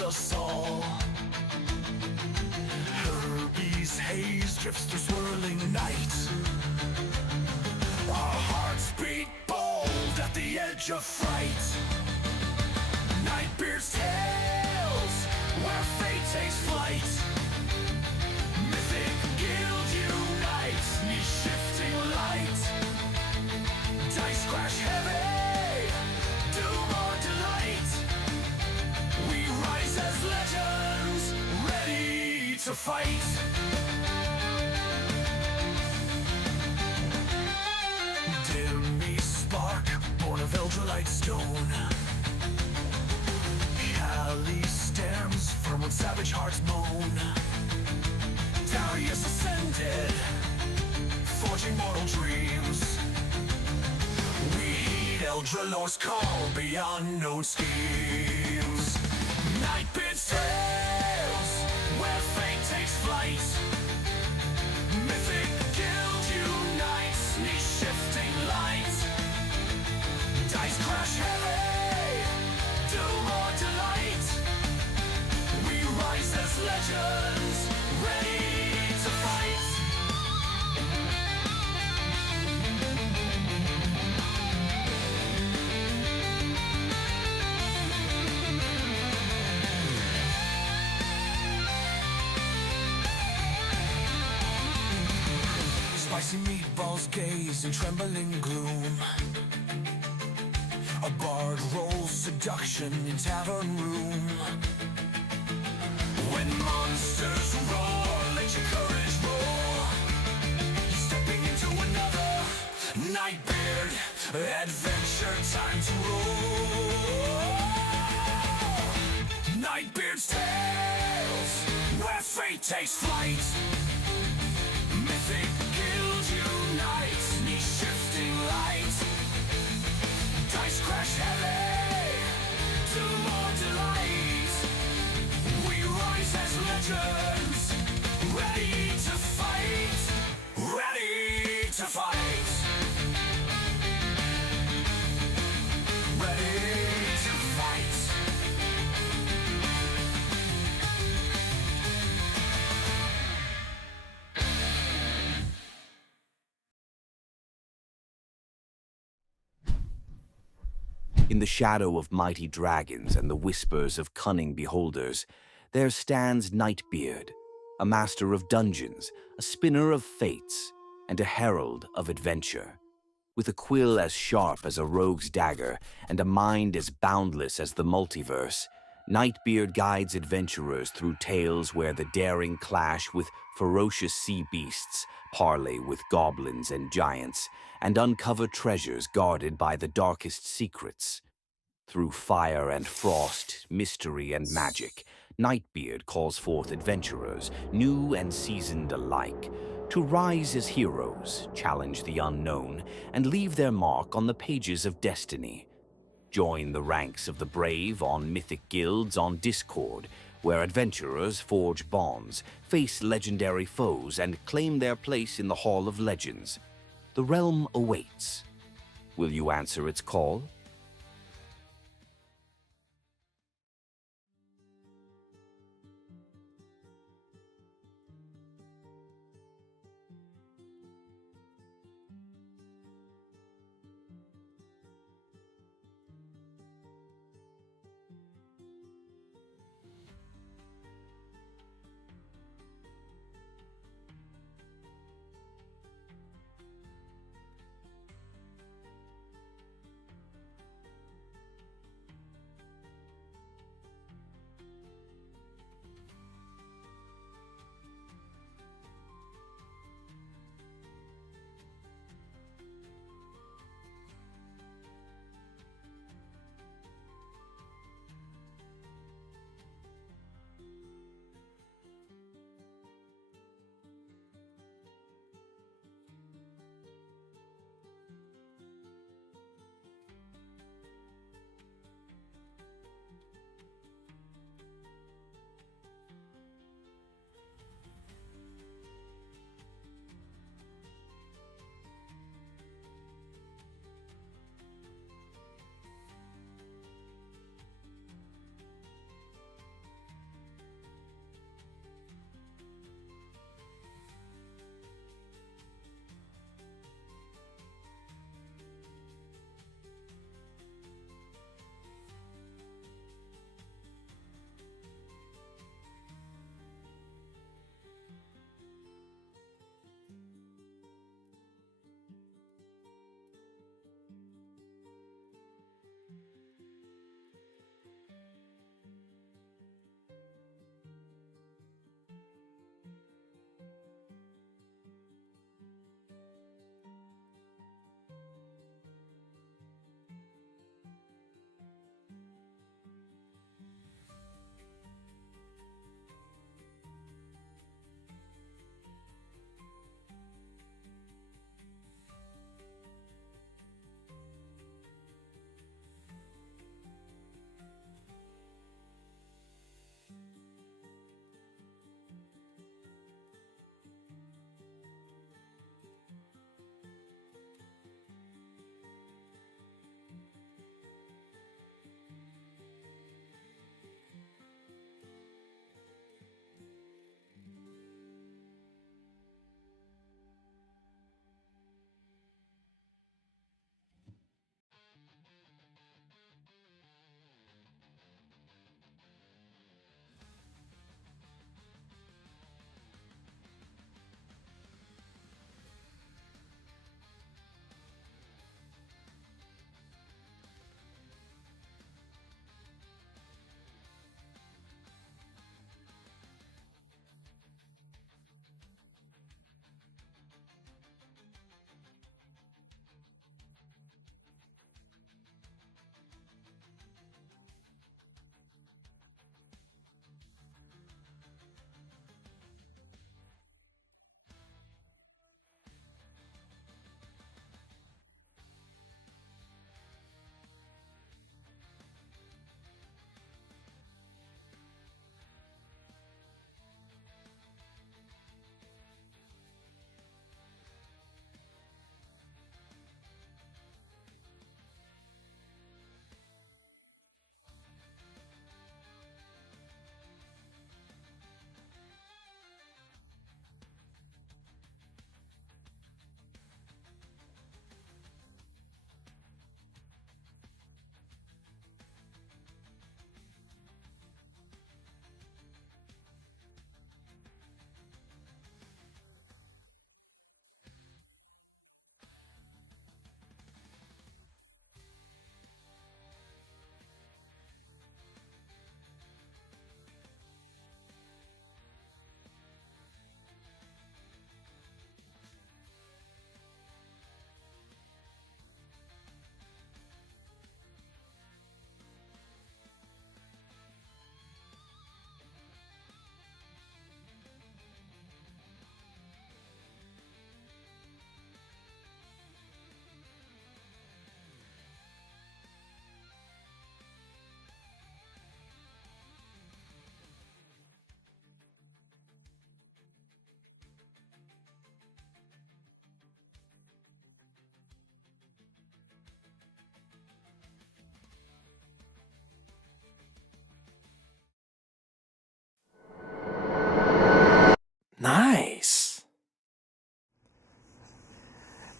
us all. Herbie's haze drifts through swirling night. Our hearts beat bold at the edge of fright. Nightbeard's tales, where fate takes flight. Mythic guild unites, niche shifting light. Dice crash heavy, doom or delight. We rise as legends, ready to fight. Dimmy spark, born of Eldrolite stone. Cali stems firm when savage hearts moan. Darius ascended, forging mortal dreams. We heed Eldralor's call beyond known schemes. Nightbeard's tales, where fate takes flight. Mythic guild unites, niche shifting light. Dice crash heavy, doom or delight. We rise as legends, ready to fight. Spicy meatballs gaze in trembling gloom. A bard rolls seduction in tavern room. When monsters roar, let your courage roar. You're stepping into another Nightbeard adventure, time to roll. Nightbeard's tales, where fate takes flight. Mythic guild unites, niche shifting light. Dice crash heavy, doom or delight. We rise as legends, ready to fight, ready to fight. Ready to fight. In the shadow of mighty dragons and the whispers of cunning beholders, there stands Nightbeard, a master of dungeons, a spinner of fates, and a herald of adventure. With a quill as sharp as a rogue's dagger and a mind as boundless as the multiverse, Nightbeard guides adventurers through tales where the daring clash with ferocious sea beasts, parley with goblins and giants, and uncover treasures guarded by the darkest secrets. Through fire and frost, mystery and magic, Nightbeard calls forth adventurers, new and seasoned alike, to rise as heroes, challenge the unknown, and leave their mark on the pages of destiny. Join the ranks of the brave on Mythic guilds on Discord, where adventurers forge bonds, face legendary foes, and claim their place in the Hall of Legends. The realm awaits. Will you answer its call?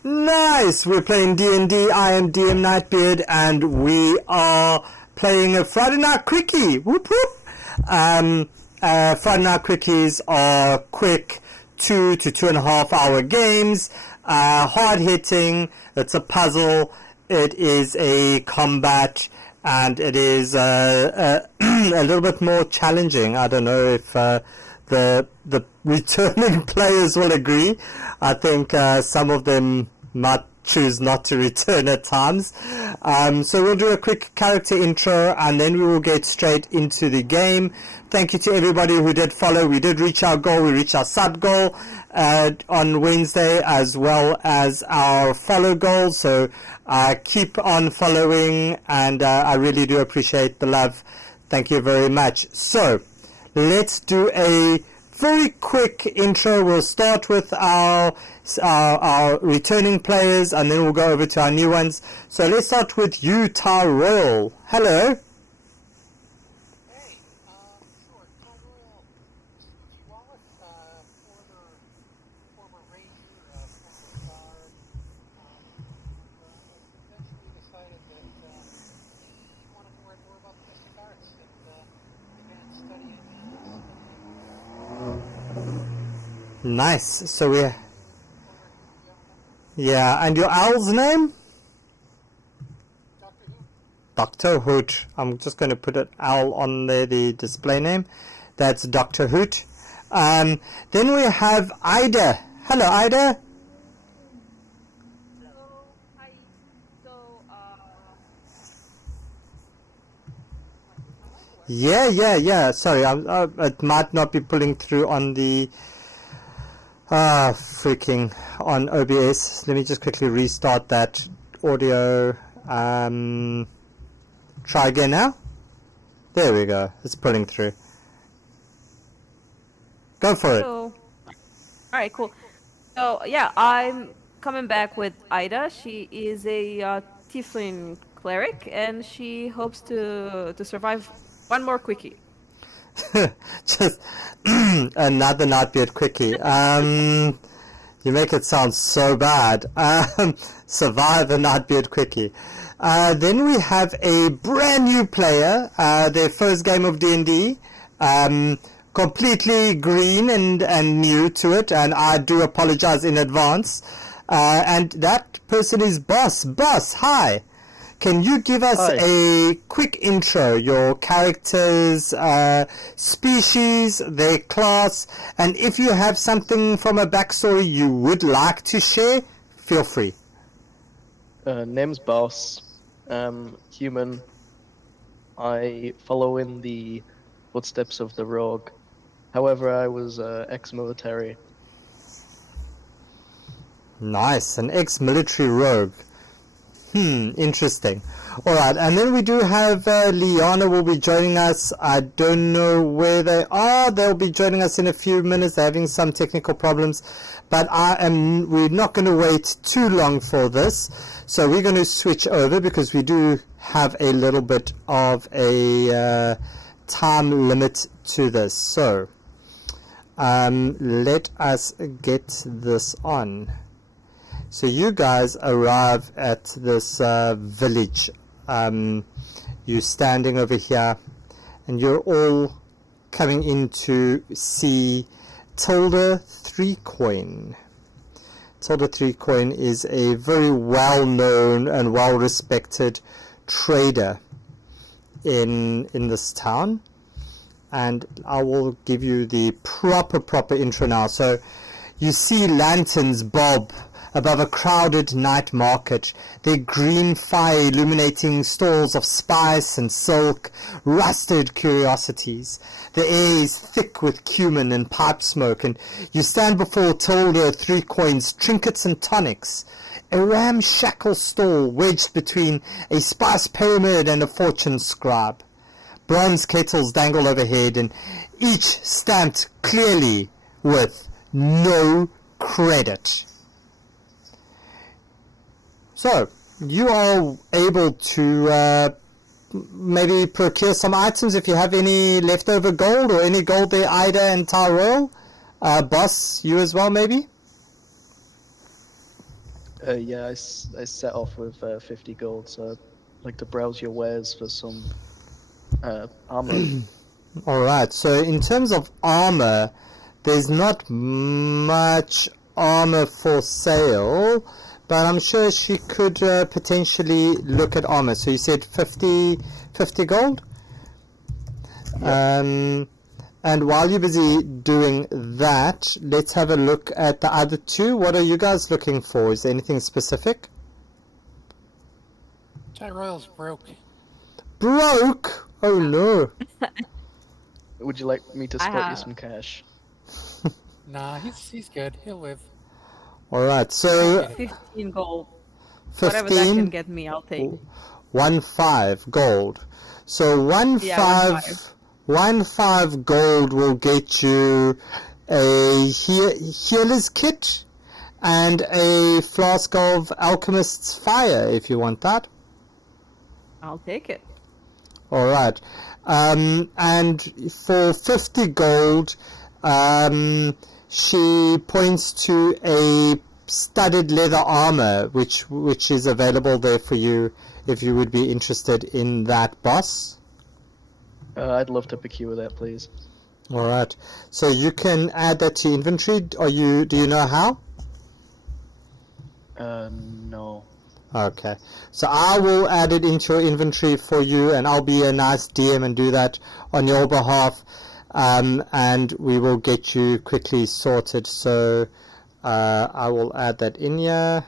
Nice! We're playing D&D. I am DM Nightbeard, and we are playing a Friday Night Quickie. Whoop whoop! Friday Night Quickies are quick 2 to 2.5 hour games. Hard hitting. It's a puzzle. It is a combat, and it is a little bit more challenging. I don't know if the returning players will agree. I think some of them might choose not to return at times. So we'll do a quick character intro, and then we will get straight into the game. Thank you to everybody who did follow. We did reach our goal. We reached our sub goal on Wednesday, as well as our follow goal. So keep on following, and I really do appreciate the love. Thank you very much. So let's do a very quick intro. We'll start with our returning players, and then we'll go over to our new ones. So let's start with you, Tyrell. Hello. Hey, sure, Tyrell. Wallace, former ranger, former guard, eventually decided that he wanted to learn more about the mystic arts and began studying Nice. So yeah, and your owl's name? Doctor Who. Dr. Hoot. I'm just going to put an owl on there, the display name. That's Dr. Hoot. Then we have Ida. Hello, Ida. Hello. Hi. So, Yeah. Sorry, it might not be pulling through on the freaking on OBS. Let me just quickly restart that audio. Try again now. There we go. It's pulling through. Go for it. all right, cool. So, yeah, I'm coming back with Ida. She is a tiefling cleric, and she hopes to survive one more quickie. Just another Nightbeard quickie. You make it sound so bad. Survive a Nightbeard quickie. Then we have a brand new player, their first game of D&D, completely green and new to it, and I do apologize in advance. And that person is Boss. Boss, hi! Can you give us a quick intro, your characters, species, their class, and if you have something from a backstory you would like to share, feel free. Name's Boss. Human. I follow in the footsteps of the rogue. However, I was ex-military. Nice, an ex-military rogue. Interesting. Alright, and then we do have Liana will be joining us. I don't know where they are. They'll be joining us in a few minutes. They're having some technical problems. But we're not going to wait too long for this. So we're going to switch over because we do have a little bit of a time limit to this. So let us get this on. So you guys arrive at this village. You're standing over here, and you're all coming in to see Tilda Threecoin. Tilda Threecoin is a very well-known and well-respected trader in this town. And I will give you the proper intro now. So you see lanterns bob above a crowded night market, their green fire illuminating stalls of spice and silk, rusted curiosities. The air is thick with cumin and pipe smoke, and you stand before Tilda Threecoin's trinkets and tonics, a ramshackle stall wedged between a spice pyramid and a fortune scribe. Bronze kettles dangle overhead, and each stamped clearly with no credit. So, you are able to maybe procure some items if you have any leftover gold, or any gold there, Ida and Tyrell. Boss, you as well, maybe? Yeah, I set off with 50 gold, so I'd like to browse your wares for some armor. Alright, so in terms of armor, there's not much armor for sale, but I'm sure she could potentially look at armor. So you said 50 gold? Yep. And while you're busy doing that, let's have a look at the other two. What are you guys looking for? Is there anything specific? Tyroyal's broke. Broke? Oh no. Would you like me to I split you have- some cash? Nah, he's good. He'll live. Alright, so 15 gold. Whatever that 15, can get me, I'll take. 1.5 gold. So 1.5 Yeah, 1.5 gold will get you a healer's kit and a flask of alchemist's fire if you want that. I'll take it. Alright. And for 50 gold, she points to a studded leather armor which is available there for you if you would be interested in that, boss. I'd love to procure that, please. Alright. So you can add that to inventory. Do you know how? No. Okay. So I will add it into your inventory for you, and I'll be a nice DM and do that on your behalf. And we will get you quickly sorted. So I will add that in here.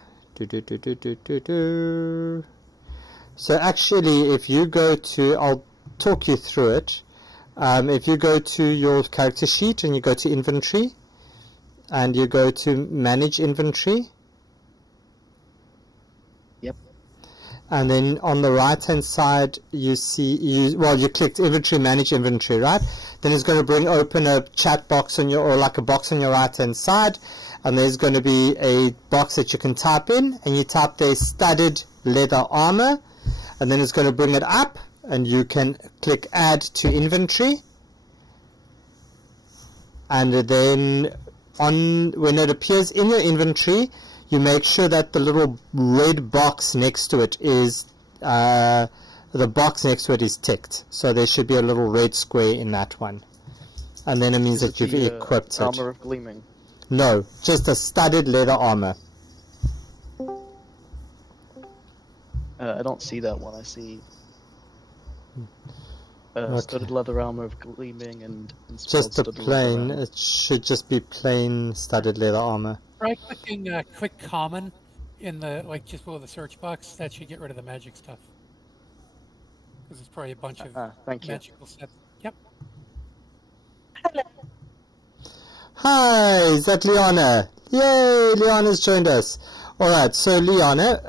So actually, if you go to, I'll talk you through it. If you go to your character sheet and you go to inventory, and you go to manage inventory, Yep. and then on the right hand side you see you clicked inventory, manage inventory, right? Then it's going to bring open a chat box on your, or like a box on your right hand side, and there's going to be a box that you can type in, and you type there studded leather armor, and then it's going to bring it up and you can click add to inventory, and then when it appears in your inventory, you make sure that the little red box next to it is ticked. So there should be a little red square in that one, and then it means that you've equipped it. Armor of Gleaming. No, just a studded leather armor. I don't see that one. I see Okay. studded leather armor of Gleaming and Just the studded leather plain. armor. It should just be plain studded leather armor. Try clicking quick common in the just below the search box. That should get rid of the magic stuff. Because it's probably a bunch of Thank you. magical sets. Yep. Hi, is that Liana? Yay, Liana's joined us. Alright, so Liana,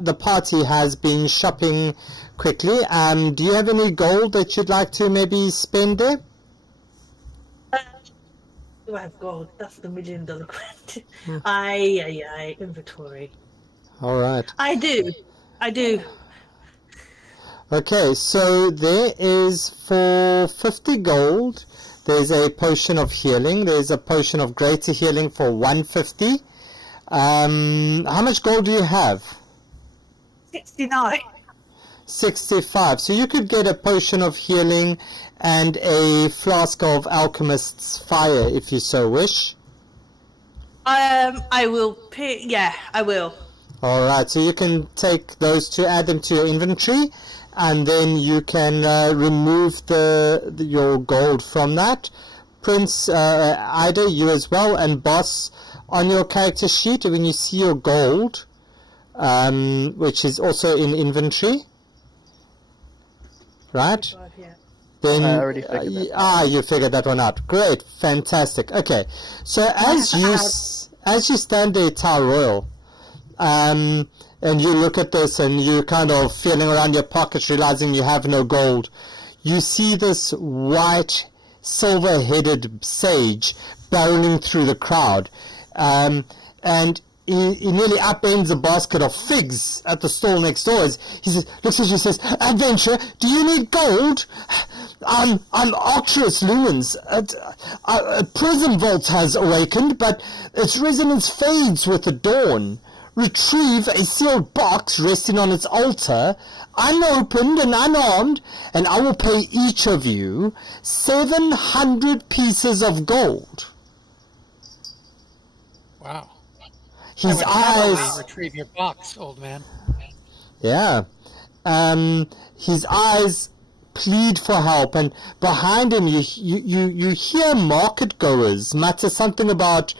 the party has been shopping quickly. Do you have any gold that you'd like to maybe spend there? Do I have gold? That's the $1,000,000 question. Inventory. Alright. I do. Okay, so there is, for 50 gold, there's a potion of healing. There's a potion of greater healing for 150. How much gold do you have? 69. 65. So you could get a potion of healing and a flask of alchemist's fire if you so wish. I will pay. Yeah, I will. Alright, so you can take those two, add them to your inventory, and then you can remove your gold from that. Prince, Ida, you as well, and Boss, on your character sheet, when you see your gold, which is also in inventory, right? Yeah. Then I already figured that you figured that one out. Great, fantastic. Okay, so as you stand there, Tower Royal, and you look at this and you kind of feeling around your pockets, realizing you have no gold, you see this white, silver-headed sage barreling through the crowd, and he nearly upends a basket of figs at the stall next door. He says, looks at you and says, "Adventure, do you need gold? I'm Arcturus Lumens. A prison vault has awakened, but its resonance fades with the dawn. Retrieve a sealed box resting on its altar, unopened and unarmed, and I will pay each of you 700 pieces of gold." Wow. His I would happily eyes, retrieve your box, old man. yeah, his eyes plead for help, and behind him you hear market goers mutter something about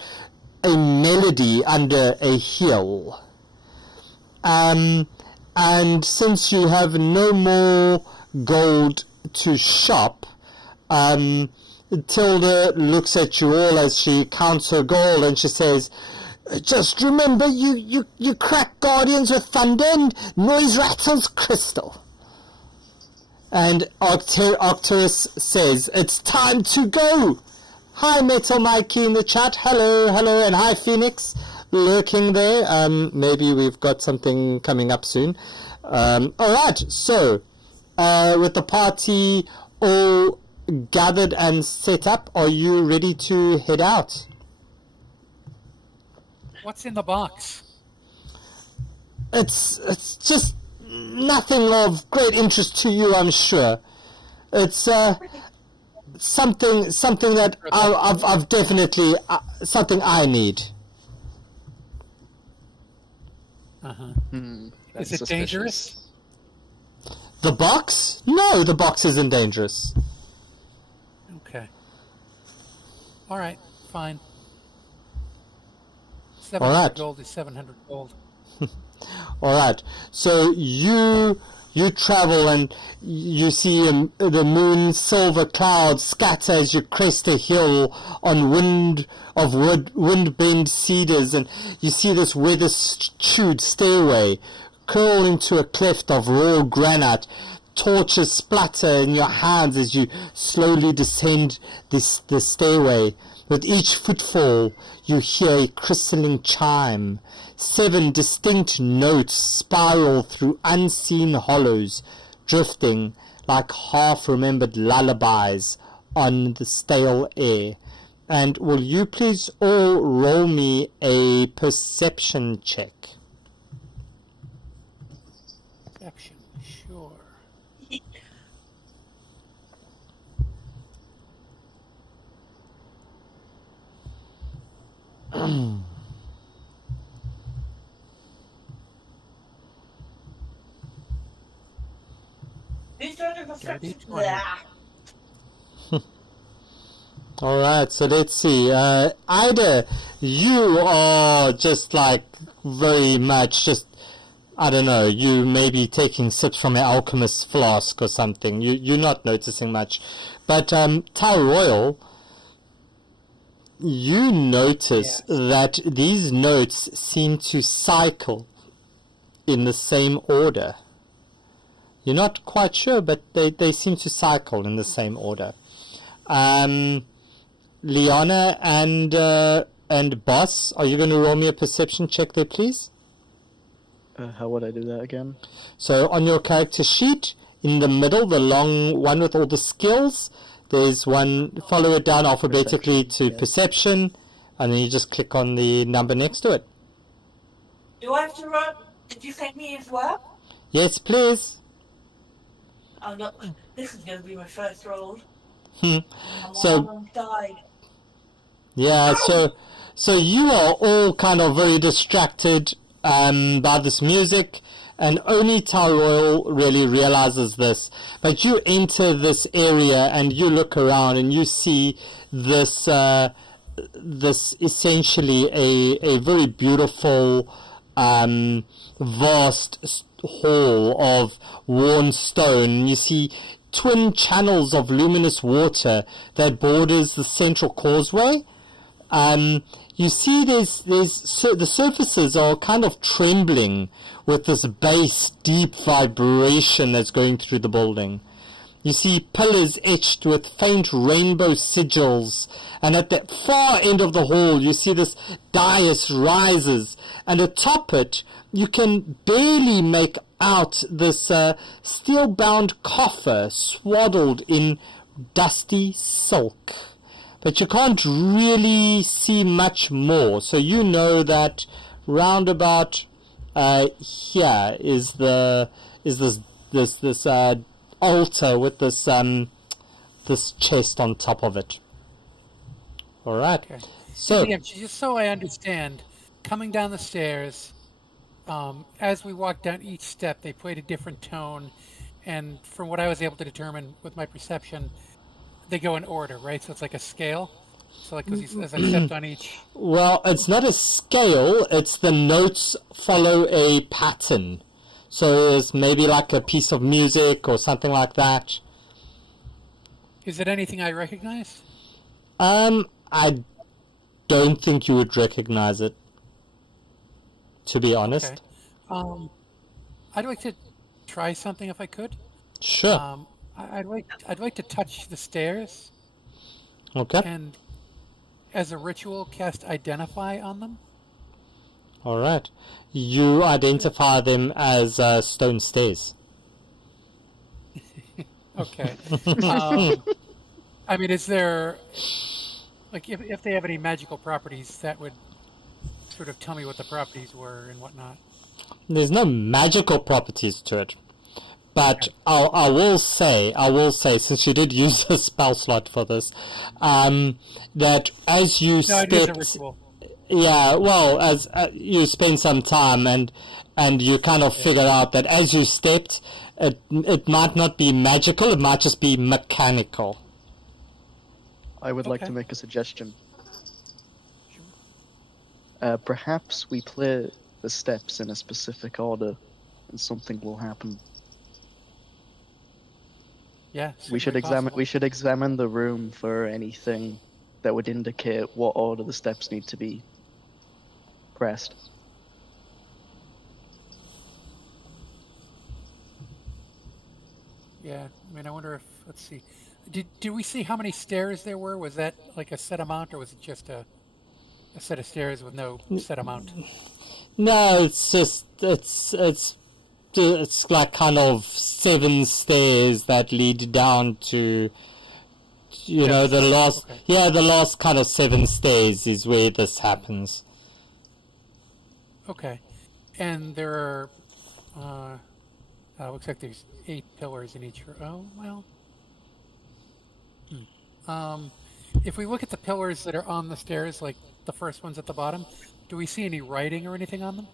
a melody under a hill. And since you have no more gold to shop, Tilda looks at you all as she counts her gold, and she says, "Just remember, you crack guardians with thunder and noise rattles crystal." And Arcturus says, "It's time to go." Hi, Metal Mikey in the chat. Hello, and hi, Phoenix, lurking there. Maybe we've got something coming up soon. All right, so with the party all gathered and set up, are you ready to head out? What's in the box? It's just nothing of great interest to you, I'm sure. It's something that I've definitely something I need. Uh-huh. That's Is it dangerous? The box? No, the box isn't dangerous. Okay. All right, fine. All 700 right. gold is 700 gold. All right. So you travel and you see the moon's silver clouds scatter as you crest a hill on wind-bent cedars, and you see this weather-chewed stairway curl into a cleft of raw granite. Torches splatter in your hands as you slowly descend the stairway. With each footfall, you hear a crystalline chime. 7 distinct notes spiral through unseen hollows, drifting like half-remembered lullabies on the stale air. And will you please all roll me a perception check? Perception, sure. Who's trying to Dirty reflect? 20. All right, so let's see. Ida, you are just like very much just, I don't know, you may be taking sips from an alchemist's flask or something. You're not noticing much. But Tal Royal, you notice that these notes seem to cycle in the same order. You're not quite sure, but they seem to cycle in the same order. Liana and Boss, are you going to roll me a perception check there, please? How would I do that again? So on your character sheet, in the middle, the long one with all the skills, there's one, follow it down alphabetically to perception, and then you just click on the number next to it. Do I have to run? Did you send me as well? Yes, please. Oh no, this is going to be my first roll. So Mom died. yeah, so you are all kind of very distracted by this music, and only Tyroil really realizes this. But you enter this area and you look around and you see this this essentially a very beautiful vast hall of worn stone. You see twin channels of luminous water that borders the central causeway. You see the surfaces are kind of trembling with this bass deep vibration that's going through the building. You see pillars etched with faint rainbow sigils, and at the far end of the hall you see this dais rises, and atop it you can barely make out this steel-bound coffer swaddled in dusty silk. But you can't really see much more, so you know that round about here is this altar with this this chest on top of it. All right. Okay. So Yeah, just so I understand, coming down the stairs, as we walk down each step, they played a different tone, and from what I was able to determine with my perception, they go in order, right? So it's like a scale. So like as I stepped on each. well, it's not a scale. It's the notes follow a pattern. So it's maybe like a piece of music or something like that. Is it anything I recognize? I don't think you would recognize it, to be honest. Okay. I'd like to try something if I could. Sure. I'd like to touch the stairs Okay. and, as a ritual, cast Identify on them. All right. You identify them as stone stairs. Okay. I mean, is there, like, if they have any magical properties, that would sort of tell me what the properties were and whatnot. There's no magical properties to it. But I will say, since you did use a spell slot for this, that as you No, it is a stepped, ritual. yeah, well, as you spend some time and you kind of figure out that as you stepped, it might not be magical, it might just be mechanical. I would like Okay. to make a suggestion. Perhaps we play the steps in a specific order, and something will happen. Yeah. We should examine the room for anything that would indicate what order the steps need to be pressed. Yeah. I mean, I wonder if, let's see. Did we see how many stairs there were? Was that like a set amount, or was it just a set of stairs with no set amount? No, it's just it's like kind of 7 stairs that lead down to, you know, the last the last kind of 7 stairs is where this happens. Okay. And there are, looks like there's 8 pillars in each row. Oh, well. If we look at the pillars that are on the stairs, like the first ones at the bottom, do we see any writing or anything on them?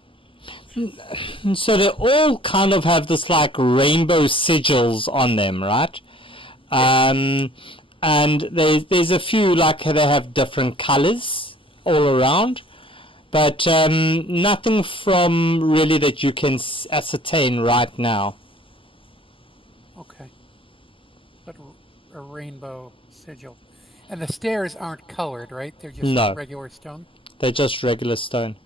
So they all kind of have this like rainbow sigils on them, right? And there's a few like they have different colors all around, but nothing from really that you can ascertain right now. Okay. But a rainbow sigil. And the stairs aren't colored, right? They're just No. regular stone? They're just regular stone.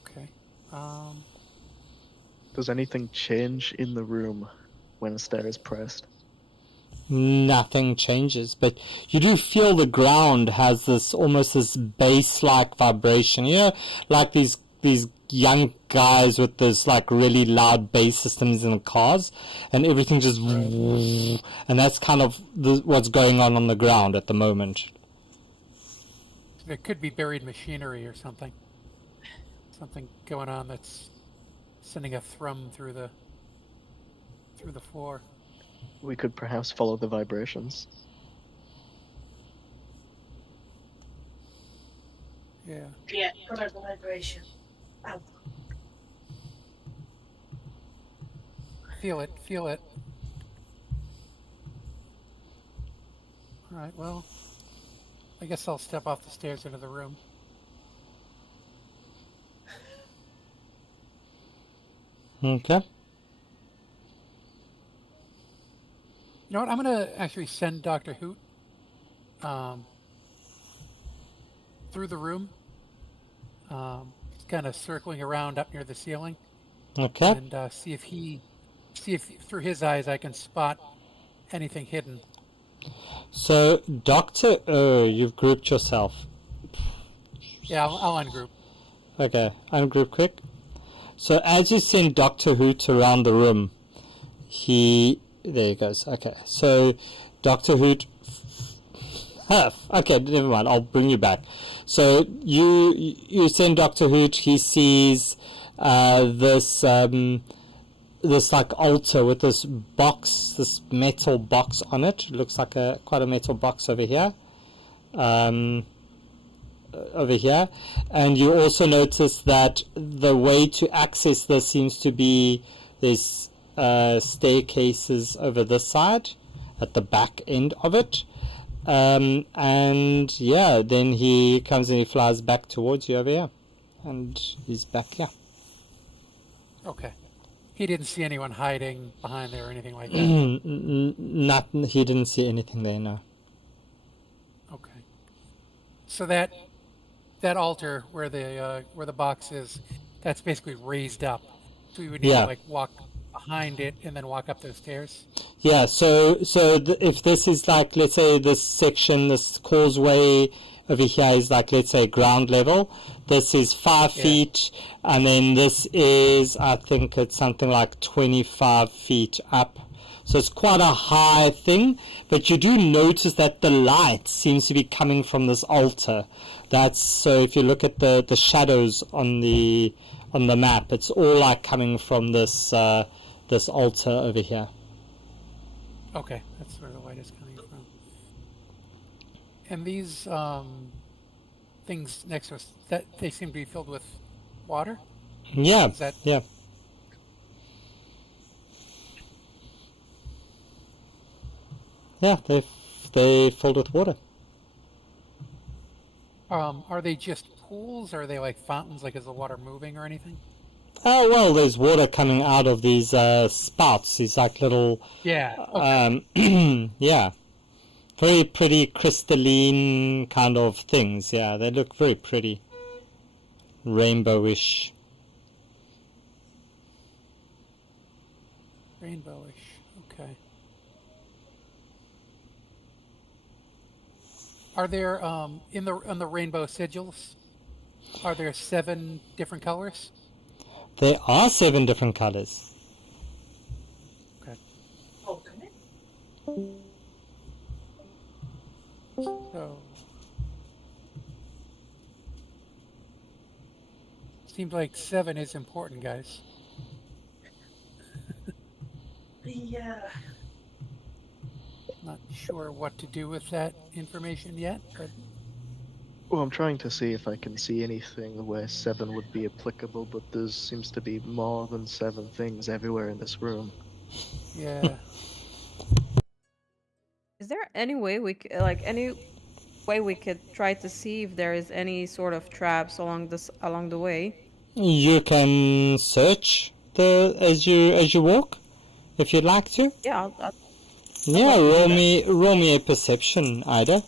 Okay. Does anything change in the room when a stair is pressed? Nothing changes, but you do feel the ground has this almost this bass-like vibration. You know, like these young guys with this like really loud bass systems in the cars, and everything just, and that's kind of what's going on the ground at the moment. There could be buried machinery or something. Something going on that's sending a thrum through the floor. We could perhaps follow the vibrations. Yeah. Yeah, follow the vibration. Ow. Feel it. All right, well, I guess I'll step off the stairs into the room. Okay. You know what? I'm going to actually send Dr. Hoot through the room. He's kind of circling around up near the ceiling. Okay. and see if through his eyes I can spot anything hidden. So, Doctor O, you've grouped yourself. Yeah, I'll ungroup. Okay, ungroup quick. So, as you send Doctor Hoot around the room, there he goes. Okay, so Doctor Hoot. Okay, never mind. I'll bring you back. So you send Doctor Hoot. He sees this like altar with this box, this metal box on it. It looks like quite a metal box over here. And you also notice that the way to access this seems to be there's staircases over this side at the back end of it. And yeah, then he comes and he flies back towards you over here, and he's back here. Okay. He didn't see anyone hiding behind there or anything like that. He didn't see anything there, no. Okay. So that altar where the box is, that's basically raised up. So we would need to like walk behind it and then walk up those stairs. Yeah. So if this is like, let's say this section, this causeway over here is like, let's say ground level. This is 5 feet, and then this is, I think it's something like 25 feet up. So it's quite a high thing, but you do notice that the light seems to be coming from this altar. So if you look at the shadows on the map, it's all like coming from this this altar over here. Okay, that's where the light is coming from. And these things next to us, that they seem to be filled with water? Yeah. Yeah. Yeah, they filled with water. Are they just pools, or are they like fountains? Like, is the water moving or anything? Oh, well, there's water coming out of these spouts. These like little... Yeah. Okay. Yeah. Very pretty crystalline kind of things. Yeah, they look very pretty. Rainbowish. Rainbowish. Okay. Are there on the rainbow sigils? Are there 7 different colors? There are 7 different colors. Okay. Okay. So seems like 7 is important, guys. Yeah. Not sure what to do with that information yet, but Well, I'm trying to see if I can see anything where 7 would be applicable, but there seems to be more than 7 things everywhere in this room. yeah. Is there any way we could try to see if there is any sort of traps along the way? You can search as you walk, if you'd like to. Yeah, Yeah, roll me a perception, Ida.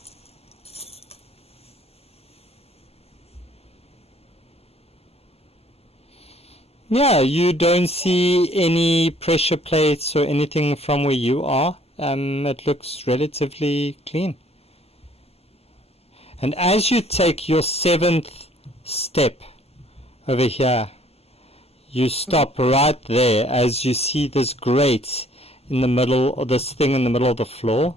Yeah, you don't see any pressure plates or anything from where you are. It looks relatively clean. And as you take your 7th step over here, you stop right there as you see this grate in the middle, or this thing in the middle of the floor,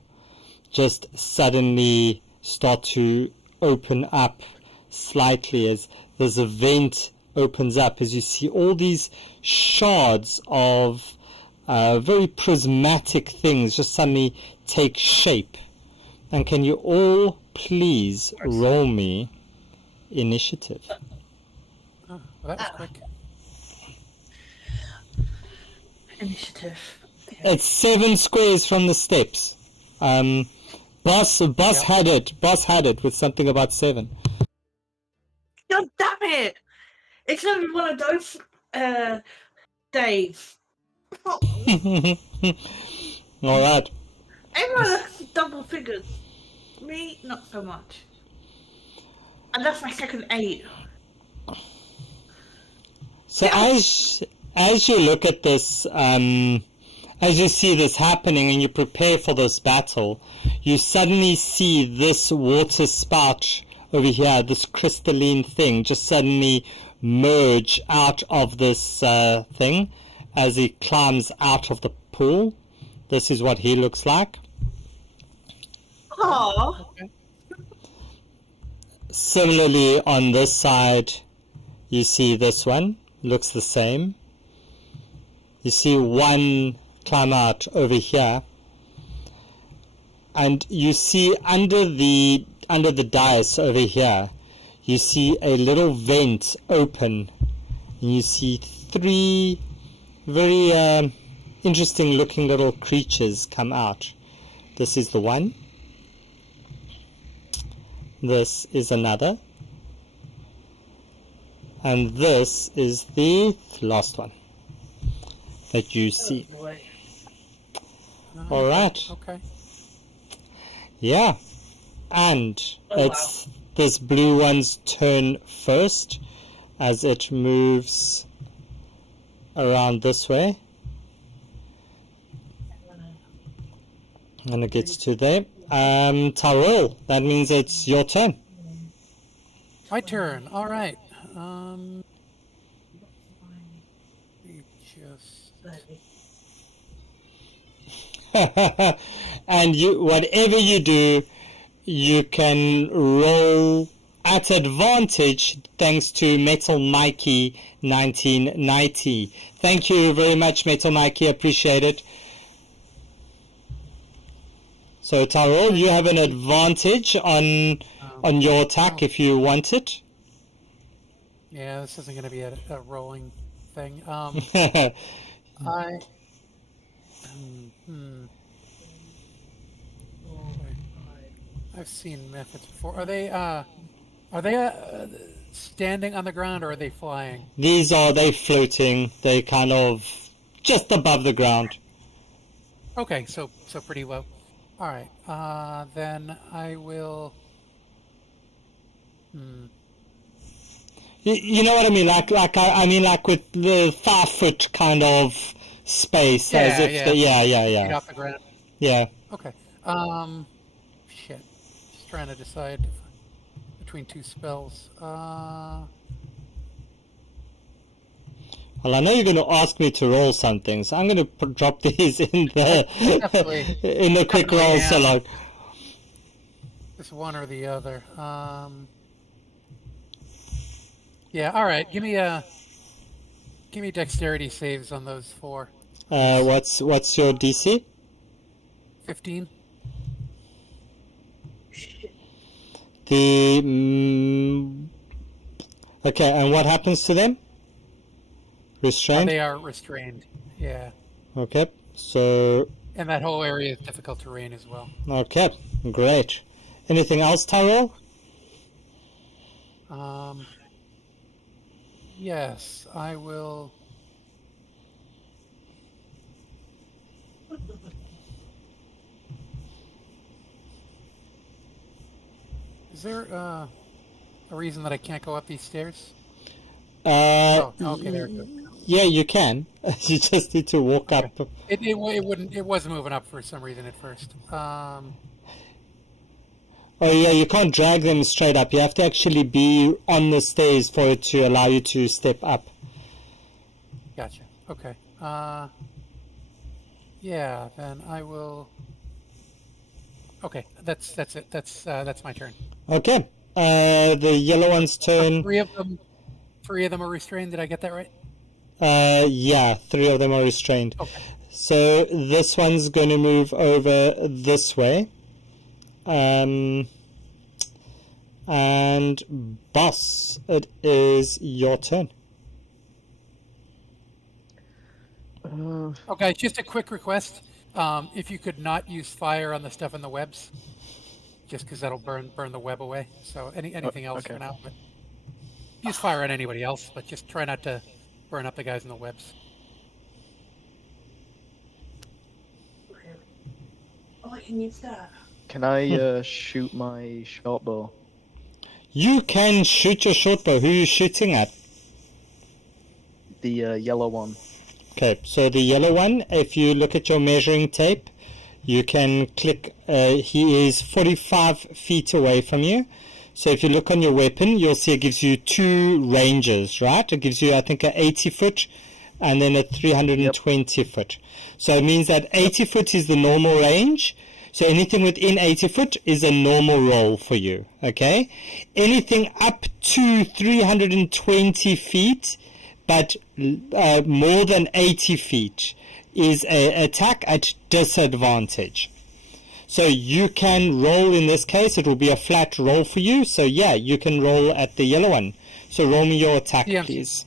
just suddenly start to open up slightly as there's a vent opens up, as you see all these shards of very prismatic things just suddenly take shape. And can you all please roll me initiative? Oh, well, that was quick. Initiative. It's 7 squares from the steps. Boss had it. Boss had it with something about 7. God damn it! It's gonna be one of those days. All right. Everyone has double figures. Me, not so much. And that's my second 8. So as you look at this, as you see this happening and you prepare for this battle, you suddenly see this water spout over here, this crystalline thing, just suddenly merge out of this thing as he climbs out of the pool. This is what he looks like. Aww. Similarly, on this side, you see this one, looks the same. You see one climb out over here, and you see under the dais over here, you see a little vent open, and you see three very interesting looking little creatures come out. This is the one. This is another. And this is the last one that you see. Oh, boy. All right. Okay. Yeah. And it's this blue one's turn first as it moves around this way. And it gets to there. Tyrell, that means it's your turn. My turn. All right. We just. And you, whatever you do, you can roll at advantage thanks to Metal Mikey 1990. Thank you very much, Metal Mikey. Appreciate it. So Tyrell, you have an advantage on your attack if you want it. Yeah, this isn't going to be a rolling thing. I've seen methods before. Are they standing on the ground or are they flying? They floating. They kind of just above the ground. Okay, so pretty low. All right. Then I will. You know what I mean? I mean with the 5 foot kind of space, Yeah, as if yeah. Feet off the ground. Yeah. Okay. Shit. Just trying to decide between two spells. Well, I know you're going to ask me to roll something, so I'm going to drop these in the in the quick roll salon. Just one or the other. Yeah. All right. Give me dexterity saves on those 4. What's your DC? 15. Okay, and what happens to them? Restrained? They are restrained. Yeah. Okay, so... And that whole area is difficult terrain as well. Okay, great. Anything else, Tyrell? Yes, I will... Is there a reason that I can't go up these stairs? Okay, there it goes. Yeah, you can. You just need to walk up. It wasn't moving up for some reason at first. Oh yeah, you can't drag them straight up. You have to actually be on the stairs for it to allow you to step up. Gotcha. Okay. Yeah, then I will. Okay, that's it. That's my turn. Okay. The yellow one's turn. Three of them are restrained. Did I get that right? Yeah, 3 of them are restrained. Okay. So this one's going to move over this way. And Boss, it is your turn. Okay, just a quick request. If you could not use fire on the stuff in the webs, just because that'll burn the web away. So anything else okay. for now, but use fire on anybody else, but just try not to burn up the guys in the webs. Oh, I can use that. Can I shoot my short bow? You can shoot your short bow. Who are you shooting at? The yellow one. Okay, so the yellow one, if you look at your measuring tape, you can click, he is 45 feet away from you. So if you look on your weapon, you'll see it gives you 2 ranges, right? It gives you, I think, a 80 foot and then a 320 foot. So it means that 80 foot is the normal range. So anything within 80 foot is a normal roll for you, okay? Anything up to 320 feet, but more than 80 feet is an attack at disadvantage. So you can roll, in this case, it will be a flat roll for you. So yeah, you can roll at the yellow one. So roll me your attack, please.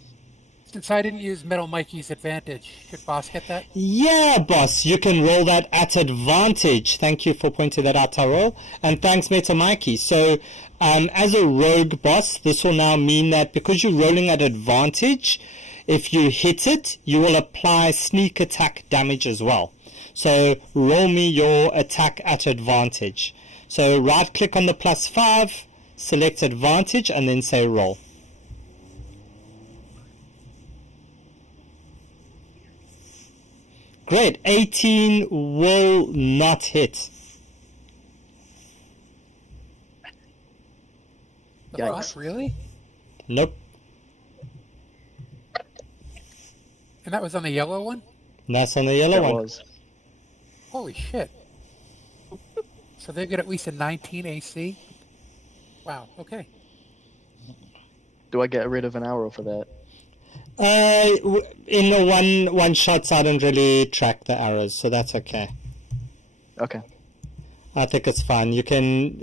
Since I didn't use Metal Mikey's advantage, should boss get that? Yeah, boss, you can roll that at advantage. Thank you for pointing that out, Tyrell. And thanks, Meta Mikey. So as a rogue boss, this will now mean that because you're rolling at advantage, if you hit it, you will apply sneak attack damage as well. So roll me your attack at advantage. So right click on the +5, select advantage, and then say roll. Great, 18 will not hit. What, really? Nope. And that was on the yellow one? That's on the yellow one. Was. Holy shit. So they get at least a 19 AC? Wow, okay. Do I get rid of an arrow for that? In the one shots, I don't really track the arrows, so that's okay. Okay. I think it's fine. You can,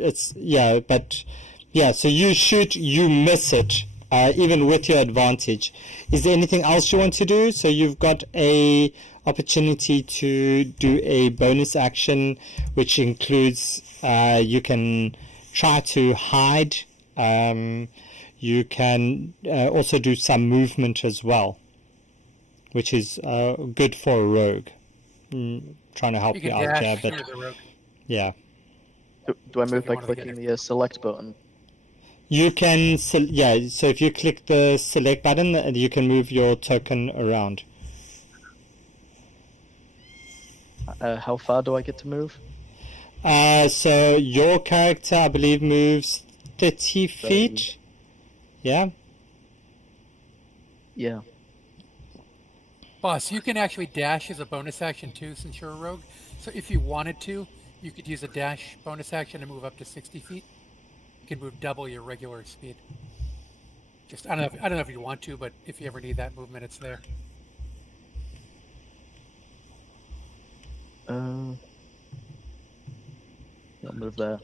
but yeah, so you shoot, you miss it, even with your advantage. Is there anything else you want to do? So you've got a opportunity to do a bonus action, which includes, you can try to hide, you can also do some movement as well, which is good for a rogue. Trying to help you out there, but yeah. Do I move by clicking the select button? You can, so if you click the select button, you can move your token around. How far do I get to move? So your character, I believe, moves 30 feet. Yeah? Yeah. Boss, you can actually dash as a bonus action too, since you're a rogue. So if you wanted to, you could use a dash bonus action to move up to 60 feet. You can move double your regular speed. Just I don't know if you want to, but if you ever need that movement, it's there. I'll move there.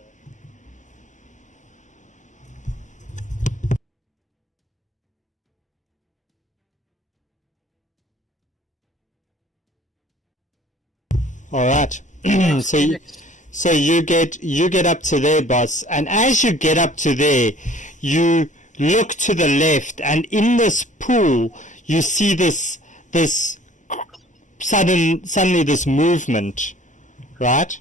All right. So you get up to there, boss, and as you get up to there, you look to the left, and in this pool, you see this suddenly this movement, right?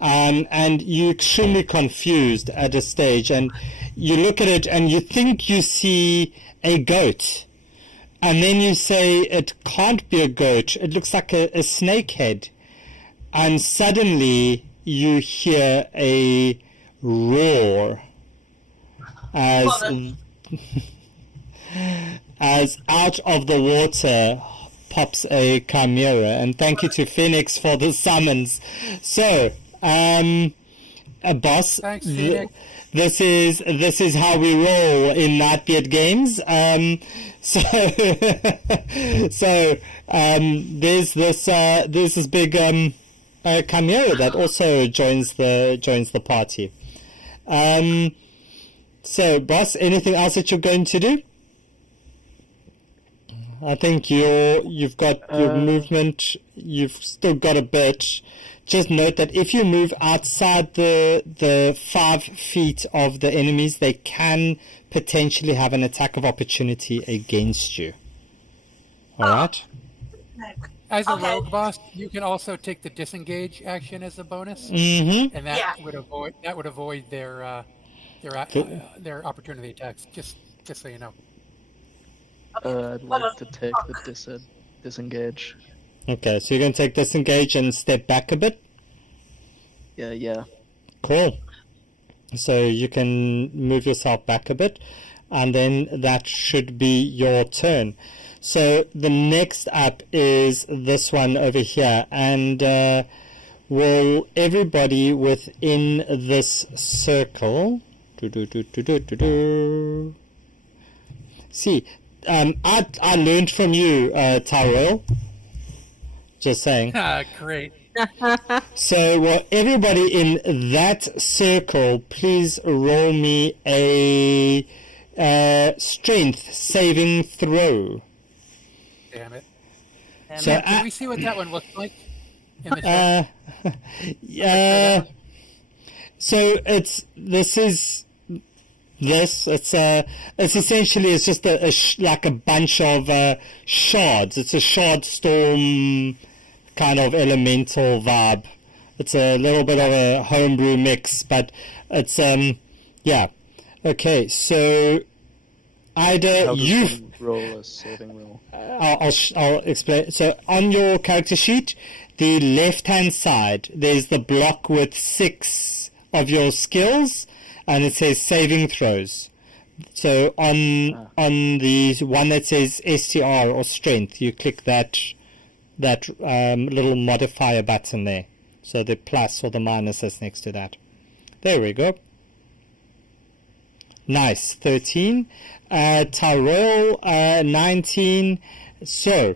And you're extremely confused at a stage, and you look at it, and you think you see a goat, and then you say it can't be a goat. It looks like a snake head. And suddenly you hear a roar as out of the water pops a chimera. And thank you to Phoenix for the summons. So, boss, Thanks, Phoenix. This is how we roll in Nightbeard games. There's this big chimera that also joins the party. So, boss, anything else that you're going to do? I think you've got your movement. You've still got a bit. Just note that if you move outside the 5 feet of the enemies, they can potentially have an attack of opportunity against you. All right. As a rogue boss, you can also take the disengage action as a bonus, Mm-hmm. and that would avoid their opportunity attacks. Just so you know. I'd like to take the disengage. Okay, so you're going to take disengage and step back a bit? Yeah. Cool. So you can move yourself back a bit, and then that should be your turn. So the next up is this one over here, and will everybody within this circle see, I learned from you, Tyrell. Just saying. Great. So, well, everybody in that circle, please roll me a strength saving throw. Damn it. So, Can we see what that one looks like in the chat? So it's essentially it's just like a bunch of shards. It's a shard storm kind of elemental vibe. It's a little bit of a homebrew mix, but it's yeah. Okay, so Ida, How does you one roll a saving roll? I'll explain. So on your character sheet, the left-hand side, there's the block with 6 of your skills, and it says saving throws. So on the one that says STR or strength, you click that little modifier button there. So the plus or the minus that's next to that. There we go. Nice. 13. Tyrell, 19. So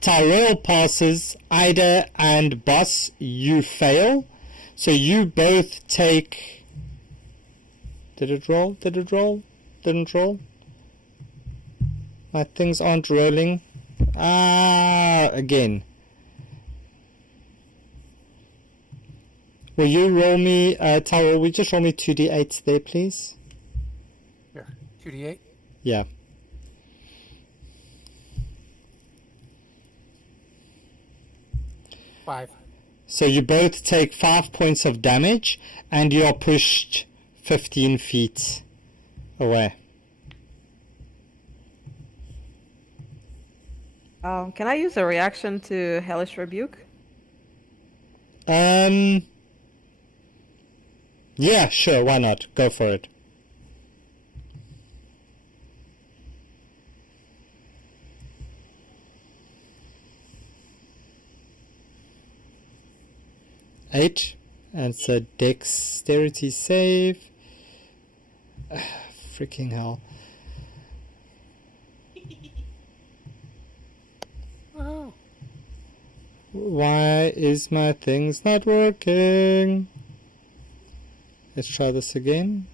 Tyrell passes. Ida and Boss, you fail. So you both take... Did it roll? Didn't roll? My things aren't rolling. Again. Will you roll me, Tyrell, will you just roll me 2d8s there, please? Here, 2d8. Yeah. Five. So you both take 5 points of damage, and you are pushed 15 feet away. Can I use a reaction to Hellish Rebuke? Yeah, sure, why not? Go for it. Eight, and it's a dexterity save. Freaking hell. Oh. Why is my things not working? Let's try this again.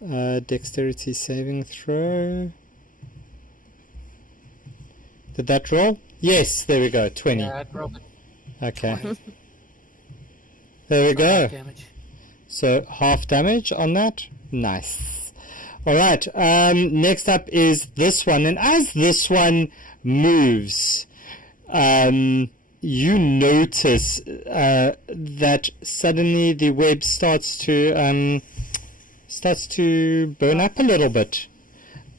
Dexterity saving throw. Did that roll? Yes, there we go, 20. Yeah, I'd roll it. Okay. There we go. Damage. So half damage on that. Nice. Alright, next up is this one. And as this one moves, you notice that suddenly the web starts to burn up a little bit.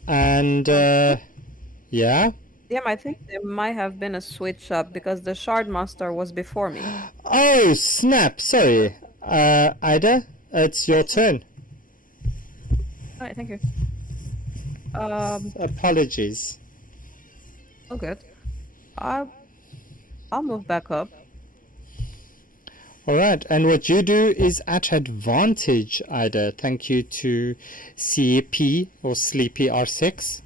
And yeah. Yeah, I think there might have been a switch up because the shard master was before me. Oh snap! Sorry, Ida, it's your turn. Alright, thank you. Apologies. Oh, good. I'll move back up. Alright, and what you do is at advantage, Ida. Thank you to CP or Sleepy R6.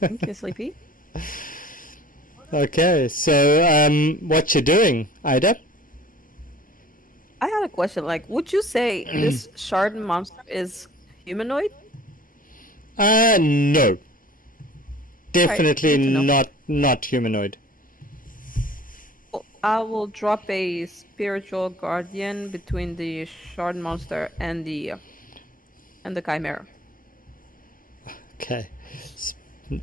Thank you, Sleepy. Okay, so what you doing, Ida? I had a question. Like, would you say this shard monster is humanoid? No. Definitely good to know. not humanoid. I will drop a spiritual guardian between the shard monster and the chimera. Okay.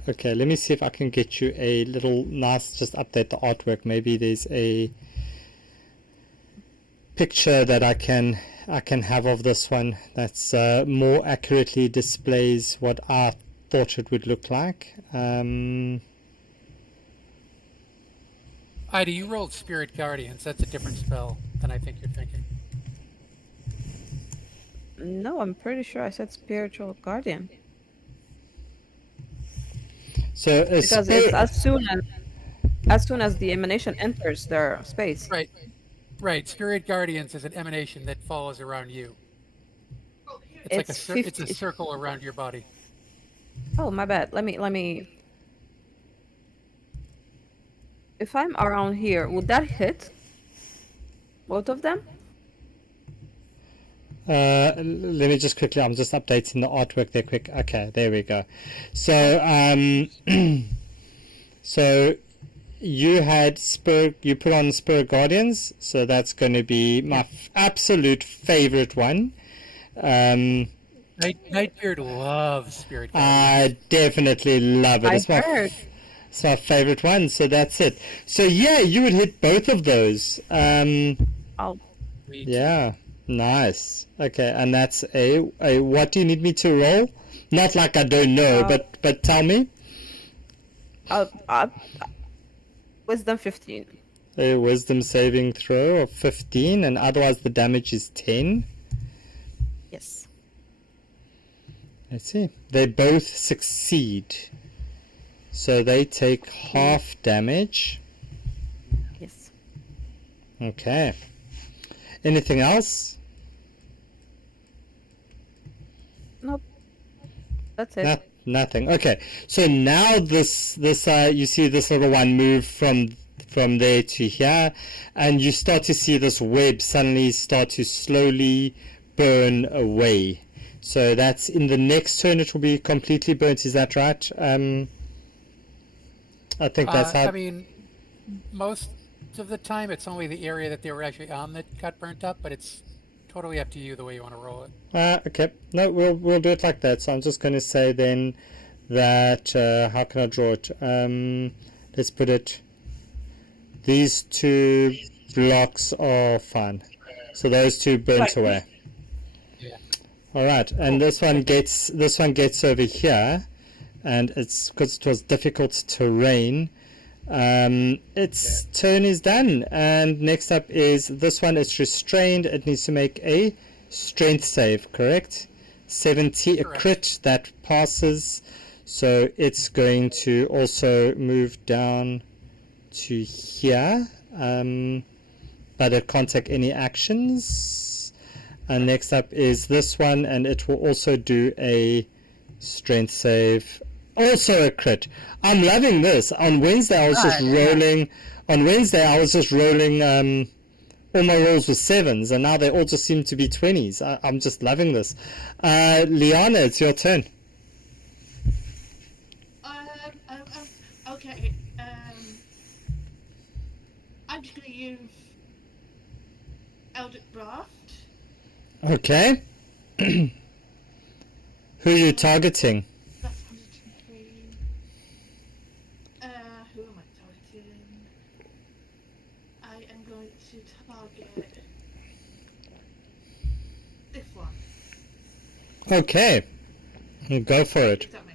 Okay, let me see if I can get you a little nice, just update the artwork. Maybe there's a picture that I can have of this one that's more accurately displays what I thought it would look like. Ida, you rolled Spirit Guardians. That's a different spell than I think you're thinking. No, I'm pretty sure I said spiritual guardian. So a Because it's as soon as the emanation enters their space. Right. Right. Spirit Guardians is an emanation that follows around you. It's like it's a circle around your body. Oh, my bad. Let me. If I'm around here, would that hit both of them? Let me just quickly, I'm just updating the artwork there quick. Okay, there we go. So so you had you put on Spirit Guardians, so that's going to be my absolute favorite one. Nightbeard loves Spirit Guardians. I definitely love it. It's my favorite one, so that's it. So yeah, you would hit both of those. Oh. Yeah, nice. Okay, and that's a what do you need me to roll? Not like I don't know, but tell me. Wisdom 15. A wisdom saving throw of 15, and otherwise the damage is 10. Yes. Let's see. They both succeed. So they take half damage. Yes. Okay. Anything else? Nope. That's it. Nothing. Okay. So now this you see this little one move from there to here, and you start to see this web suddenly start to slowly burn away. So that's in the next turn it will be completely burnt. Is that right? I think that's how. I mean, most of the time it's only the area that they were actually on that got burnt up, but it's totally up to you the way you want to roll it. Okay. No, we'll do it like that. So I'm just going to say then that how can I draw it? Let's put it. These two blocks are fine. So those two burnt away. Yeah. All right, and this one gets over here, and it's because it was difficult terrain. Its turn is done, and next up is this one. It's restrained. It needs to make a strength save, correct? 70, correct. A crit that passes. So it's going to also move down to here, but it can't take any actions. And next up is this one, and it will also do a strength save. Also a crit. I'm loving this. On Wednesday I was just rolling. On Wednesday I was just rolling. All my rolls were 7s, and now they all just seem to be 20s. I'm just loving this. Liana, it's your turn. Okay. I'm just gonna use Eldritch Blast. Okay. Who are you targeting? That's 103. Who am I targeting? I am going to target this one. Okay. Go for it. Is that me?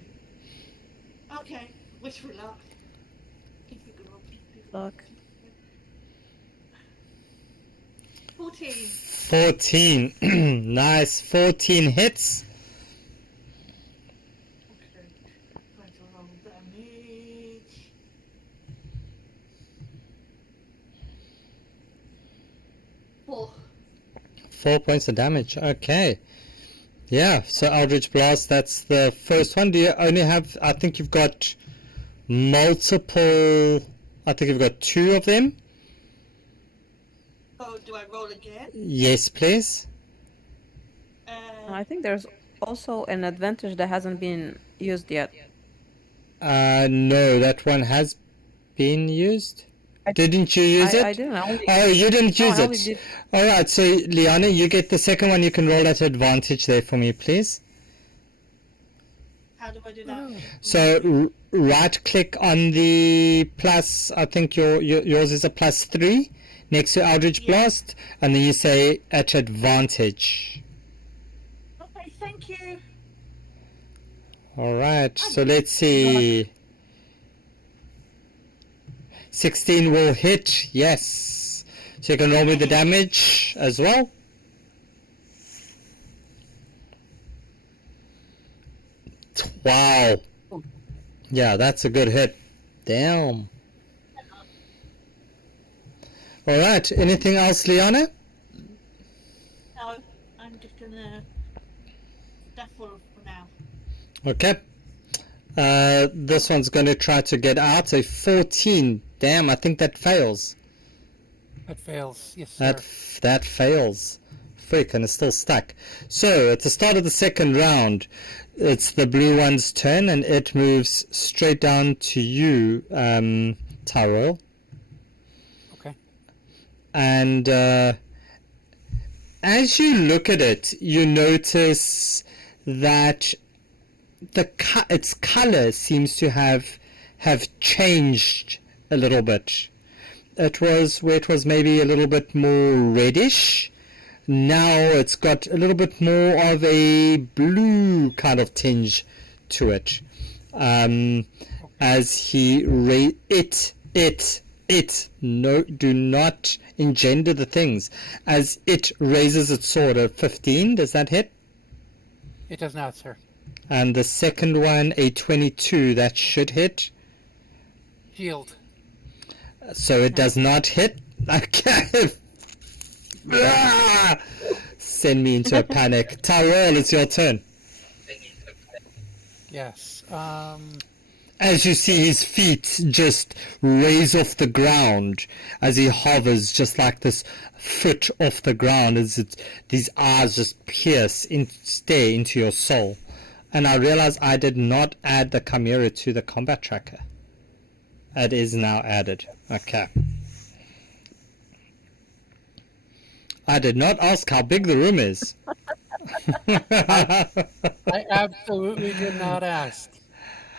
Okay. Wish for luck. If you could roll, please. Luck. 14. 14. Nice. 14 hits. Okay. Going to roll damage. Four. 4 points of damage. Okay. Yeah, so Eldritch Blast, that's the first one. Do you only have, I think you've got multiple, I think you've got 2 of them. Oh, do I roll again? Yes, please. I think there's also an advantage that hasn't been used yet. No, that one has been used. Didn't you use it? I didn't. Oh, you didn't use I only it. did. All right, so Liana, you get the second one. You can roll at advantage there for me, please. How do I do that? So right click on the plus, I think yours is a +3 next to Eldritch Blast, and then you say at advantage. Okay, thank you. All right, so let's see. 16 will hit, yes. So you can roll me the damage as well. Wow. Yeah, that's a good hit. Damn. All right, anything else, Liana? No, I'm just gonna shuffle for now. Okay. This one's going to try to get out. A 14. Damn, I think that fails. That fails. Yes, sir. That fails. Freak, and it's still stuck. So, at the start of the second round, it's the blue one's turn, and it moves straight down to you, Tyrell. Okay. And as you look at it, you notice that its color seems to have changed a little bit. It was where it was maybe a little bit more reddish. Now it's got a little bit more of a blue kind of tinge to it. As he no, do not engender the things. As it raises its sword at 15, does that hit? It does not, sir. And the second one, a 22, that should hit. Shield. So it does not hit. Okay. Send me into a panic. Tyrell, it's your turn. Yes. As you see his feet just raise off the ground as he hovers just like this foot off the ground, as these eyes just stare into your soul. And I realize I did not add the Chimera to the combat tracker. It is now added. Okay. I did not ask how big the room is. I absolutely did not ask.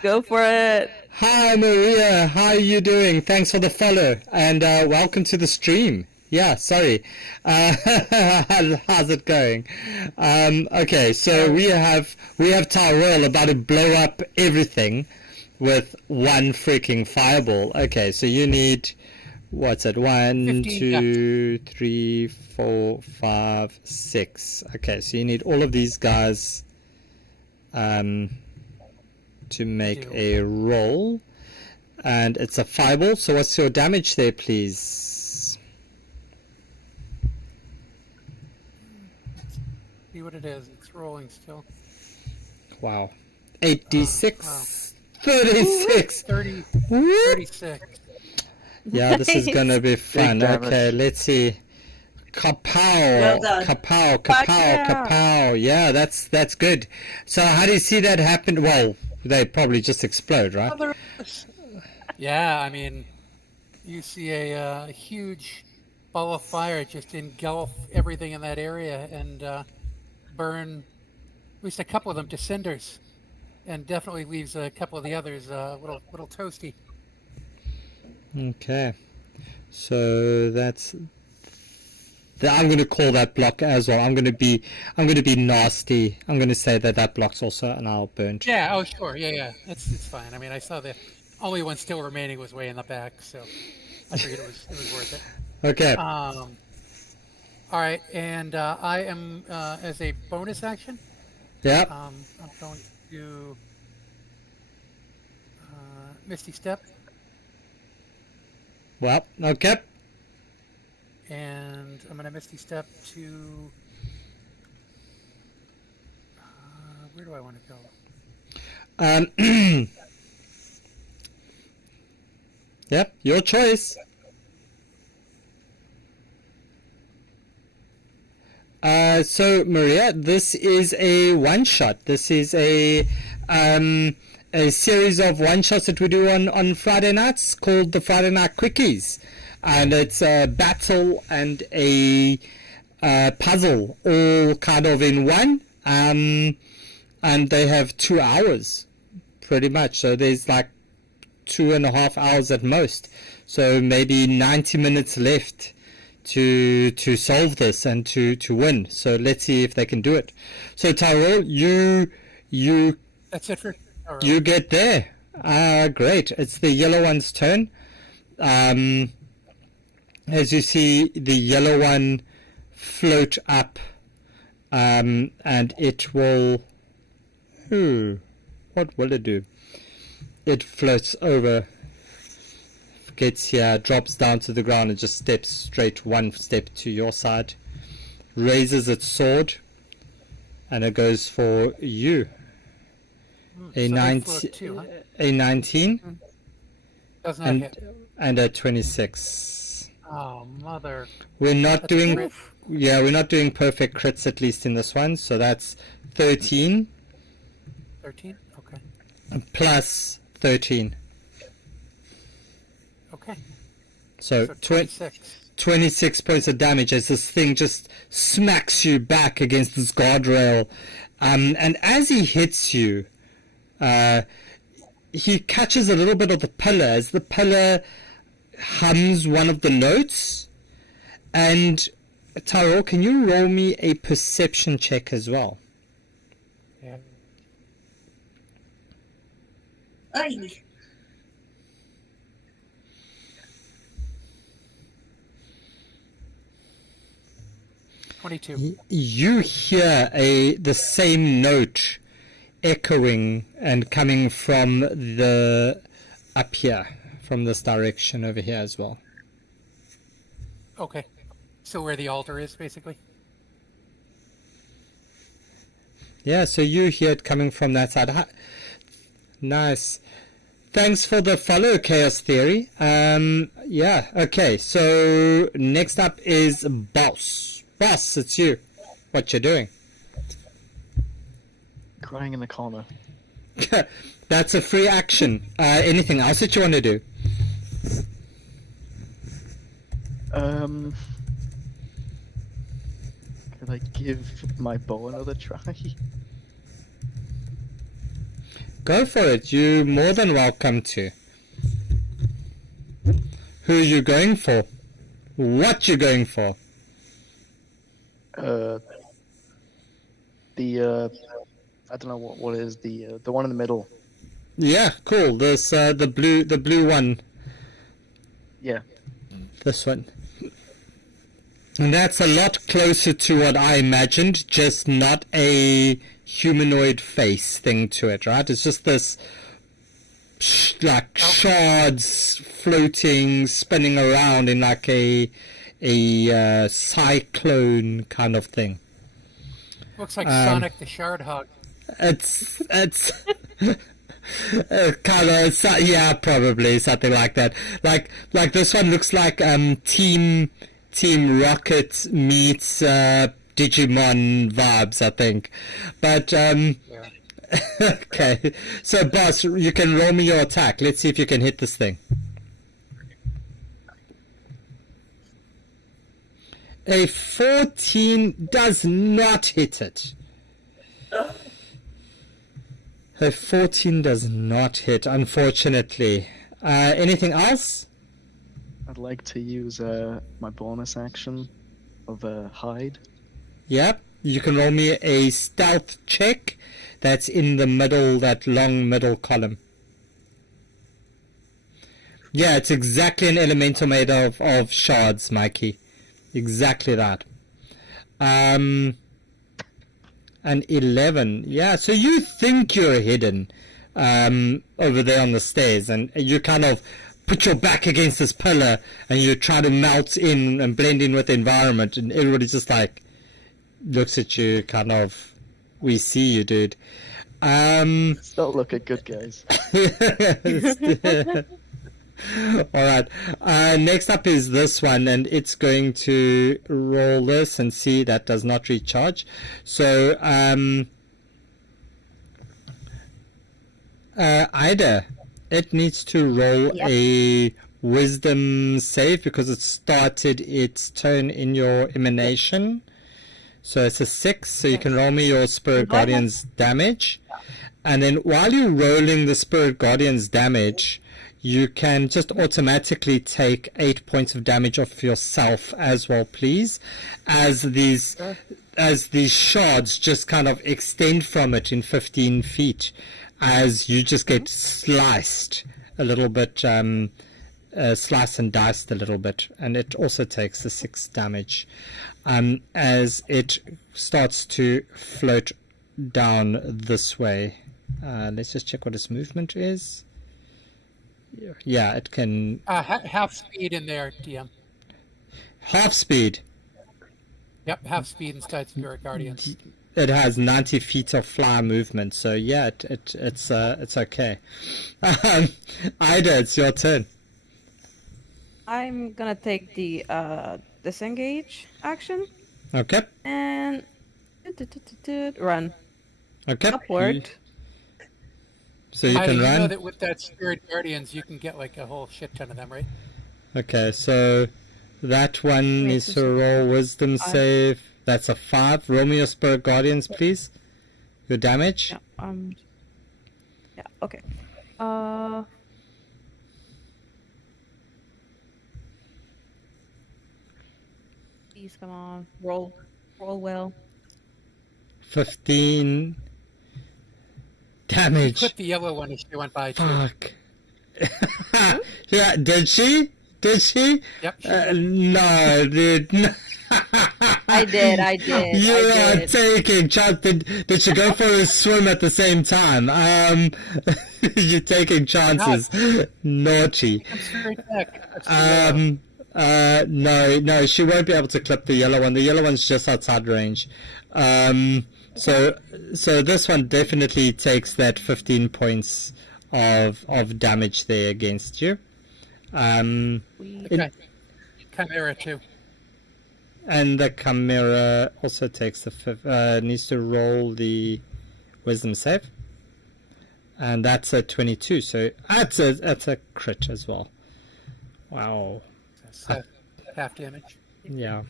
Go for it. Hi Maria, how are you doing? Thanks for the follow, and welcome to the stream. Yeah, sorry. How's it going? Okay, so we have Tyrell about to blow up everything with one freaking fireball. Okay, so you need, what's it? 1, 2, 3, 4, 5, 6. Okay, so you need all of these guys to make a roll, and it's a fireball. So what's your damage there, please? See what it is. It's rolling still. Wow. 8d6. Wow. 36. 36. Yeah, this is gonna be fun. damage. Okay, let's see. Kapow, Well done. kapow, Fuck kapow, yeah. kapow. Yeah, that's good. So how do you see that happen? Well, they probably just explode, right? Yeah, I mean, you see a huge ball of fire just engulf everything in that area and burn at least a couple of them to cinders, and definitely leaves a couple of the others little toasty. Okay, so I'm going to call that block as well. I'm going to be nasty. I'm going to say that block's also now burnt. Yeah. Oh, sure. Yeah. It's fine. I mean, I saw the only one still remaining was way in the back, so I figured it was worth it. Okay. All right, and I am as a bonus action. Yeah. I'm going to Misty Step, Well. Okay. and I'm going to Misty Step to where do I want to go? Yep. Your choice. So Maria, this is a one shot. This is a series of one shots that we do on Friday nights called the Friday Night Quickies, and it's a battle and a puzzle all kind of in one. And they have 2 hours, pretty much. So there's like 2.5 hours at most. So maybe 90 minutes left to solve this and to win. So let's see if they can do it. So Tyrell, you That's it for All right. You get there. Great. It's the yellow one's turn. As you see, the yellow one float up, and it will... what will it do? It floats over, gets here, drops down to the ground, and just steps straight one step to your side, raises its sword, and it goes for you. A So they 19, float too, huh? a 19, Does not and hit. and a 26. Oh, mother. We're not That's a doing, crit. yeah, we're not doing perfect crits, at least in this one. So that's 13 13? Okay. plus 13. Okay. So So 26. 26 points of damage as this thing just smacks you back against this guardrail. And as he hits you, he catches a little bit of the pillar as the pillar hums one of the notes. And Tyrell, can you roll me a perception check as well? Yeah. Ay. You hear the same note echoing and coming from the up here, from this direction over here as well. Okay. So where the altar is, basically? Yeah, so you hear it coming from that side. Nice. Thanks for the follow, Chaos Theory. Yeah, okay, so next up is Boss. Boss, it's you. What you doing? Crying in the corner. That's a free action. Anything else that you want to do? Could I give my bow another try? Go for it. You're more than welcome to. Who are you going for? What you going for? I don't know what is the one in the middle. Yeah, cool. This the blue one. Yeah. This one. And that's a lot closer to what I imagined, just not a humanoid face thing to it, right? It's just this like shards floating, spinning around in like a cyclone kind of thing. Looks like Sonic the Shardhog. It's kind of, yeah, probably something like that. Like this one looks like Team Rocket meets Digimon vibes, I think. But okay. So, Boss, you can roll me your attack. Let's see if you can hit this thing. A 14 does not hit it. A 14 does not hit, unfortunately. Anything else? I'd like to use my bonus action of hide. Yep. You can roll me a stealth check. That's in the middle, that long middle column. Yeah, it's exactly an elemental made of shards, Mikey. Exactly that. An 11. Yeah, so you think you're hidden over there on the stairs, and you kind of put your back against this pillar, and you try to melt in and blend in with the environment, and everybody just like looks at you kind of, we see you, dude. Still look at good guys. Alright, next up is this one, and it's going to roll this and see that does not recharge. So, Ida, it needs to roll a wisdom save because it started its turn in your emanation. So it's a 6, so you can roll me your Spirit Guardian's damage. And then while you're rolling the Spirit Guardian's damage, you can just automatically take 8 points of damage off yourself as well, please, as these shards just kind of extend from it in 15 feet. as you just get sliced a little bit, sliced and diced a little bit, and it also takes the 6 damage as it starts to float down this way. Let's just check what its movement is. Yeah, it can... half speed in there, DM. Half speed. Yep, half speed inside Spirit Guardians. It has 90 feet of fly movement, so yeah, it's okay. Ida, it's your turn. I'm gonna take the disengage action Okay. and run Okay. upward. So you Ida, can you know run. that with that Spirit Guardians, you can get like a whole shit ton of them, right? Okay, so that one needs to roll wisdom save. That's a 5. Roll me your Spirit Guardians, please. Your damage. Yeah. Yeah. Okay. Please come on. Roll well. 15 damage. Clip the yellow one as she went by too. Fuck. Yeah, did she? Did she? Yep. She No, dude. No. I did. You are taking chance. Did she go for a swim at the same time? You're taking chances. Naughty. No, she won't be able to clip the yellow one. The yellow one's just outside range. So this one definitely takes that 15 points of damage there against you. Chimera too. And the Chimera also takes the needs to roll the wisdom save, and that's a 22. So that's a crit as well. Wow. So half damage. Yeah.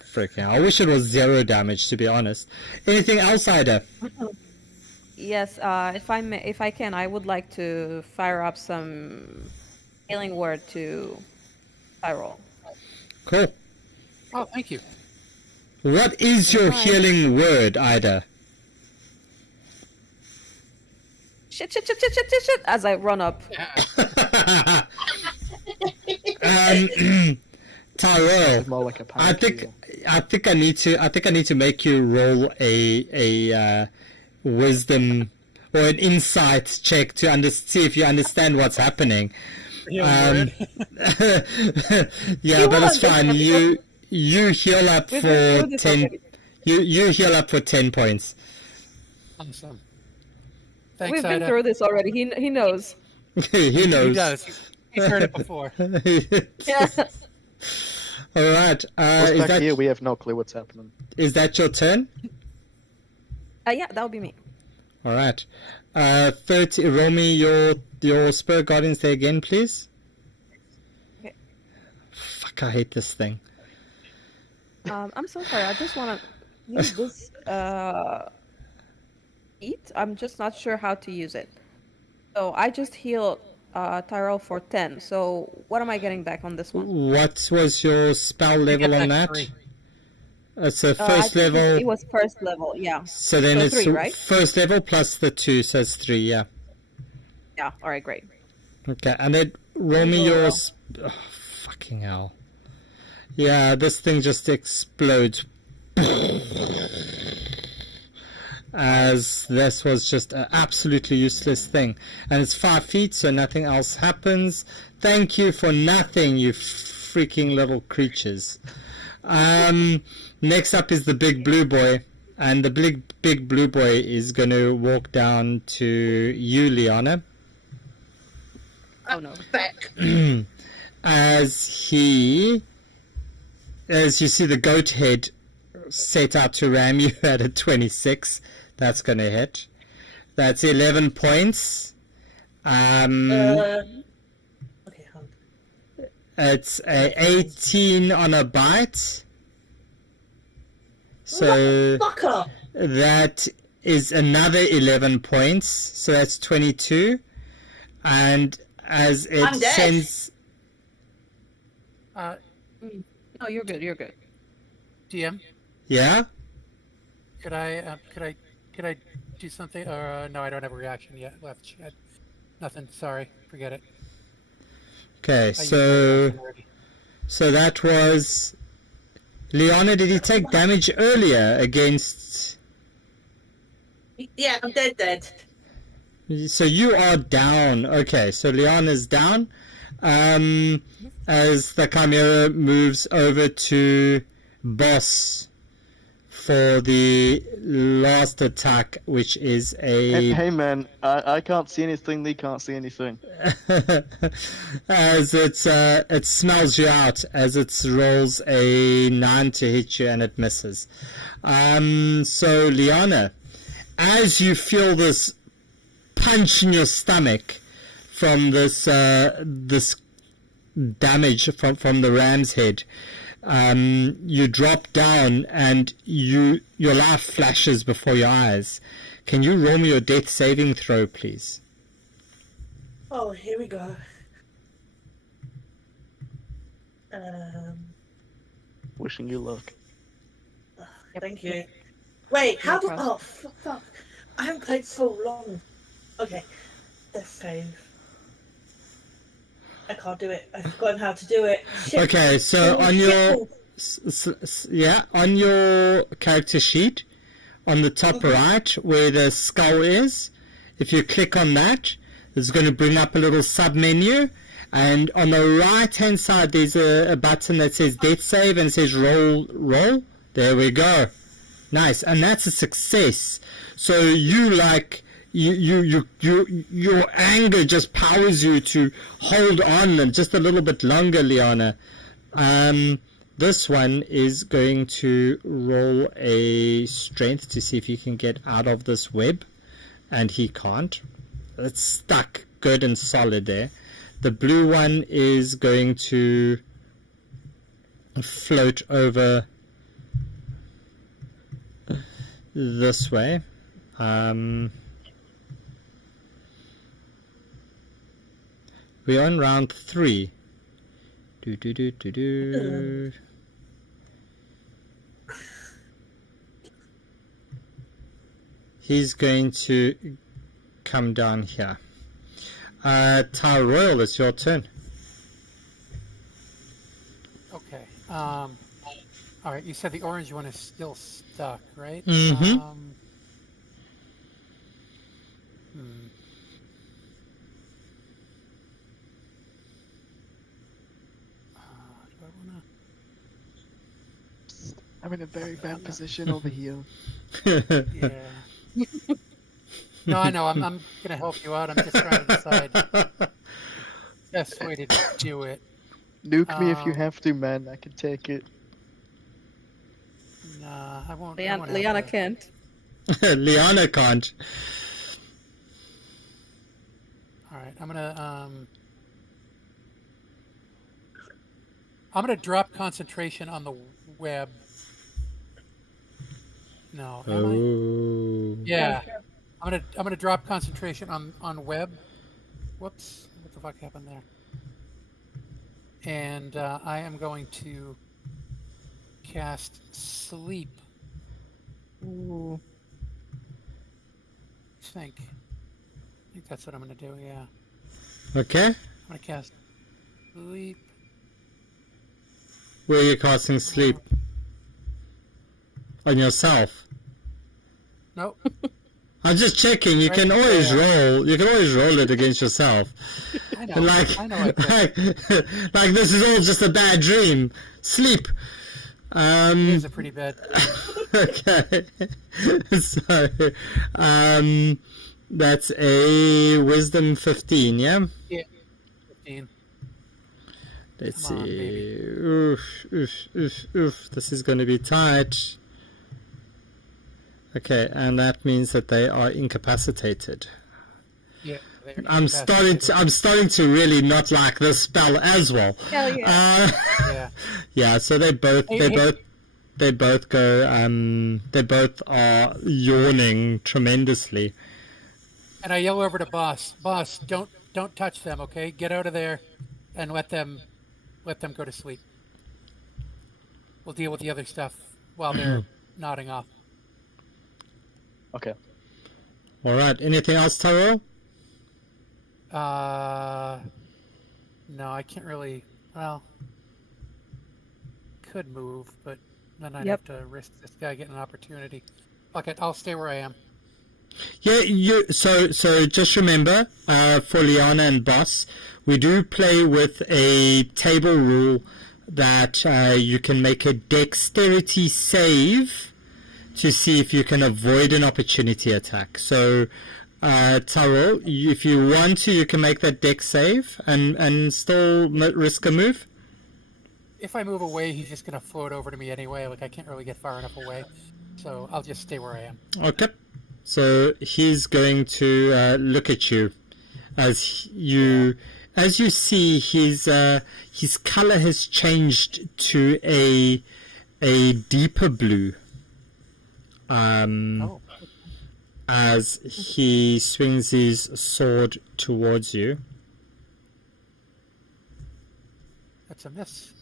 Freaking! I wish it was 0 damage, to be honest. Anything else, Ida? Yes. If I can, I would like to fire up some healing word to Tyrol. Cool. Oh, thank you. What is your healing word, Ida? Shit, as I run up. Tyrell, More like a I panic think I need to make you roll a wisdom or an insight check to see if you understand what's happening. Yeah, but it's fine. You heal up for 10. You heal up for 10 points. Awesome. Thanks, We've been Ida. through this already. He knows. He knows. He does. He's heard it before. Yeah. All right. Us back here, we have no clue what's happening. Is that your turn? Yeah, that would be me. All right. 30. Roll me your Spirit Guardians there again, please. Okay. Fuck! I hate this thing. I'm so sorry. I just want to use this feat. I'm just not sure how to use it. So I just healed Tyrell for 10. So what am I getting back on this one? What was your spell level on that? 3. It's a I first think level. It was first level, yeah. So then it's 3, right? first level plus the 2, so it's 3, yeah. Yeah, alright, great. Okay, and then roll me your... fucking hell. Yeah, this thing just explodes. As this was just an absolutely useless thing. And it's 5 feet, so nothing else happens. Thank you for nothing, you freaking little creatures. Next up is the big blue boy. And the big blue boy is going to walk down to you, Liana. Oh no. Back. As you see the goat head set out to ram you at a 26. That's going to hit. That's 11 points. Okay, hold on. It's a 18 on a bite. So Fucker! that is another 11 points. So that's 22. And as it I'm dead. sends... No, you're good, you're good. DM, Yeah? could I Can I do something? No, I don't have a reaction yet left. Nothing. Sorry. Forget it. Okay, I used my reaction already. so that was Liana. Did he take damage earlier against? Yeah, I'm dead. So you are down. Okay, so Liana's down. As the Chimera moves over to Boss for the last attack, which is a Hey man, I can't see anything. They can't see anything. as it smells you out as it rolls a 9 to hit you and it misses. So Liana, as you feel this punch in your stomach from this damage from the ram's head, you drop down and your life flashes before your eyes. Can you roll me your death saving throw, please? Oh, here we go. Wishing you luck. Thank you. Wait, how do... trust. Oh, fuck. I haven't played so long. Okay, let's save. I can't do it. I've forgotten how to do it. Shit. Okay, so Oh, on your shit. on your character sheet, on the top right where the skull is, if you click on that, it's going to bring up a little sub menu, and on the right hand side there's a button that says death save and it says roll. There we go. Nice, and that's a success. So you your anger just powers you to hold on just a little bit longer, Liana. This one is going to roll a strength to see if you can get out of this web, and he can't. It's stuck good and solid there. The blue one is going to float over this way. We're on round 3. He's going to come down here. Tower Royal, it's your turn. Okay. All right. You said the orange one is still stuck, right? Mm-hmm. Do I wanna? I'm in a very bad position over here. Yeah. No, I know. I'm gonna help you out. I'm just trying to decide best way to do it. Nuke me if you have to, man. I can take it. Nah, I won't. I won't have Liana that. can't. Liana can't. All right. I'm gonna drop concentration on the web. No. Am I? Oh. Yeah. I'm gonna drop concentration on web. Whoops! What the fuck happened there? And I am going to cast sleep. Ooh. I think that's what I'm gonna do. Yeah. Okay. I'm gonna cast sleep. Where are you casting sleep? On yourself? Nope. I'm just checking. You Right can always there. roll. You can always roll it against yourself. I know. Like, I know. I could. like this is all just a bad dream. Sleep. These are pretty bad. Okay. So, that's a wisdom 15. Yeah. Yeah. 15. Let's Come on, see. baby. Oof. This is going to be tight. Okay, and that means that they are incapacitated. Yeah. they're I'm starting to really not like this spell as well. Hell yeah. Yeah. Yeah. So they both Hey, go. They both are yawning tremendously. And I yell over to Boss. Boss, don't touch them. Okay, get out of there, and let them go to sleep. We'll deal with the other stuff while they're nodding off. Okay. All right. Anything else, Tyrell? No, I can't really. Well, could move, but then I'd Yep. have to risk this guy getting an opportunity. Fuck it, I'll stay where I am. Yeah, so just remember, for Liana and Boss, we do play with a table rule that you can make a dexterity save to see if you can avoid an opportunity attack. So, Tyrell, if you want to, you can make that dex save and still risk a move. If I move away, he's just gonna float over to me anyway. Like, I can't really get far enough away, so I'll just stay where I am. Okay. So he's going to look at you as you see his color has changed to a deeper blue. Oh, As he swings his sword towards you, that's a miss.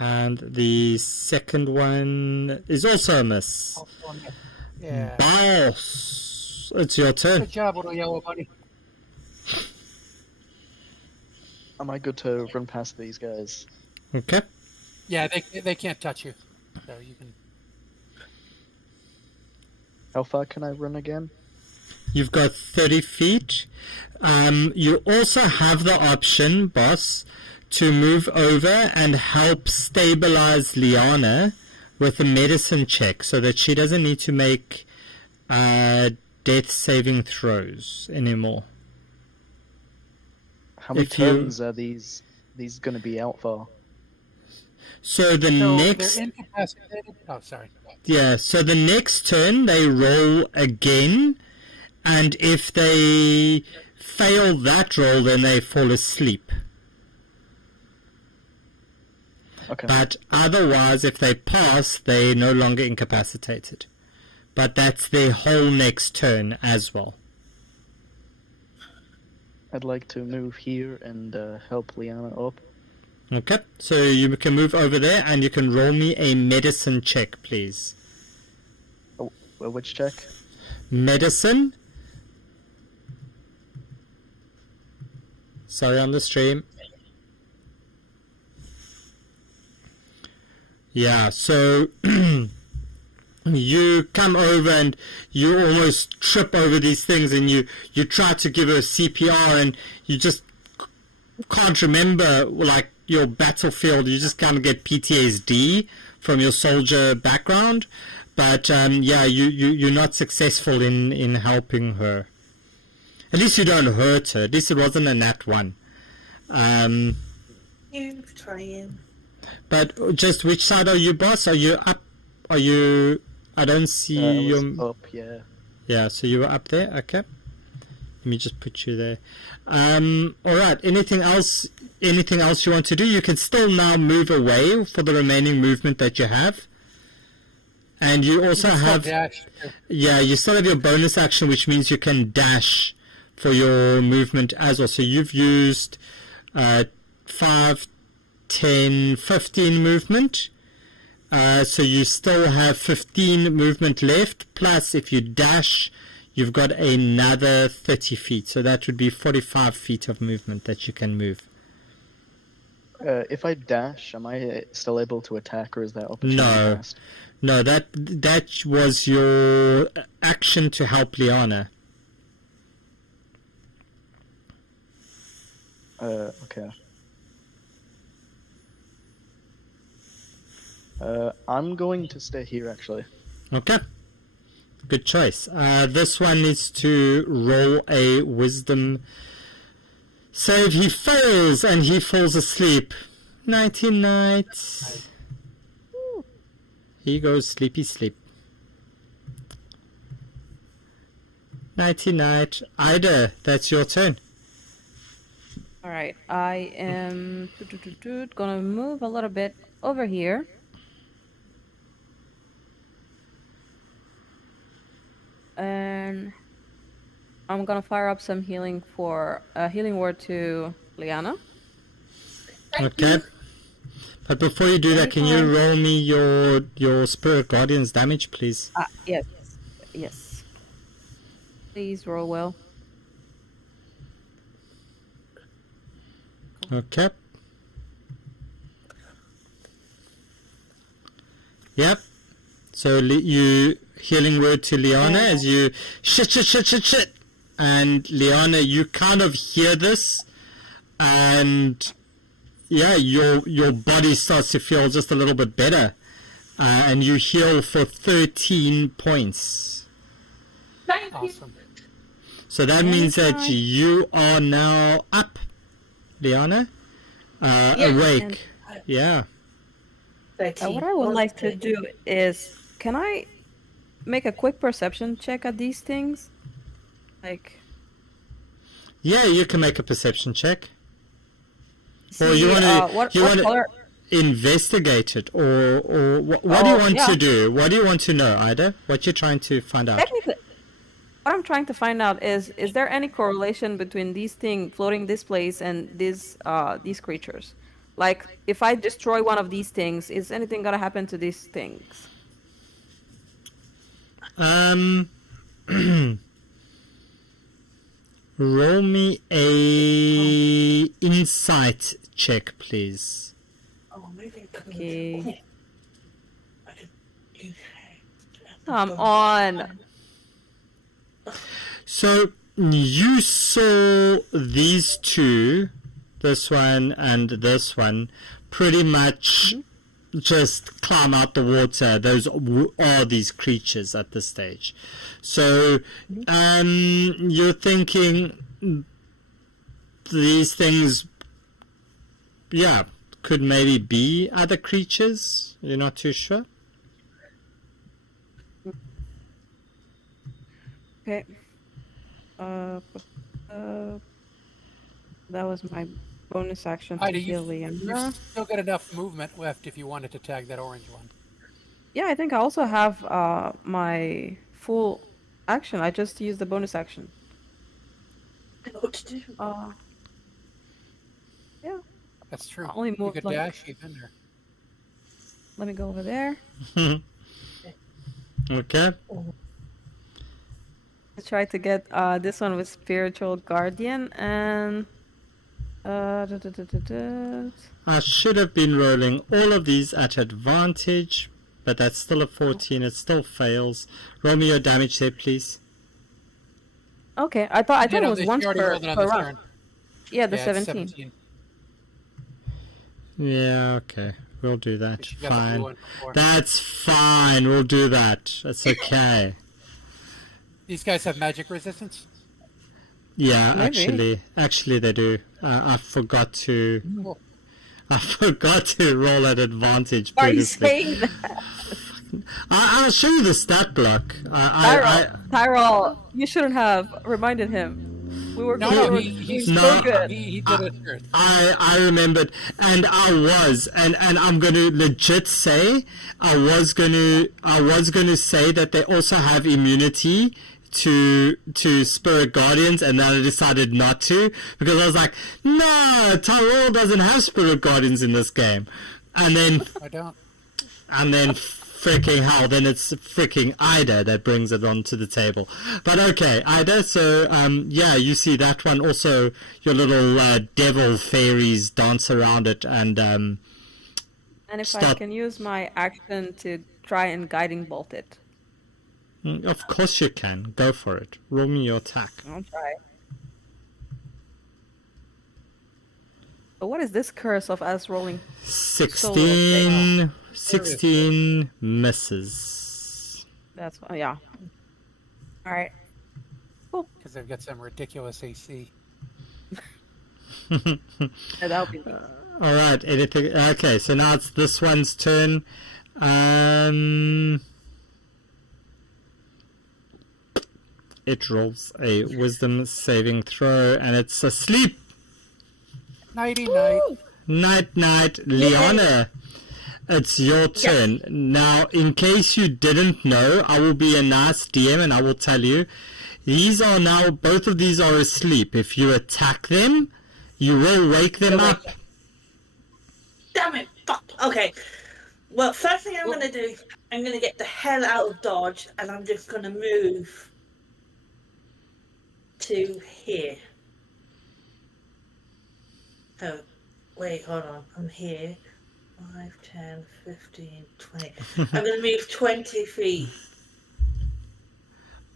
and the second one is also a miss. Also a miss. Yeah. Boss, it's your turn. Good job, little yellow bunny. Am I good to run past these guys? Okay. Yeah, they can't touch you, so you can. How far can I run again? You've got 30 feet. You also have the option, boss, to move over and help stabilize Liana with a medicine check so that she doesn't need to make death saving throws anymore. How many If you- turns are these going to be out for? So the So next they're incapacitated. Oh, sorry. Yeah, so the next turn they roll again, and if they fail that roll, then they fall asleep. Okay. But otherwise, if they pass, they're no longer incapacitated. But that's their whole next turn as well. I'd like to move here and help Liana up. Okay, so you can move over there, and you can roll me a medicine check, please. Oh, which check? Medicine. Sorry, on the stream. Yeah, so you come over and you almost trip over these things, and you try to give her CPR, and you just can't remember, like, your battlefield. You just kind of get PTSD from your soldier background. But yeah, you're not successful in helping her. At least you don't hurt her. At least it wasn't a nat one. Yeah, trying. But just which side are you, boss? Are you up? Are you? I don't see I your. was up, yeah. Yeah, so you were up there. Okay. Let me just put you there. All right. Anything else? Anything else you want to do? You can still now move away for the remaining movement that you have. And you also You can still have, dash. yeah, you still have your bonus action, which means you can dash for your movement as well. So you've used 5, 10, 15 movement. So you still have 15 movement left. Plus, if you dash, you've got another 30 feet. So that would be 45 feet of movement that you can move. If I dash, am I still able to attack, or is that opportunity No. passed? No, that was your action to help Liana. Okay. I'm going to stay here, actually. Okay. Good choice. This one needs to roll a wisdom save. He fails and he falls asleep. Nighty night. He goes sleepy sleep. Nighty night. Ida, that's your turn. All right, I am gonna move a little bit over here. And I'm gonna fire up some healing for a healing word to Liana. Okay. But before you do that, can you roll me your Spirit Guardian's damage, please? Yes, yes. Please roll well. Okay. Yep. So you healing word to Liana as you shit. And Liana, you kind of hear this, and yeah, your body starts to feel just a little bit better, and you heal for 13 points. Thank you. Awesome. So that means that you are now up, Liana, awake. Yeah. What I would like to do is, can I make a quick perception check at these things? Like, Yeah, you can make a perception check. see, Or you want to what you want color? to investigate it, or what do you want yeah. to do? What do you want to know, Ida? What you're trying to find out? Technically, what I'm trying to find out is there any correlation between these things floating this place and these creatures? Like, if I destroy one of these things, is anything gonna happen to these things? Roll me a insight check, please. Okay. Come on. So you saw these two, this one and this one, pretty much just climb out the water. Those are these creatures at this stage. So you're thinking these things, yeah, could maybe be other creatures. You're not too sure. Okay. That was my bonus action to Ida, heal you've Liana. still got enough movement left if you wanted to tag that orange one. Yeah, I think I also have my full action. I just used the bonus action. What to do? Yeah. That's true. Only You moved could like- dash even there. Let me go over there. Okay. I tried to get this one with Spiritual Guardian and I should have been rolling all of these at advantage, but that's still a 14. It still fails. Roll me your damage save, please. Okay, I thought it was She once already per rolled it on this round. turn. Yeah, the Yeah, it's 17. Yeah, okay. We'll do that. She got the blue Fine. one before. That's fine. We'll do that. That's okay. These guys have magic resistance? Yeah, Maybe. actually they do. I forgot to Cool. roll at advantage Are you previously. saying that? I'll show you the stat block. Tyrell, you shouldn't have reminded him. We were No, he's No, so good. He did it first. I remembered, and I'm going to legit say, I was going to say that they also have immunity to spirit guardians, and then I decided not to, because I was like, no, Tyrell doesn't have spirit guardians in this game. And then I don't. freaking hell, then it's freaking Ida that brings it onto the table. But okay, Ida, so yeah, you see that one also, your little devil fairies dance around it, and And if I stop. can use my action to try and guiding bolt it. Of course you can. Go for it. Roll me your attack. I'll try. But what is this curse of us rolling? 16 misses. That's yeah. All right. Because they've got some ridiculous AC. Yeah, that'll be me. All right. Anything? Okay. So now it's this one's turn. It rolls a wisdom saving throw, and it's asleep. Nighty night. Night, Liana. It's your turn. Now, in case you didn't know, I will be a nice DM and I will tell you, both of these are asleep. If you attack them, you will wake them up. Damn it! Fuck. Okay. Well, first thing I'm gonna do, I'm gonna get the hell out of dodge, and I'm just gonna move to here. Oh, wait, hold on. I'm here. 5, 10, 15, 20. I'm going to move 20 feet.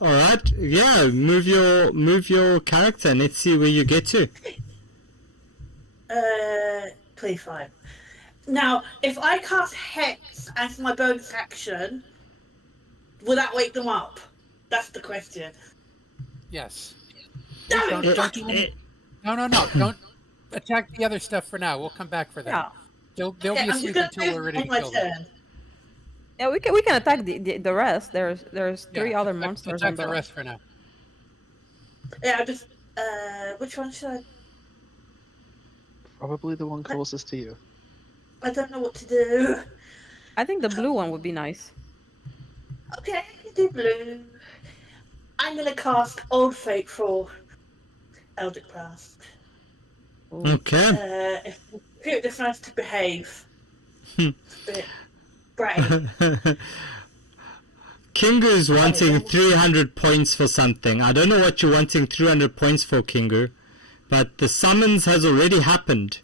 All right. Yeah. Move your character and let's see where you get to. 25. Now, if I cast Hex as my bonus action, will that wake them up? That's the question. Yes. Damn it! Don't do any- No. Don't attack the other stuff for now. We'll come back for that. Yeah. They'll Okay, be I'm just asleep going until we're ready to to my kill them. turn. Yeah, we can attack the rest. There's three Yeah, other attack- monsters Attack on the rest for now. Yeah, I just. Which one should I? Probably the one closest to you. I don't know what to do. I think the blue one would be nice. Okay, do blue. I'm going to cast Old Faithful Eldritch Blast. Okay. If it decides to behave. It's a bit brave. Kingu's wanting 300 points for something. I don't know what you're wanting 300 points for, Kingu, but the summons has already happened.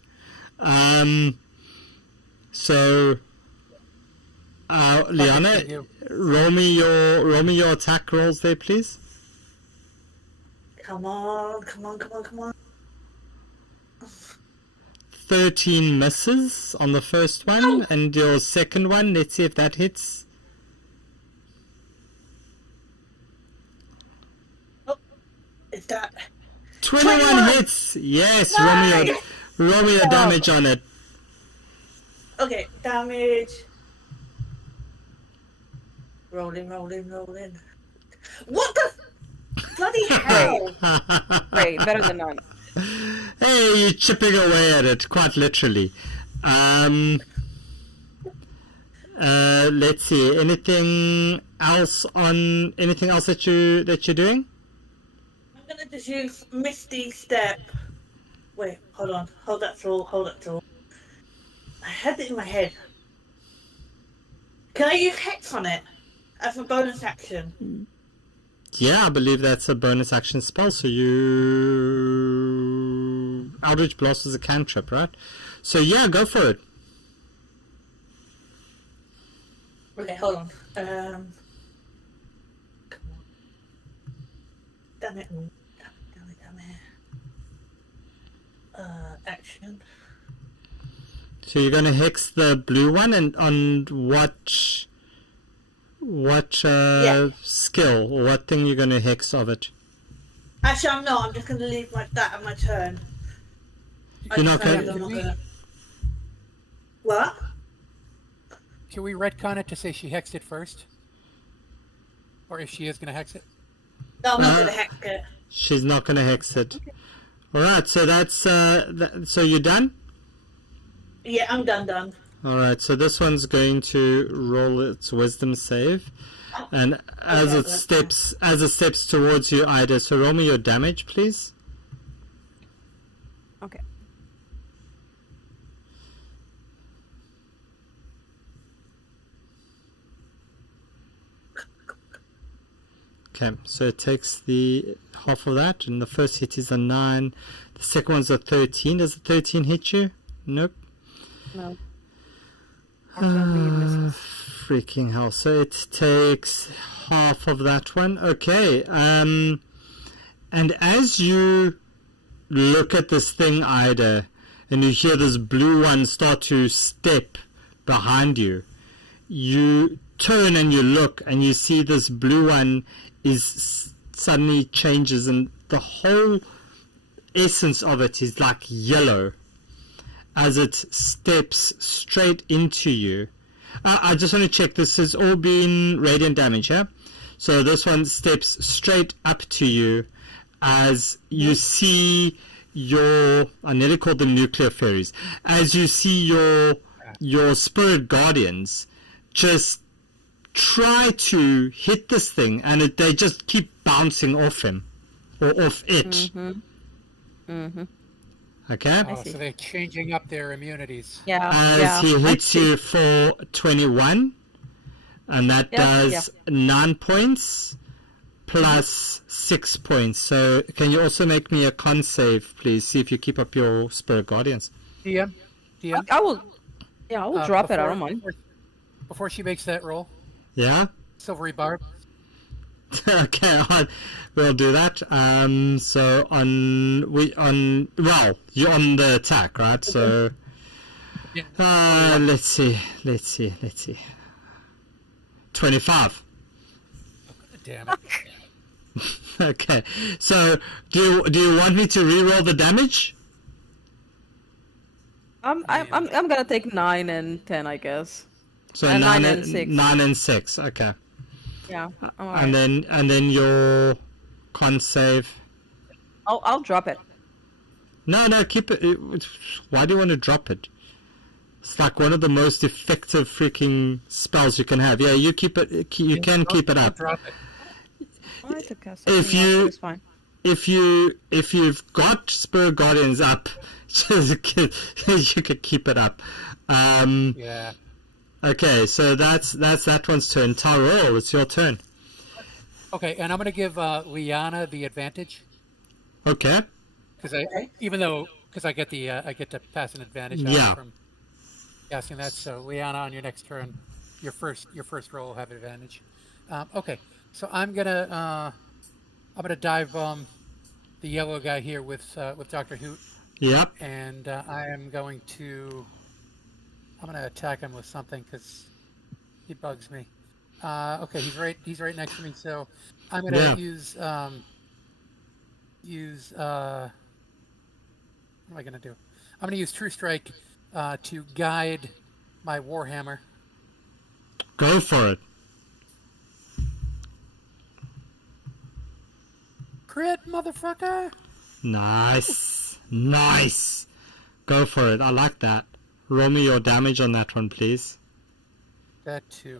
So, Liana, roll me your attack rolls there, please. Come on. 13 misses on the first one, and your second one, let's see if that hits. Is that 21 hits! Yes, roll me your damage on it. okay? Damage. Rolling. What the bloody hell? Great, better than none. Hey, you're chipping away at it, quite literally. Let's see. Anything else that you're doing? I'm gonna just use Misty Step. Wait, hold on. Hold that thought. I had it in my head. Can I use Hex on it as a bonus action? Yeah, I believe that's a bonus action spell. So Eldritch Blast is a cantrip, right? So yeah, go for it. Okay, hold on. Come on. Damn it. Action. So you're going to hex the blue one, and on what skill or what thing you're going to hex of it? Actually, I'm not. I'm just going to leave that at my turn. You're not I'm going not gonna... What? Can we retcon it to say she hexed it first? Or if she is going to hex it? No, I'm not going to hex it. She's not going to hex it. Alright, so that's so you're done? Yeah, I'm done. Alright, so this one's going to roll its wisdom save. And as it steps towards you, Ida, so roll me your damage, please. Okay. Okay, so it takes the half of that, and the first hit is a 9. The second one's a 13. Does the 13 hit you? Nope. No. Unfortunately, Freaking hell. So it takes half of that one. Okay. And as you look at this thing, Ida, and you hear this blue one start to step behind you, you turn and you look and you see this blue one is suddenly changes, and the whole essence of it is like yellow as it steps straight into you. I just want to check, this has all been radiant damage, yeah? So this one steps straight up to you as you see your, I nearly called them nuclear fairies, as you see your spirit guardians just try to hit this thing, and they just keep bouncing off him or off it. Okay. Oh, so they're changing up their immunities. Yeah. As he hits you for 21, and that does 9 points plus 6 points. So can you also make me a con save, please? See if you keep up your Spirit Guardians. DM. I will. Yeah, I will drop it. I before- don't mind. Before she makes that roll, Yeah? silvery barb. Okay, we'll do that. So you're on the attack, right? So Yeah. let's see. 25. Damn it. Okay. So do you want me to re-roll the damage? I'm gonna take 9 and 10, I guess. So And 9 9 and 6. 9 and 6. Okay. Yeah. And then your con save. I'll drop it. No, keep it. Why do you want to drop it? It's like one of the most effective freaking spells you can have. Yeah, you keep it. You can keep it up. Drop it. Alright, okay. It's fine. If you've got Spirit Guardians up, you could keep it up. Yeah. Okay, so that's that one's turn. Tyrell, it's your turn. Okay, and I'm gonna give Liana the advantage Okay. because I get to pass an advantage Yeah. from casting that. So Liana, on your next turn, your first roll will have advantage. Okay, so I'm gonna dive bomb the yellow guy here with Dr. Hoot, Yep. and I'm gonna attack him with something because he bugs me. Okay, he's right next to me, so I'm gonna Yeah. use what am I gonna do? I'm gonna use True Strike to guide my Warhammer. Go for it. Crit, motherfucker! Nice. Go for it. I like that. Roll me your damage on that one, please. That too.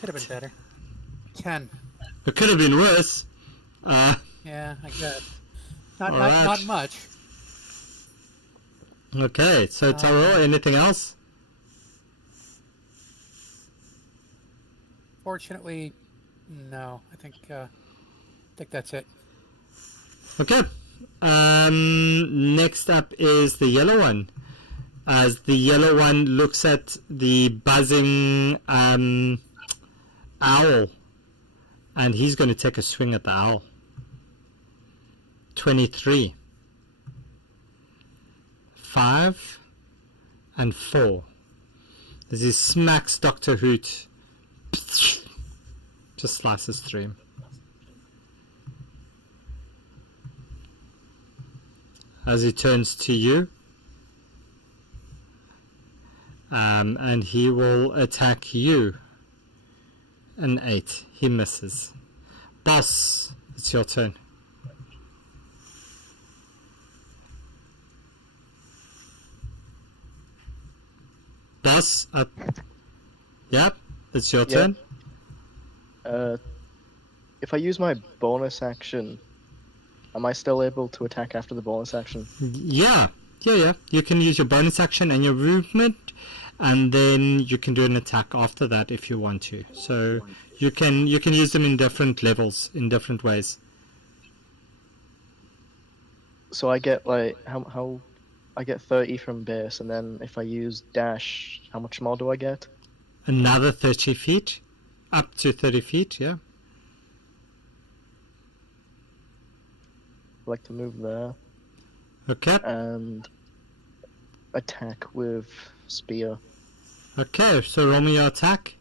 Could have been better. 10. It could have been worse. Yeah, I guess. Not Alright. much. Okay, so Tyrell, anything else? Fortunately, no. I think that's it. Okay. Next up is the yellow one. As the yellow one looks at the buzzing owl, and he's going to take a swing at the owl. 23. 5 and 4. As he smacks Dr. Hoot, just slices through him. As he turns to you, and he will attack you. An 8. He misses. Boss, it's your turn. Boss, yep, it's your turn. If I use my bonus action, am I still able to attack after the bonus action? Yeah. You can use your bonus action and your movement, and then you can do an attack after that if you want to. So you can use them in different levels, in different ways. So I get like how I get 30 from base, and then if I use dash, how much more do I get? Another 30 feet, up to 30 feet. Yeah. I'd like to move there Okay. and attack with spear. Okay. So roll me your attack.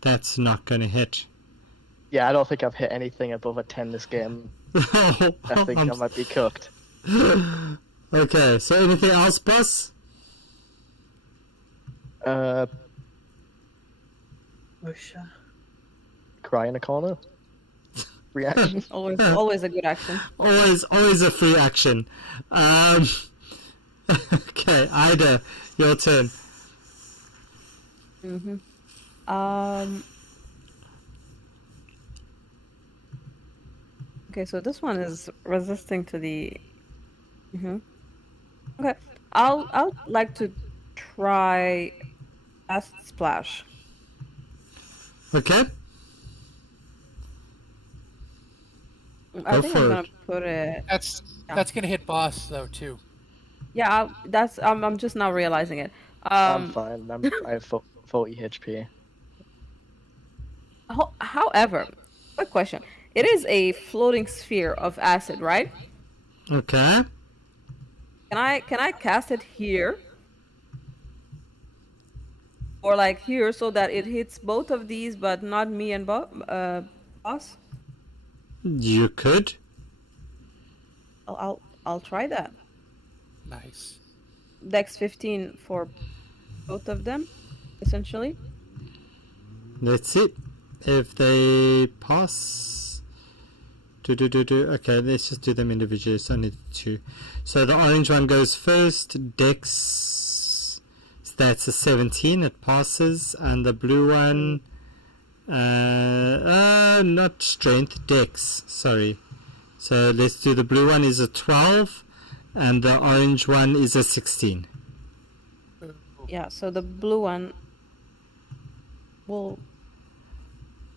That's not going to hit. Yeah, I don't think I've hit anything above a 10 this game. I think I might be cooked. Okay, so anything else, boss? Cry in a corner. Reaction. Always a good action. Always a free action. Okay, Ida, your turn. Okay, so this one is resisting to the Mm-hmm. Okay. I'll like to try Acid Splash. Okay, I go think I'm for gonna it. put it. That's Yeah. that's gonna hit boss though too. Yeah, that's I'm just now realizing it. I'm fine. I have 40 HP. However, quick question. It is a floating sphere of acid, right? Okay. Can I cast it here? Or like here so that it hits both of these but not me and boss? You could. I'll try that. Nice. Dex 15 for both of them, essentially. Let's see if they pass. Okay, let's just do them individually. It's only 2. So the orange one goes first. Dex, that's a 17. It passes, and the blue one, not strength, Dex. Sorry. So let's do the blue one is a 12, and the orange one is a 16. Yeah, so the blue one will...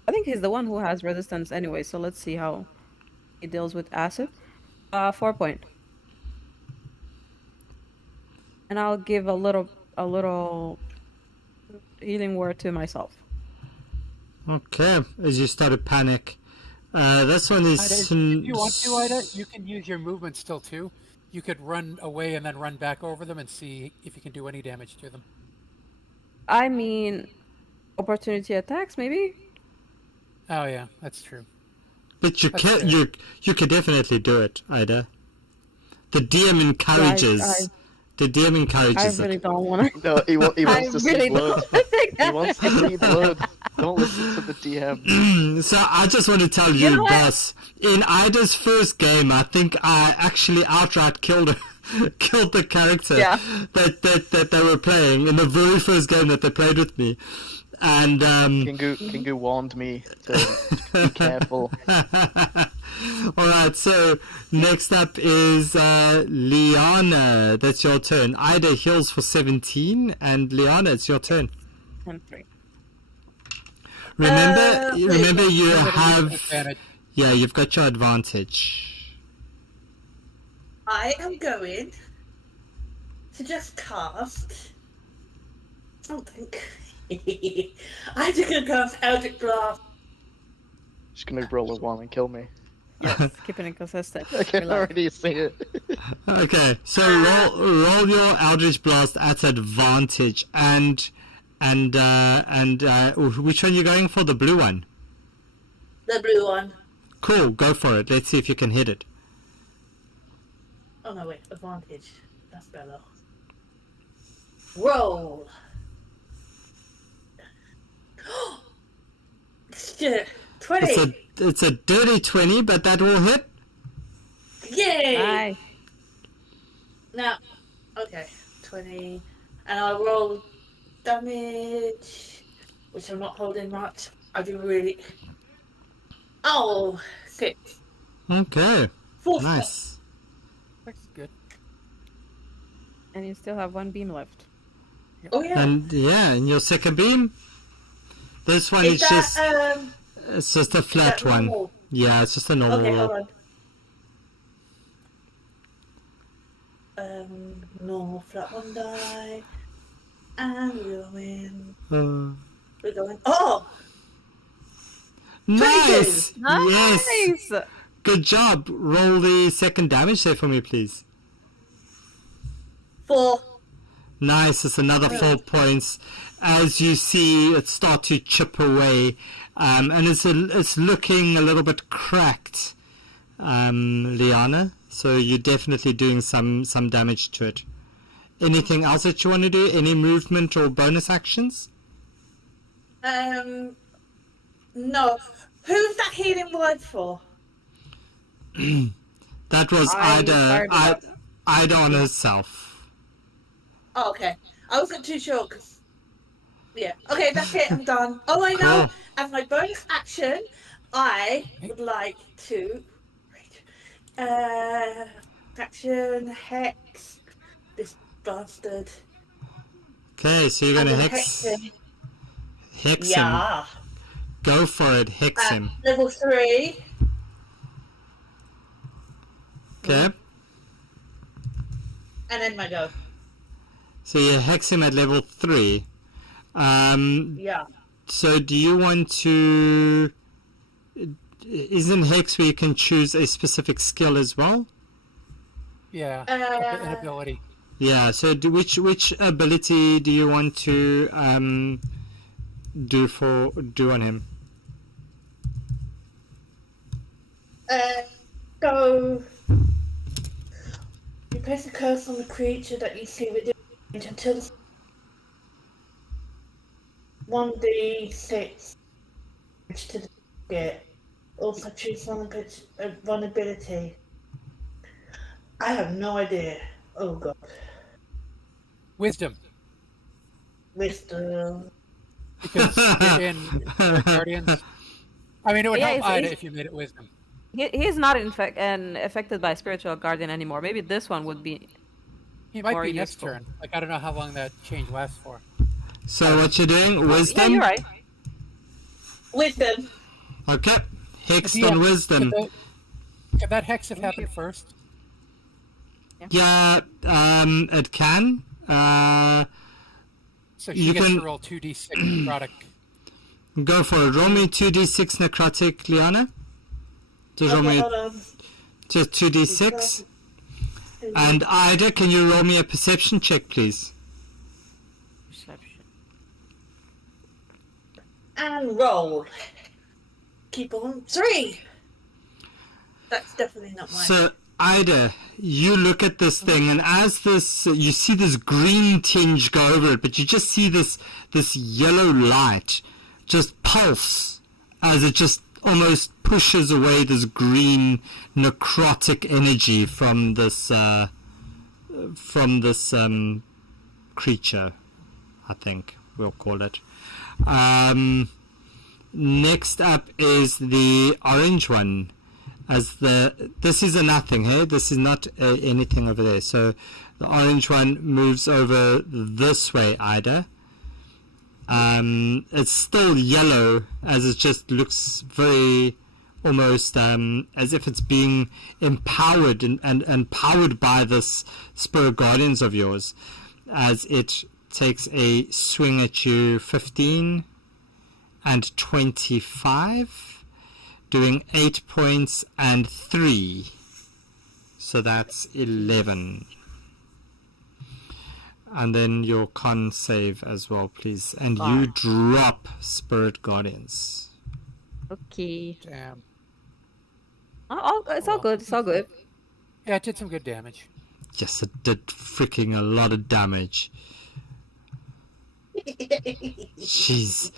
I think he's the one who has resistance anyway, so let's see how he deals with acid. 4 point. And I'll give a little healing word to myself. Okay, as you start to panic. This one is... Ida, if you want to, Ida, you can use your movement still too. You could run away and then run back over them and see if you can do any damage to them. I mean, opportunity attacks, maybe? Oh yeah, that's true. But you That's can fair. you could definitely do it, Ida. The DM encourages. The DM I encourages really it. don't want to. No, he I wants to see really blood. don't want to take He that. wants to see blood. Don't listen to the DM. So I just want to tell you, know what? boss. In Ida's first game, I think I actually outright killed her, killed the character Yeah. that they were playing in the very first game that they played with me, and Kingu warned me to be careful. All right, so next up is Liana. That's your turn. Ida heals for 17, and Liana, it's your turn. And 3. Remember you Everybody have... gets advantage. Yeah, you've got your advantage. I am going to just cast something. I'm just going to cast Eldritch Blast. Just gonna roll a 1 and kill me. Yes, keep it inconsistent. I can Relax. already see it. Okay, so roll your Eldritch Blast at advantage, and which one are you going for? The blue one. The blue one. Cool, go for it. Let's see if you can hit it. Oh no, wait, advantage. That's better. Roll. Shit. 20. It's a dirty 20, but that will hit. Yay! Bye. Now, okay, 20. And I'll roll damage, which I'm not holding much. I do really. Oh, 6. Okay, 4 nice. That's good. And you still have 1 beam left. Oh yeah. And yeah, and your second beam. This one Is is that it's just a flat that one. normal? Yeah, it's just a normal Okay, roll. hold on. Normal flat one die, and we're going. We're going. Oh, Nice! 22. Yes! Nice! Good job. Roll the second damage there for me, please. 4. Nice, it's another 4 points. As you see it start to chip away, and it's looking a little bit cracked, Liana. So you're definitely doing some damage to it. Anything else that you want to do? Any movement or bonus actions? No. Who's that healing word for? That was I'm sorry about Ida on herself. Oh, okay. I wasn't too sure. Yeah. Okay, that's it. I'm done. Oh, I know. Cool. As my bonus action, I would like to. Action, hex, this bastard. Okay, so you're I'm gonna gonna hex him. him. Yeah. Go for it, hex him. Level 3. Okay. And then my go. So you hex him at level 3. Yeah. So do you want to... Isn't hex where you can choose a specific skill as well? Yeah, an ability. Yeah, so which ability do you want to do on him? So you place a curse on the creature that you see within range until 1d6 to the target. Also choose vulnerability. I have no idea. Oh god. Wisdom. Wisdom. Because in Guardians... I mean, it would Yeah, help it's- Ida it's- if you made it wisdom. He's not affected by spiritual guardian anymore. Maybe this one would be. He might Or be next useful. turn. Like, I don't know how long that change lasts for. So what you're doing, wisdom? Yeah, you're right. Wisdom. Okay, hexed Yeah, on wisdom. Could that hex have happened first? Yeah, it can. So You she gets can- to roll 2d6 necrotic. Go for it. Roll me 2d6 necrotic, Liana. Just roll Okay, me hold on. just 2d6. And Ida, can you roll me a perception check, please? Perception. And roll. Keep on. 3! That's definitely not mine. So, Ida, you look at this thing, and as this, you see this green tinge go over it, but you just see this yellow light just pulse as it just almost pushes away this green necrotic energy from this creature, I think we'll call it. Next up is the orange one. This is a nothing, hey? This is not anything over there. So the orange one moves over this way, Ida. It's still yellow, as it just looks very almost as if it's being empowered and powered by this spirit guardians of yours, as it takes a swing at you. 15 and 25, doing 8 points and 3, so that's 11. And then your con save as well, please. And you drop Spirit Guardians. Okay. Damn. It's all good. It's all good. Yeah, it did some good damage. Yes, it did freaking a lot of damage. Jeez.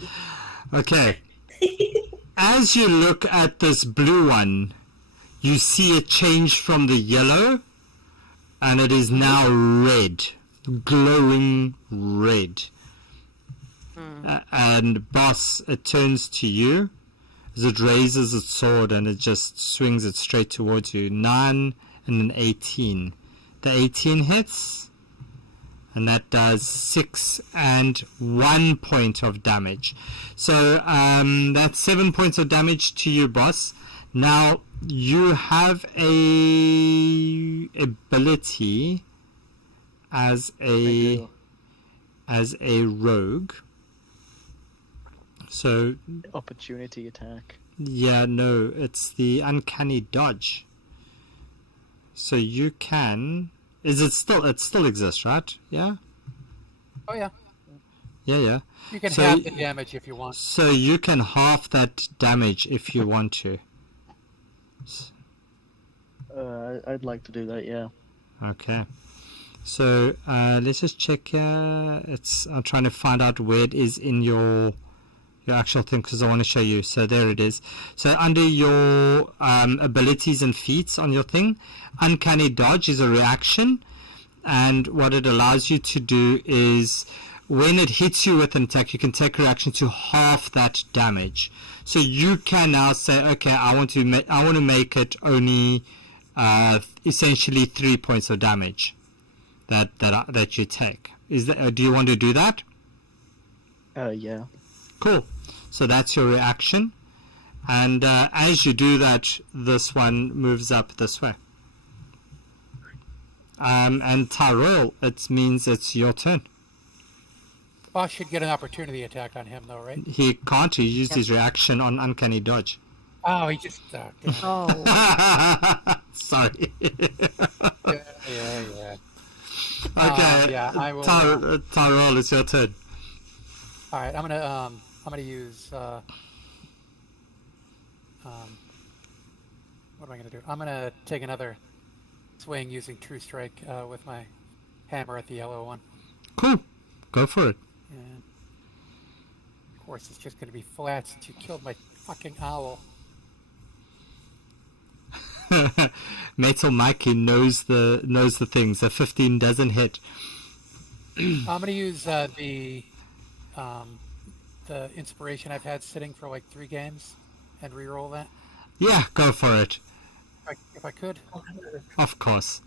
Okay. As you look at this blue one, you see it change from the yellow, and it is now red. Glowing red. And boss, it turns to you as it raises its sword and it just swings it straight towards you. 9 and an 18. The 18 hits, and that does 6 and 1 point of damage. So that's 7 points of damage to you, boss. Now you have a ability as a rogue. So Opportunity attack. yeah, no, it's the uncanny dodge. So you can. It still exists, right? Yeah. Oh, yeah. Yeah. You can So halve the damage if you want. So you can half that damage if you want to. I'd like to do that, yeah. Okay. So let's just check. I'm trying to find out where it is in your actual thing, because I want to show you. So there it is. So under your abilities and feats on your thing, uncanny dodge is a reaction, and what it allows you to do is when it hits you with an attack, you can take a reaction to half that damage. So you can now say, okay, I want to make it only essentially 3 points of damage that you take. Do you want to do that? Yeah. Cool. So that's your reaction. And as you do that, this one moves up this way. And Tyrell, it means it's your turn. Boss should get an opportunity attack on him, though, right? He can't. He used his reaction on Uncanny Dodge. Oh, he just... Oh. Sorry. yeah. Okay. Yeah, I will... Tyrell, it's your turn. All right, I'm gonna use... what am I gonna do? I'm gonna take another swing using True Strike with my hammer at the yellow one. Cool. Go for it. And of course, it's just gonna be flat since you killed my fucking owl. Metal Mikey knows the things. A 15 doesn't hit. I'm gonna use the inspiration I've had sitting for like 3 games and re-roll that. Yeah, go for it. If I could. Of course.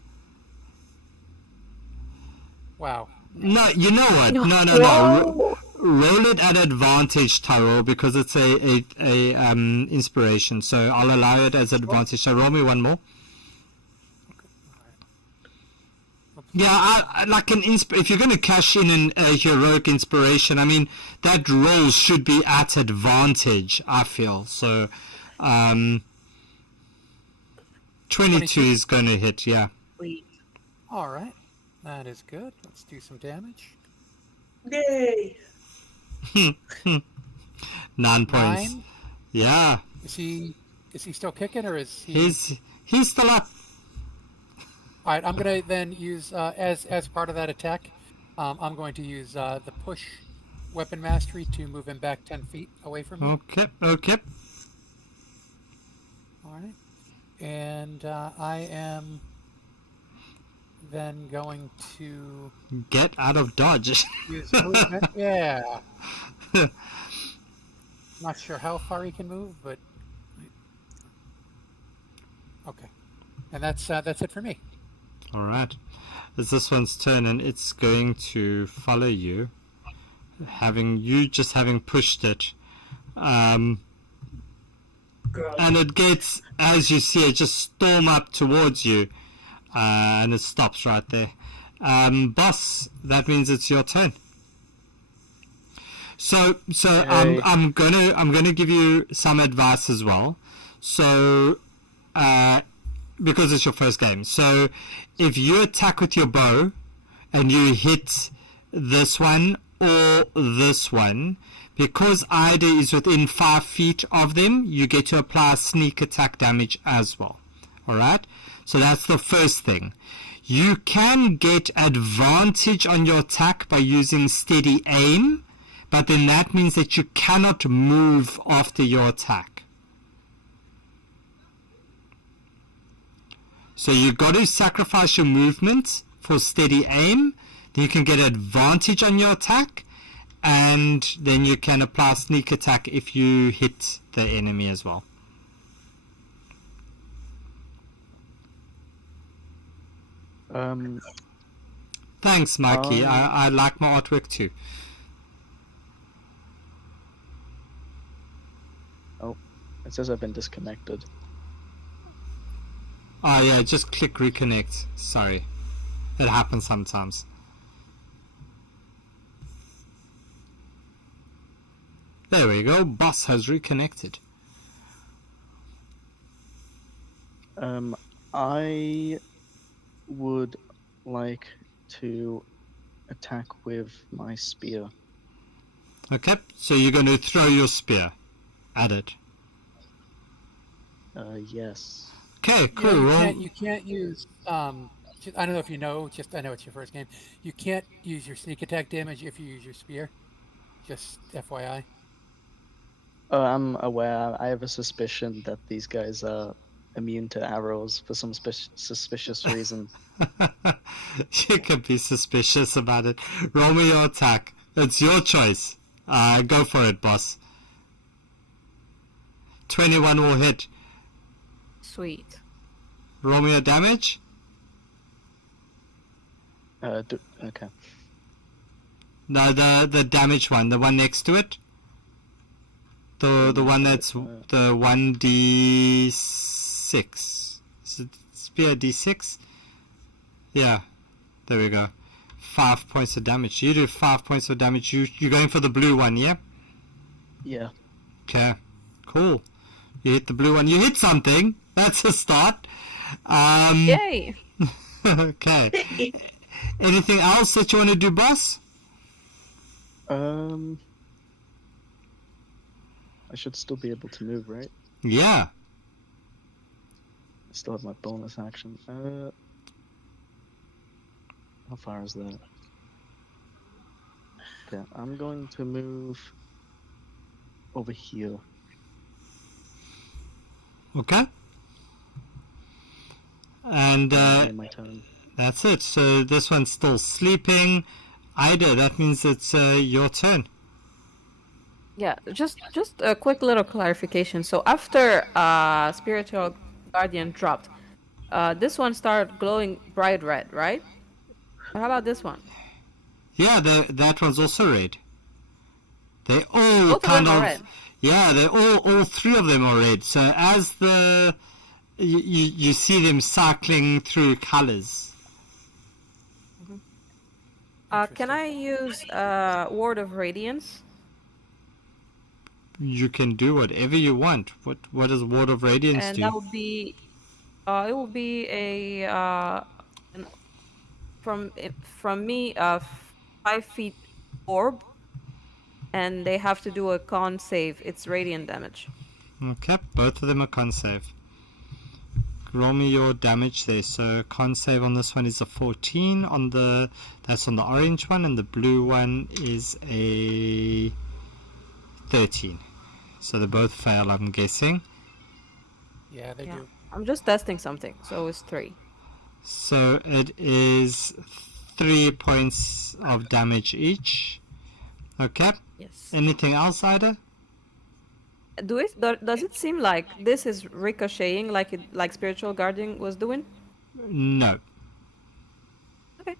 Wow. No, you know what? No. Roll it at advantage, Tyrell, because it's a inspiration. So I'll allow it as advantage. So roll me one more. Yeah, I like if you're going to cash in a heroic inspiration, I mean, that roll should be at advantage, I feel. So, 22 is going to hit, yeah. All right. That is good. Let's do some damage. Yay! 9 points. 9? Yeah. Is he still kicking, or is he... He's still up. All right, I'm going to then use, as part of that attack, I'm going to use the push weapon mastery to move him back 10 feet away from me. Okay. All right. And I am then going to... Get out of dodge. use movement. Yeah. Not sure how far he can move, but... Okay. And that's it for me. All right. It's this one's turn, and it's going to follow you, having pushed it. And it gets, as you see it, just storm up towards you, and it stops right there. Boss, that means it's your turn. So I'm gonna give you some advice as well. So, because it's your first game. So, if you attack with your bow and you hit this one or this one, because Ida is within 5 feet of them, you get to apply sneak attack damage as well. Alright? So that's the first thing. You can get advantage on your attack by using steady aim, but then that means that you cannot move after your attack. So you got to sacrifice your movement for steady aim, then you can get advantage on your attack, and then you can apply sneak attack if you hit the enemy as well. Thanks, Mikey. I like my artwork too. Oh, it says I've been disconnected. Oh yeah, just click reconnect. Sorry. It happens sometimes. There we go. Boss has reconnected. I would like to attack with my spear. Okay, so you're going to throw your spear at it. Yes. Okay, cool. Yeah, you can't use. I don't know if you know. I know it's your first game. You can't use your sneak attack damage if you use your spear. Just FYI. I'm aware. I have a suspicion that these guys are immune to arrows for some suspicious reason. You can be suspicious about it. Roll me your attack. It's your choice. Go for it, boss. 21 will hit. Sweet. Roll me your damage. Okay. No, the damage one, the one next to it. The one that's the 1d6. Is it spear d6? Yeah. There we go. 5 points of damage. You do 5 points of damage. You're going for the blue one, yeah? Yeah. Okay. Cool. You hit the blue one. You hit something. That's a start. Yay! Okay. Anything else that you want to do, boss? I should still be able to move, right? Yeah. I still have my bonus action. How far is that? Okay, I'm going to move over here. Okay. And My turn. that's it. So this one's still sleeping. Ida, that means it's your turn. Yeah, just a quick little clarification. So after Spiritual Guardian dropped, this one started glowing bright red, right? But how about this one? Yeah, that one's also red. They all Both of them are red. Yeah, they all three of them are red. So as you see them cycling through colors. Can I use Ward of Radiance? You can do whatever you want. What does Ward of Radiance And do? that will be, it will be from me 5 feet orb, and they have to do a con save. It's radiant damage. Okay, both of them are con save. Roll me your damage there. So con save on this one is a 14 that's on the orange one, and the blue one is a 13. So they both fail, I'm guessing. Yeah, they do. I'm just testing something, so it's 3. So it is 3 points of damage each. Okay. Yes. Anything else, Ida? Does it seem like this is ricocheting like Spiritual Guardian was doing? No. Okay.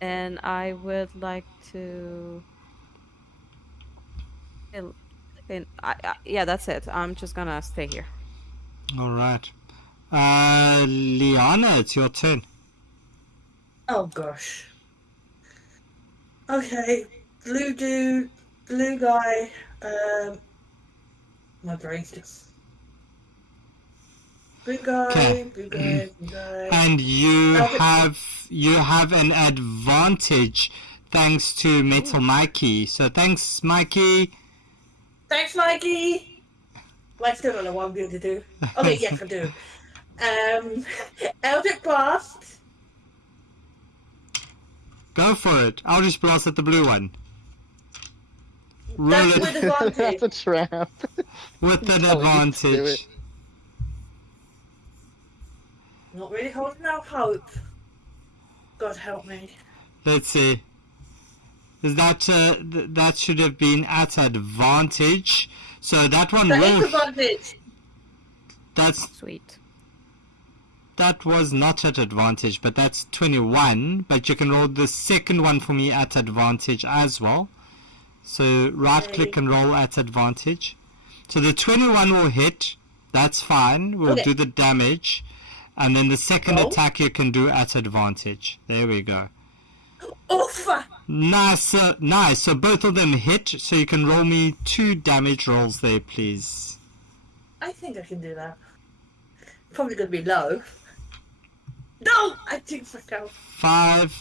And I would like to. Yeah, that's it. I'm just gonna stay here. All right. Liana, it's your turn. Oh gosh. Okay, blue dude, blue guy. My brain's just. Blue guy, Okay. blue guy, blue guy. And you Okay. have an advantage thanks to Metal Mikey. So thanks, Mikey. Thanks, Mikey. Well, I still don't know what I'm going to do. Okay, yes, I do. Eldritch Blast. Go for it. I'll just blast at the blue one. Roll That's it with advantage. That's a trap. with an telling you to do advantage. it. Not really holding out hope. God help me. Let's see. Is that that should have been at advantage. So that one That is will. advantage. Sweet. That was not at advantage, but that's 21. But you can roll the second one for me at advantage as well. So right click and roll at advantage. So the 21 will hit. That's fine. We'll Okay. do the damage. And then the second Roll. attack you can do at advantage. There we go. Oof! Nice. Nice. So both of them hit. So you can roll me 2 damage rolls there, please. I think I can do that. Probably going to be low. No! I think myself. 5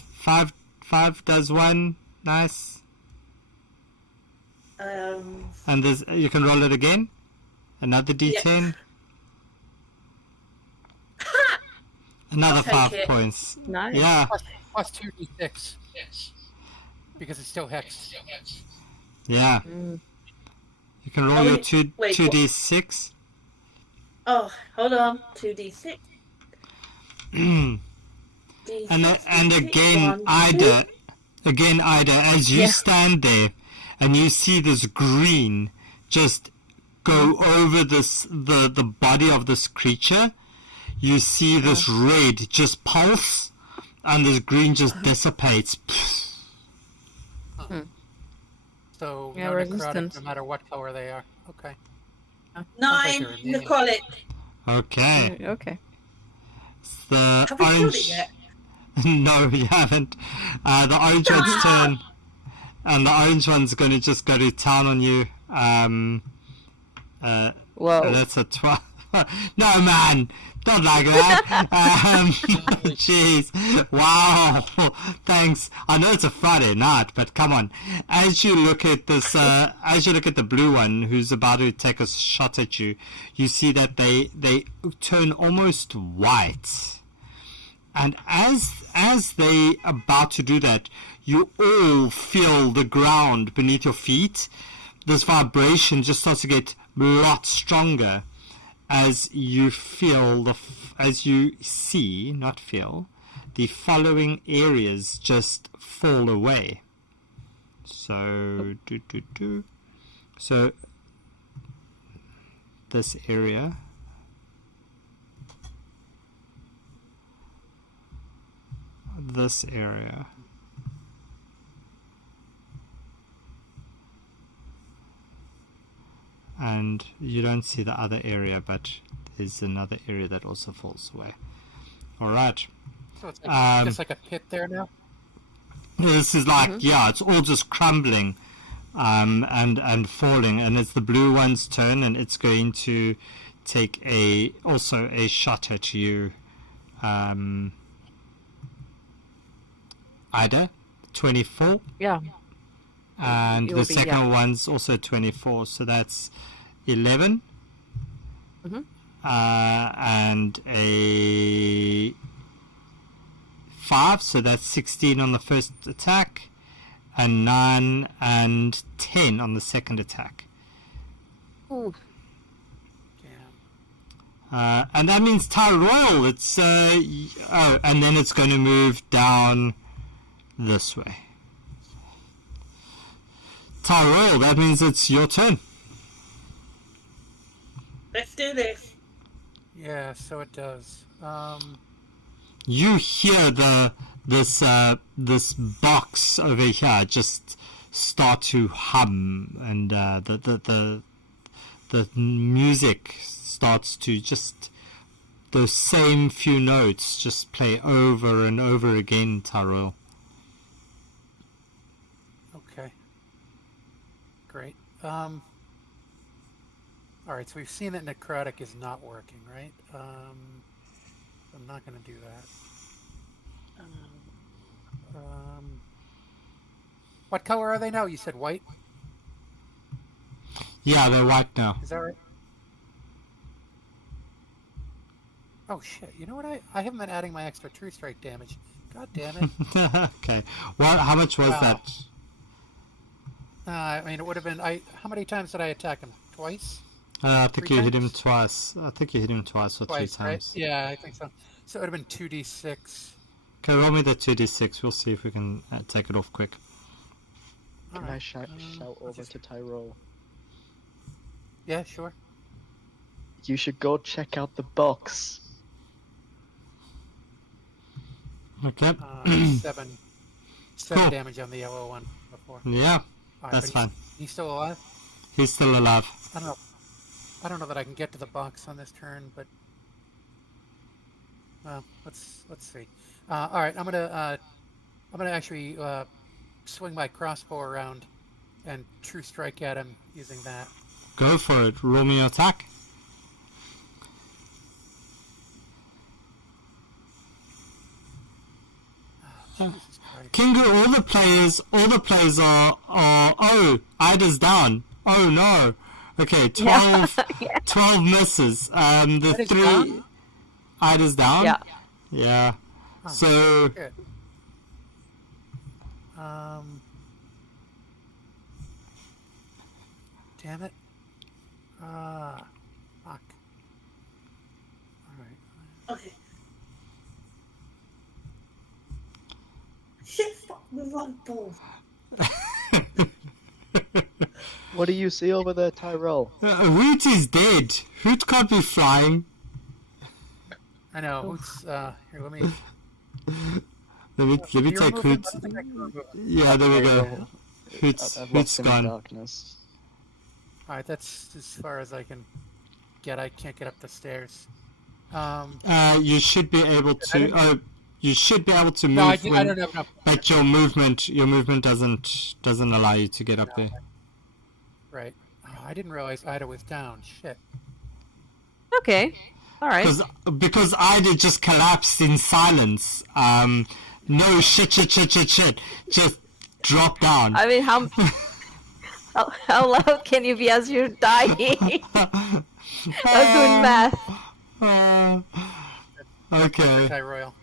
does 1. Nice. And there's you can roll it again. Another D10. Another I'll take 5 it. points. Nice. Yeah. Plus 2d6. Because it's still hexed. Yeah. Mm. You can roll Oh, your wait, 2d6. Oh, hold on. 2d6. and again, D6, Ida, as you stand there and you see this green just go over the body of this creature, you see this red just pulse, and this green just dissipates. So Yeah, no necrotic, resistance. no matter what color they are. Okay. 9 they're immune. necrotic. Okay. Okay. The Have we killed orange. it yet? No, you haven't. The orange one's turn, and the orange one's going to just go to town on you. Whoa. That's a 12. No, man, don't like that. Jeez, wow, thanks. I know it's a Friday night, but come on. As you look at this, as you look at the blue one who's about to take a shot at you, you see that they turn almost white. And as they about to do that, you all feel the ground beneath your feet. This vibration just starts to get a lot stronger as you feel as you see, not feel, the following areas just fall away. So so this area. This area. And you don't see the other area, but there's another area that also falls away. Alright. So it's like, just like a pit there now? This is like, yeah, it's all just crumbling and falling. And it's the blue one's turn, and it's going to take also a shot at you. Ida, 24. Yeah. And It will the be, second one's also 24, so that's 11. And a 5, so that's 16 on the first attack, and 9 and 10 on the second attack. Ooh. Damn. And that means Tyrell, it's and then it's going to move down this way. Tyrell, that means it's your turn. Let's do this. Yeah, so it does. You hear this box over here just start to hum, and the music starts to just, those same few notes just play over and over again, Tyrell. Okay. Great. Alright, so we've seen that necrotic is not working, right? I'm not going to do that. What color are they now? You said white? Yeah, they're white now. Is that right? Oh shit, you know what? I haven't been adding my extra true strike damage. God damn it. Okay. Well, how much was that? I mean, it would have been... How many times did I attack him? Twice? I think Three you hit him times? twice. I think you hit him twice or Twice, 3 right? times. Yeah, I think so. So it would have been 2d6. Okay, roll me the 2d6. We'll see if we can take it off quick. Can I Alright, shout over to Tyrell? Yeah, sure. You should go check out the box. Okay. 7 Cool. damage on the yellow one before. Yeah, Alright, that's but fine. He's still alive? He's still alive. I don't know that I can get to the box on this turn, but well, let's see. All right, I'm gonna actually swing my crossbow around and true strike at him using that. Go for it. Roll me your attack. Jesus Christ. Kingo, all the players are oh, Ida's down. Oh no. Okay, 12, 12 misses. The Ida's 3, down? Ida's down? Yeah. Yeah. Oh, So, shit. Damn it. Fuck. Alright. Okay. Shit, fuck the rug balls. What do you see over there, Tyrell? Hoot is dead. Hoot can't be flying. I know. It's here. Let me. Let me You take remove Hoot. him, I think I can remove him. Yeah, there we go. Tyrell, Hoot's I've lost him in gone. darkness. All right, that's as far as I can get. I can't get up the stairs. You should be able to. Oh, you should be able to move. No, I don't have enough. But your movement doesn't allow you to get up there. Right. Oh, I didn't realize Ida was down. Shit. Okay. All right. Because Ida just collapsed in silence. No shit. Just drop down. I mean, how loud can you be as you're dying? I was doing math. Okay. Tyroyal.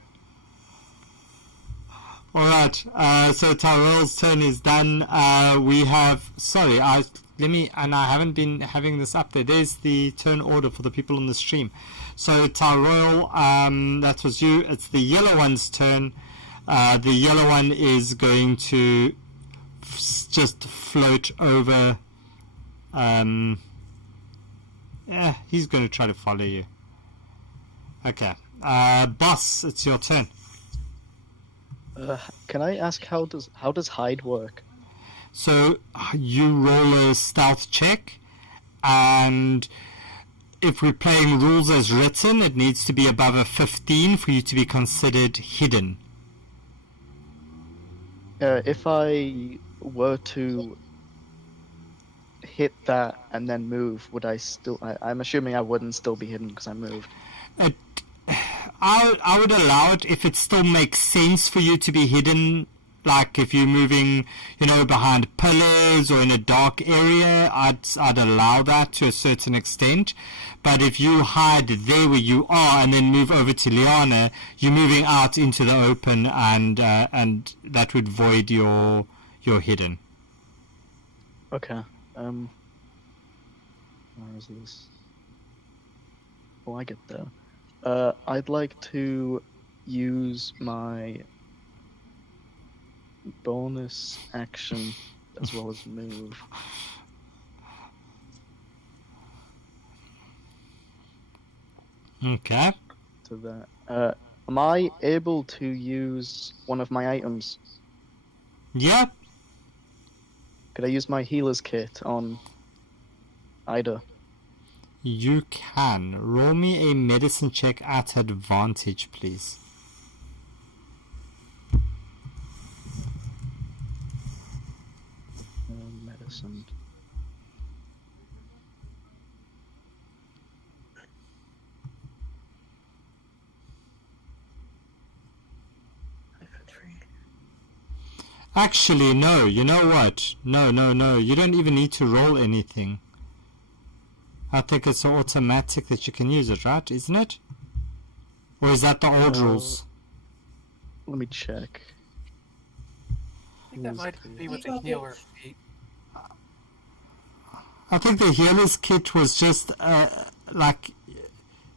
All right. So Tyrell's turn is done. We have. Sorry, I haven't been having this up there. There's the turn order for the people on the stream. So Tyrell, that was you. It's the yellow one's turn. The yellow one is going to just float over. He's going to try to follow you. Okay. Boss, it's your turn. Can I ask how does hide work? So you roll a stealth check, and if we're playing rules as written, it needs to be above a 15 for you to be considered hidden. If I were to hit that and then move, would I still? I'm assuming I wouldn't still be hidden because I moved. I would allow it if it still makes sense for you to be hidden. Like if you're moving, behind pillars or in a dark area, I'd allow that to a certain extent. But if you hide there where you are and then move over to Liana, you're moving out into the open, and that would void your hidden. Okay. Where is this? Oh, I get there. I'd like to use my bonus action as well as move. Okay. To that. Am I able to use one of my items? Yeah. Could I use my healer's kit on Ida? You can. Roll me a medicine check at advantage, please. Medicine. Actually, no. You know what? No. You don't even need to roll anything. I think it's automatic that you can use it, right? Isn't it? Or is that the old rules? Let me check. I think that might be with the healer feat. I think the healer's kit was just like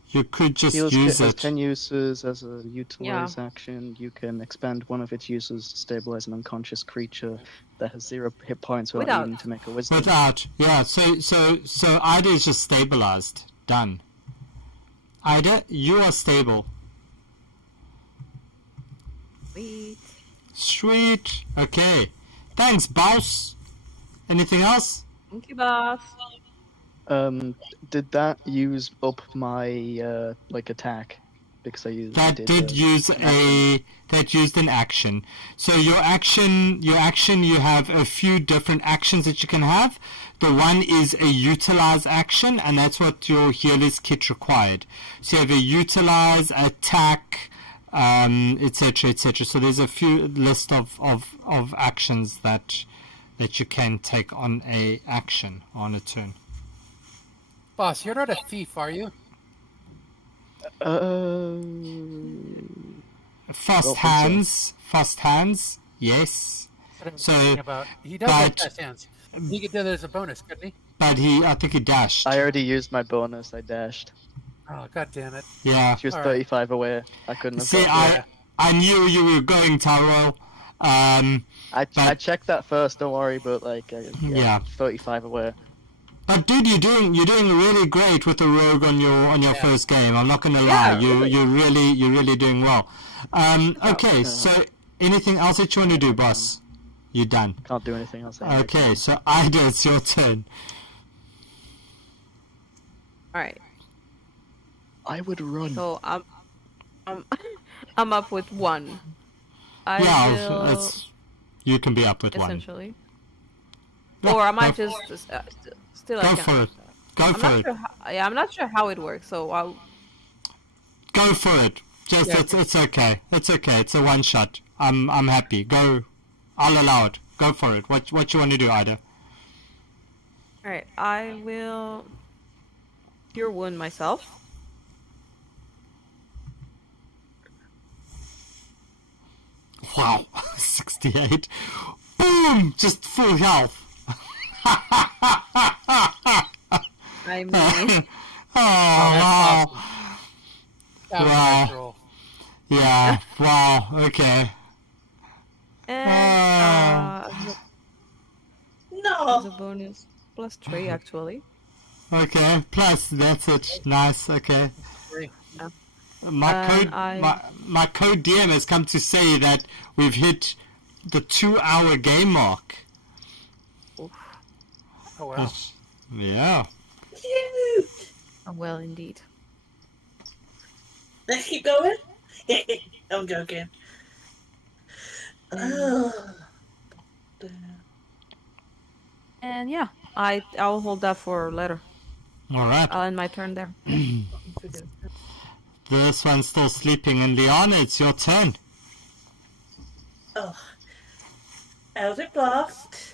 you could just Healer's use kit has it. 10 uses as a utilize action. You can expend one of its uses to stabilize an unconscious creature that has 0 hit points without needing to make a wisdom. Without, yeah. So Ida is just stabilized. Done. Ida, you are stable. Sweet. Okay. Thanks, boss. Anything else? Thank you, boss. Did that use up my attack? Because I used that used an action. So your action, you have a few different actions that you can have. The one is a utilize action, and that's what your healer's kit required. So you have a utilize, attack, etc., etc. So there's a few list of actions that you can take on a action on a turn. Boss, you're not a thief, are you? Fast hands, yes. So, he does have fast hands. He could do that as a bonus, couldn't he? But I think he dashed. I already used my bonus. I dashed. Oh, god damn it. Yeah. She was 35 away. I couldn't have. See, I knew you were going, Tyrell. I checked that first. Don't worry, but like, Yeah. 35 away. But dude, you're doing really great with the rogue on your first game. I'm not gonna lie, you're really doing well. Okay, so anything else that you want to do, boss? You're done. Can't do anything else. Okay, so Ida, it's your turn. All right. I would run. So I'm up with 1. I will you can be up with 1. essentially. Yeah, Or I might just still. go I for can. it. Go for it. I'm not sure how it works. So I'll. Go for it. Just it's okay. It's okay. It's a one shot. I'm happy. Go. I'll allow it. Go for it. What you want to do, Ida? All right. I will cure wound myself. Wow, 68. Boom! Just full health. I mean, Oh, That's wow. awesome. That was a Wow. nice roll. Yeah. Wow. Okay. and the No. bonus +3 actually. Okay. Plus, that's it. Nice. Okay. Three. My code DM has come to say that we've hit the 2-hour game mark. Oh wow. Yeah. Cute. Oh, well, indeed. Let's keep going. I'm joking. And yeah, I'll hold that for later. All right. I'll end my turn there. This one's still sleeping, and Liana, it's your turn. Oh. Eldritch Blast.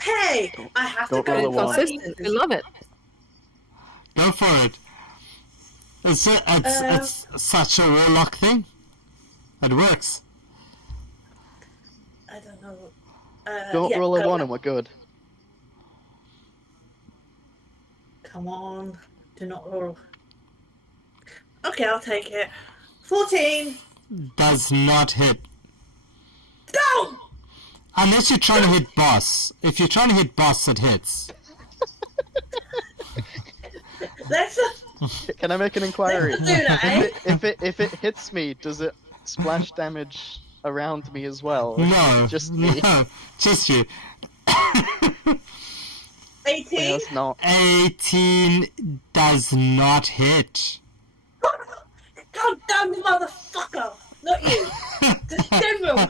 Hey, I have to don't go. roll a one. Consistent. We love it. Go for it. It's such a warlock thing. It works. I don't know. Don't yeah, roll a go. 1 and we're good. Come on. Do not roll. Okay, I'll take it. 14. Does not hit. Go! Unless you're trying to hit boss. If you're trying to hit boss, it hits. Let's Can I make an inquiry? do that, eh? if it hits me, does it splash damage around me as well? Or No. just me. No. Just you. 18. That's not. 18 does not hit. God damn motherfucker! Not you. Just general.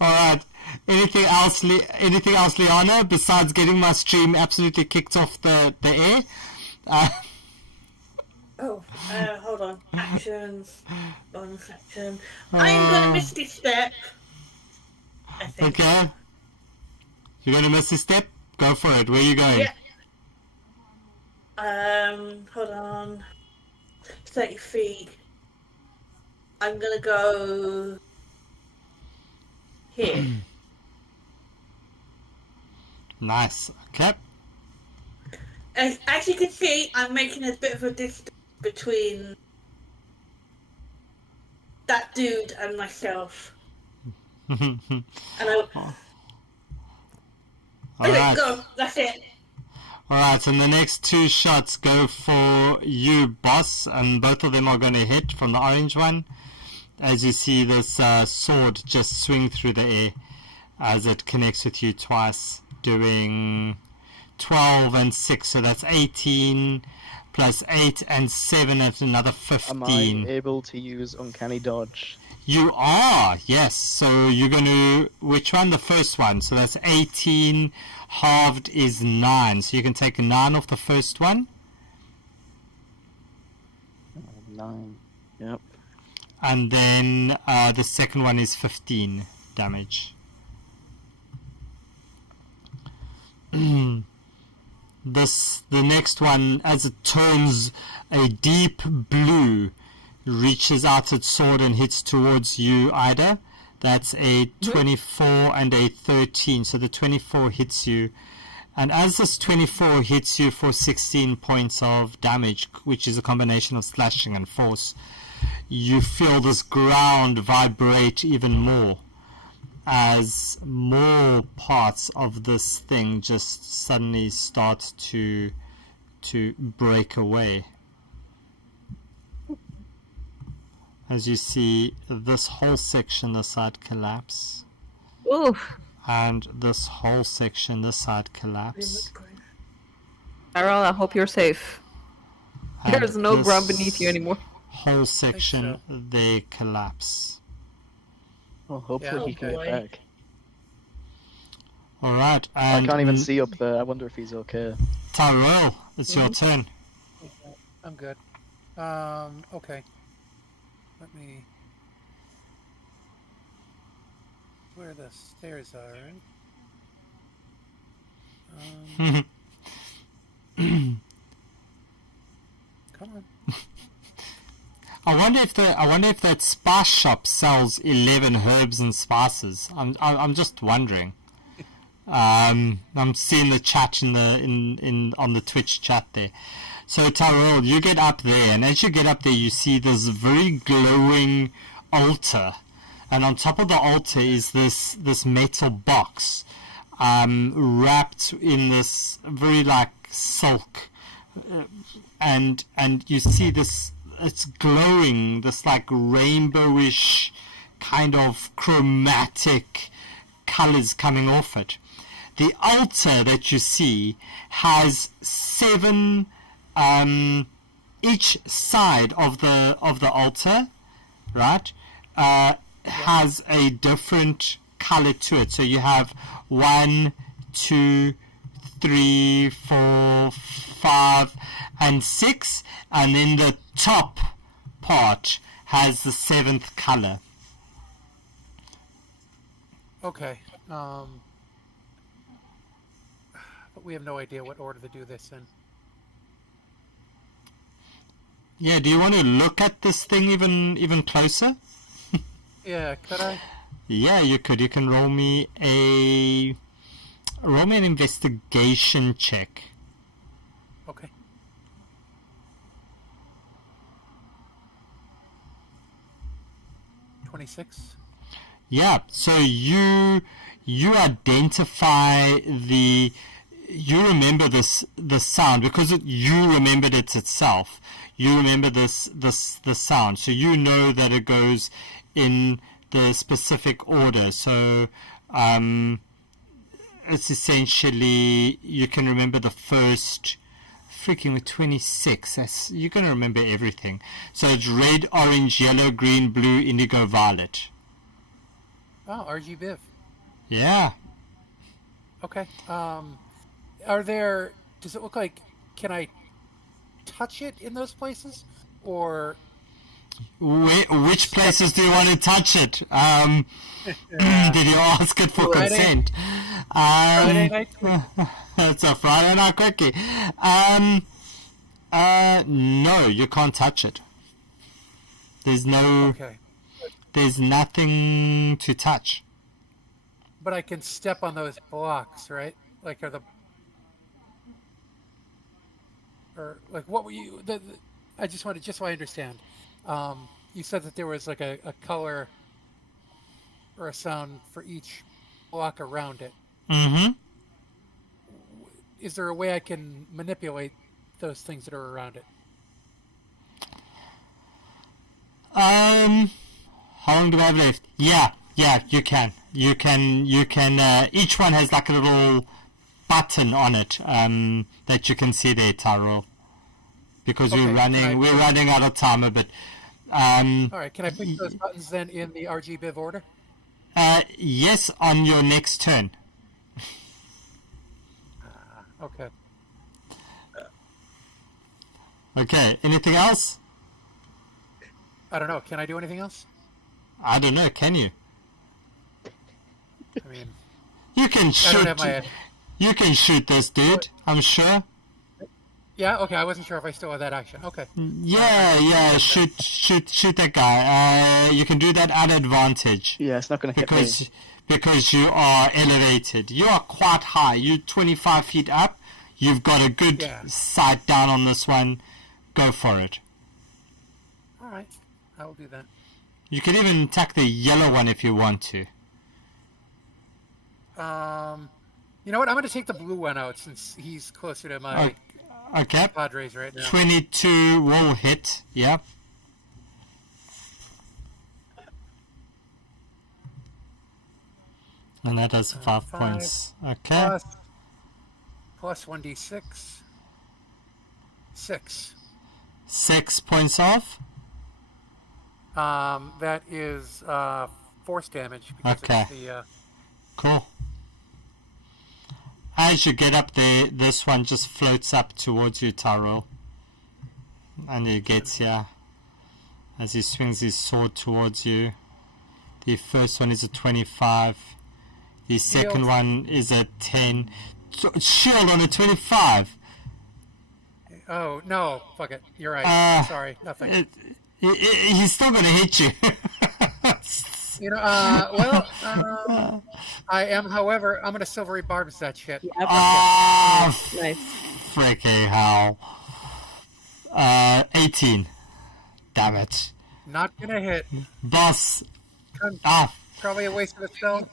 Alright. Anything else, Liana, besides getting my stream absolutely kicked off the air? Hold on. Actions. Bonus action. I'm gonna Misty Step. I think. Okay. You're gonna miss a step? Go for it. Where are you going? Yeah. Hold on. 30 feet. I'm gonna go here. Nice. Okay. As you can see, I'm making a bit of a distance between that dude and myself. And Alright. go. That's it. Alright, and the next 2 shots go for you, boss, and both of them are going to hit from the orange one. As you see this sword just swing through the air as it connects with you twice, doing 12 and 6, so that's 18, plus 8 and 7, that's another 15. Am I able to use Uncanny Dodge? You are, yes. So you're going to, which one? The first one. So that's 18, halved is 9. So you can take 9 off the first one. 9. Yep. And then the second one is 15 damage. The next one, as it turns a deep blue, reaches out its sword and hits towards you, Ida. That's a 24 and a 13. So the 24 hits you. And as this 24 hits you for 16 points of damage, which is a combination of slashing and force, you feel this ground vibrate even more as more parts of this thing just suddenly start to break away. As you see this whole section this side collapse, Oof. and this whole section this side collapse. Carol, I hope you're safe. and There's no this ground beneath you anymore. whole section so. they collapse. Well, hopefully Yeah, he can okay. get back. All right, I and can't even see up there. I wonder if he's okay. Tyrell, it's your turn. I'm good. Okay. Let me. Where the stairs are. Come on. I wonder if that spice shop sells 11 herbs and spices. I'm just wondering. I'm seeing the chat in on the Twitch chat there. So Tyrell, you get up there, and as you get up there, you see this very glowing altar, and on top of the altar is this metal box, wrapped in this very like silk, and you see this. It's glowing, this like rainbowish kind of chromatic colors coming off it. The altar that you see has 7 each side of the altar, right, has a different color to it. So you have 1, 2, 3, 4, 5, and 6, and then the top part has the 7th color. Okay. But we have no idea what order to do this in. Yeah, do you want to look at this thing even closer? Yeah, could I? Yeah, you could. You can roll me an investigation check. Okay. $26. Yeah, so you identify you remember the sound because you remembered it itself. You remember the sound, so you know that it goes in the specific order. So it's essentially you can remember the first. Freaking with 26, you're going to remember everything. So it's red, orange, yellow, green, blue, indigo, violet. Oh, RGBIV. Yeah. Okay. Does it look like, can I touch it in those places? Or... Which places do you want to touch it? Did you ask it for consent? Friday night. It's a Friday night quickie. No, you can't touch it. There's nothing to touch. But I can step on those blocks, right? Like what were you? I just wanted, just so I understand. You said that there was like a color or a sound for each block around it. Mm-hmm. Is there a way I can manipulate those things that are around it? How long do I have left? Yeah, you can. You can, each one has like a little button on it, that you can see there, Tyrell. Because Okay, we're running out of time a bit. All right, can I put those buttons then in the RGBIV order? Yes, on your next turn. Okay. Okay, anything else? I don't know. Can I do anything else? I don't know, can you? I mean, You can I don't shoot. have my... You can shoot this dude, I'm sure. Yeah, okay, I wasn't sure if I still had that action. Okay. Yeah, shoot that guy. You can do that at advantage. Yeah, it's not going to hit me. Because you are elevated. You are quite high. You're 25 feet up. You've got a good sight down on this one. Go for it. All right. I will do that. You could even attack the yellow one if you want to. You know what? I'm going to take the blue one out since he's closer to my Okay. Padres right now. 22 will hit. Yep. And that does 5 points. Okay. Plus 1d6. 6. 6 points off. That is force damage. Because Okay. Of the, Cool. As you get up there, this one just floats up towards you, Tyrell. And he gets here. As he swings his sword towards you. The first one is a 25. The second one is a 10. Shield on a 25. Oh, no. Fuck it. You're right. Sorry. Nothing. He's still going to hit you. You know, I am, however, I'm going to silvery barbs that shit. Yep. Nice. Nice. Freaking hell. 18. Damn it. Not going to hit. Boss. Probably a waste of a spell.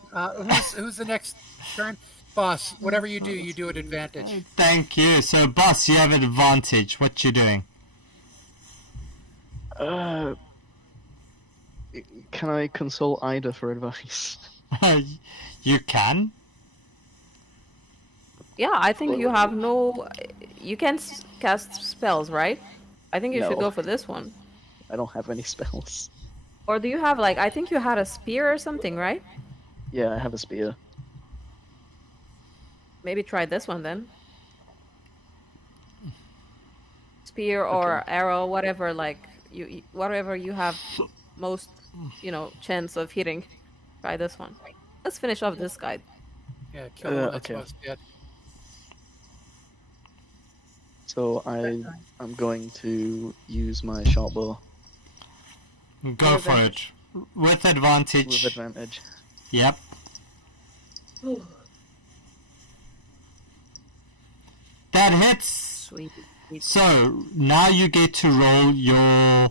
Who's the next turn? Boss, whatever you do at advantage. Thank you. So, boss, you have advantage. What you doing? Can I consult Ida for advice? You can. Yeah, I think you have no. You can cast spells, right? I think you should No. go for this one. I don't have any spells. Or do you have like? I think you had a spear or something, right? Yeah, I have a spear. Maybe try this one then. Spear or arrow, whatever. Like whatever you have most, chance of hitting. Try this one. Let's finish off this guy. Yeah, kill the one that's okay. most dead. So I'm going to use my short bow Go for it. With advantage. with advantage. Yep. That hits. Sweet. So, now you get to roll your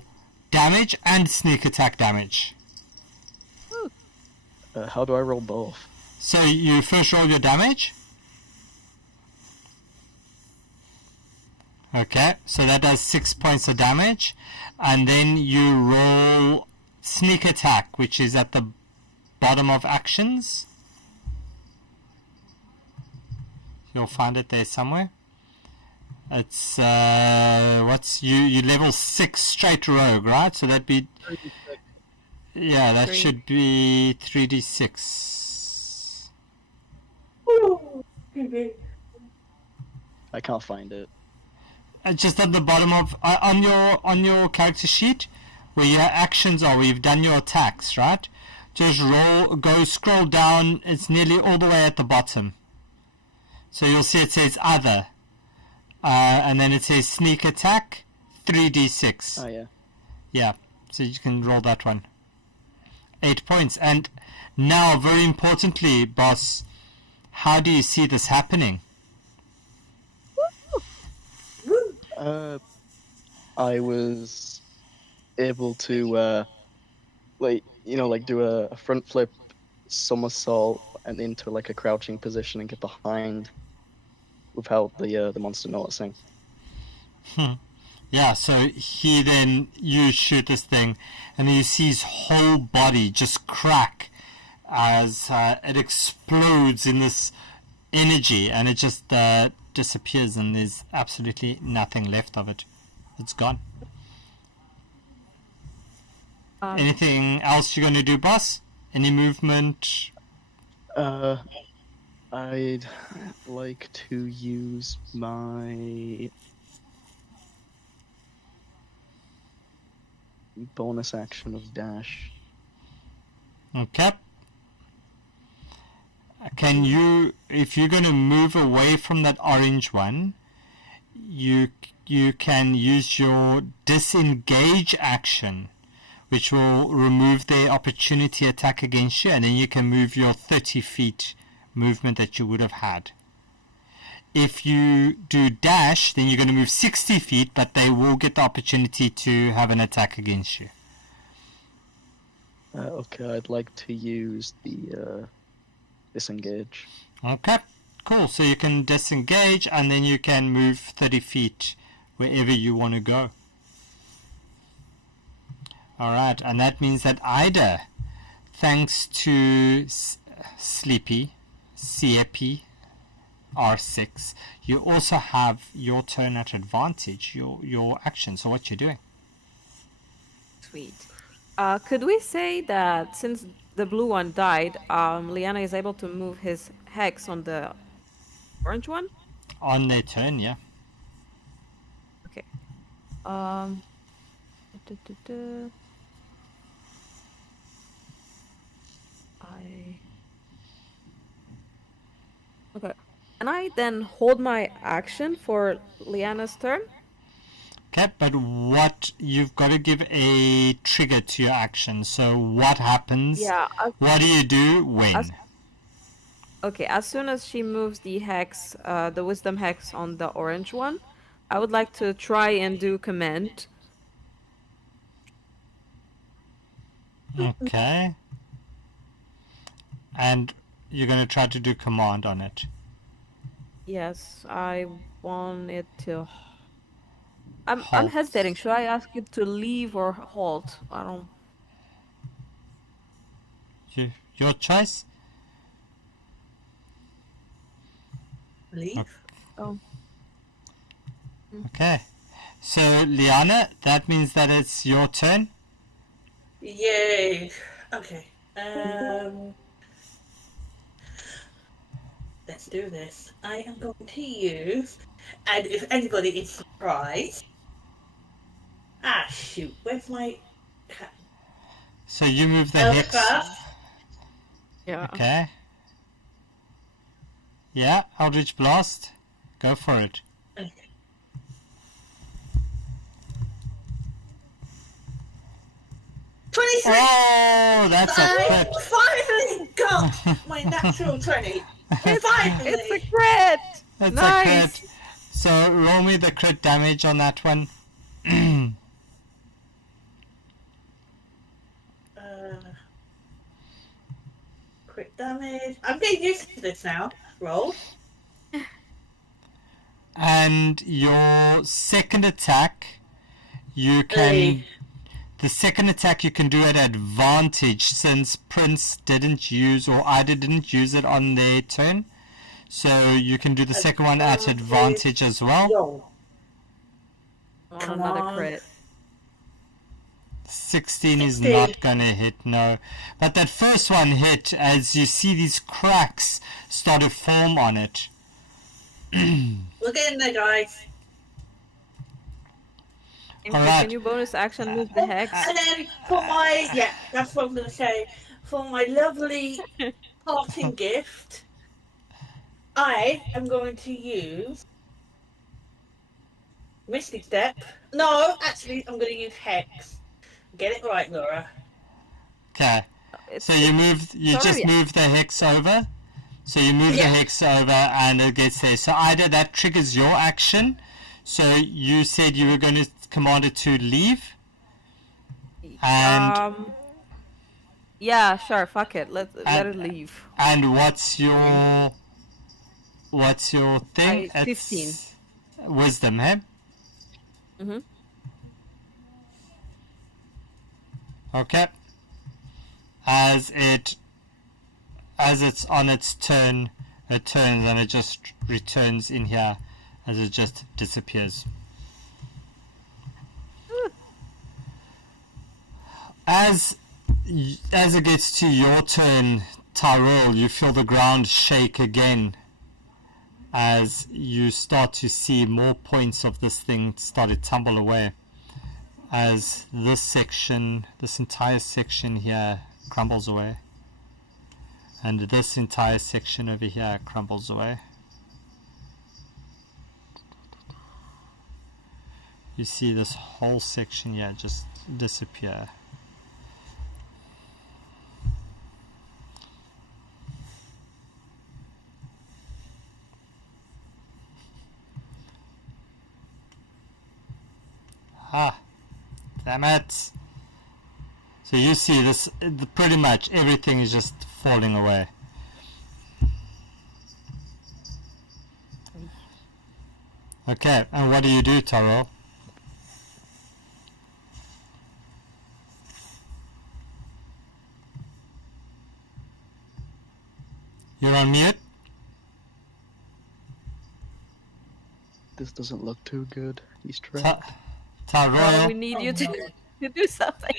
damage and sneak attack damage. How do I roll both? So, you first roll your damage. Okay, so that does 6 points of damage. And then you roll sneak attack, which is at the bottom of actions. You'll find it there somewhere. It's you level 6 straight rogue, right? So that'd be, yeah, that should be 3d6. I can't find it. Just at the bottom of on your character sheet, where your actions are, where you've done your attacks, right? Just scroll down. It's nearly all the way at the bottom. So you'll see it says other. And then it says sneak attack, 3d6. Oh, yeah. Yeah, so you can roll that one. 8 points. And now, very importantly, boss, how do you see this happening? I was able to, do a front flip somersault and into like a crouching position and get behind without the monster noticing. Yeah, so you shoot this thing, and then you see his whole body just crack as it explodes in this energy, and it just disappears, and there's absolutely nothing left of it. It's gone. Anything else you're going to do, boss? Any movement? I'd like to use my bonus action of dash. Okay. Can you, if you're going to move away from that orange one, you can use your disengage action, which will remove their opportunity attack against you, and then you can move your 30 feet movement that you would have had. If you do dash, then you're going to move 60 feet, but they will get the opportunity to have an attack against you. Okay, I'd like to use the disengage. Okay, cool. So you can disengage and then you can move 30 feet wherever you want to go. Alright, and that means that Ida, thanks to Sleepy, CAP, R6, you also have your turn at advantage, your action. So what you doing? Sweet. Could we say that since the blue one died, Liana is able to move his hex on the orange one? On their turn, yeah. Okay. Um. duh, duh, duh. Okay. Can I then hold my action for Liana's turn? Okay, but what you've got to give a trigger to your action. So what happens? Yeah. What do you do when? Okay, as soon as she moves the hex, the wisdom hex on the orange one, I would like to try and do command. Okay. And you're going to try to do command on it. Yes, I want it to. I'm Halt. hesitating. Should I ask it to leave or halt? I don't. Your choice? Leave. Oh. Okay. So, Liana, that means that it's your turn. Yay. Okay. Let's do this. I am going to use, and if anybody is surprised, shoot, where's my So you move the hex. Elspeth? Yeah. Okay. Yeah, Eldritch Blast. Go for it. Okay. Oh, that's a I crit. finally got my natural 20. Finally! It's a crit! That's Nice. a crit. So roll me the crit damage on that one. Crit damage. I'm getting used to this now. Roll. And your second attack, you can... The second attack you can do at advantage since Prince didn't use or Ida didn't use it on their turn. So you can do the second one at advantage as well. Roll. Come another on. crit. 16 is 16. not gonna hit, no. But that first one hit as you see these cracks start to form on it. We're getting there, guys. Alright. Can you bonus action move the hex? And then for my, that's what I'm going to say. For my lovely parting gift, I am going to use Mystic Step. No, actually, I'm going to use Hex. Get it right, Laura. Okay. So you just move the hex over. So you move the hex over and it gets there. So either that triggers your action. So you said you were going to command it to leave. And yeah, sure, fuck it. Let it leave. And what's your thing? 15. Wisdom, eh? Mhm. Okay. As it's on its turn, it turns and it just returns in here as it just disappears. As it gets to your turn, Tyrell, you feel the ground shake again as you start to see more points of this thing start to tumble away. As this entire section here crumbles away. And this entire section over here crumbles away. You see this whole section here just disappear. Ah, damn it. So you see this, pretty much everything is just falling away. Okay, and what do you do, Taro? You're on mute? This doesn't look too good. He's Ta- trapped. Taro? We need you to do something.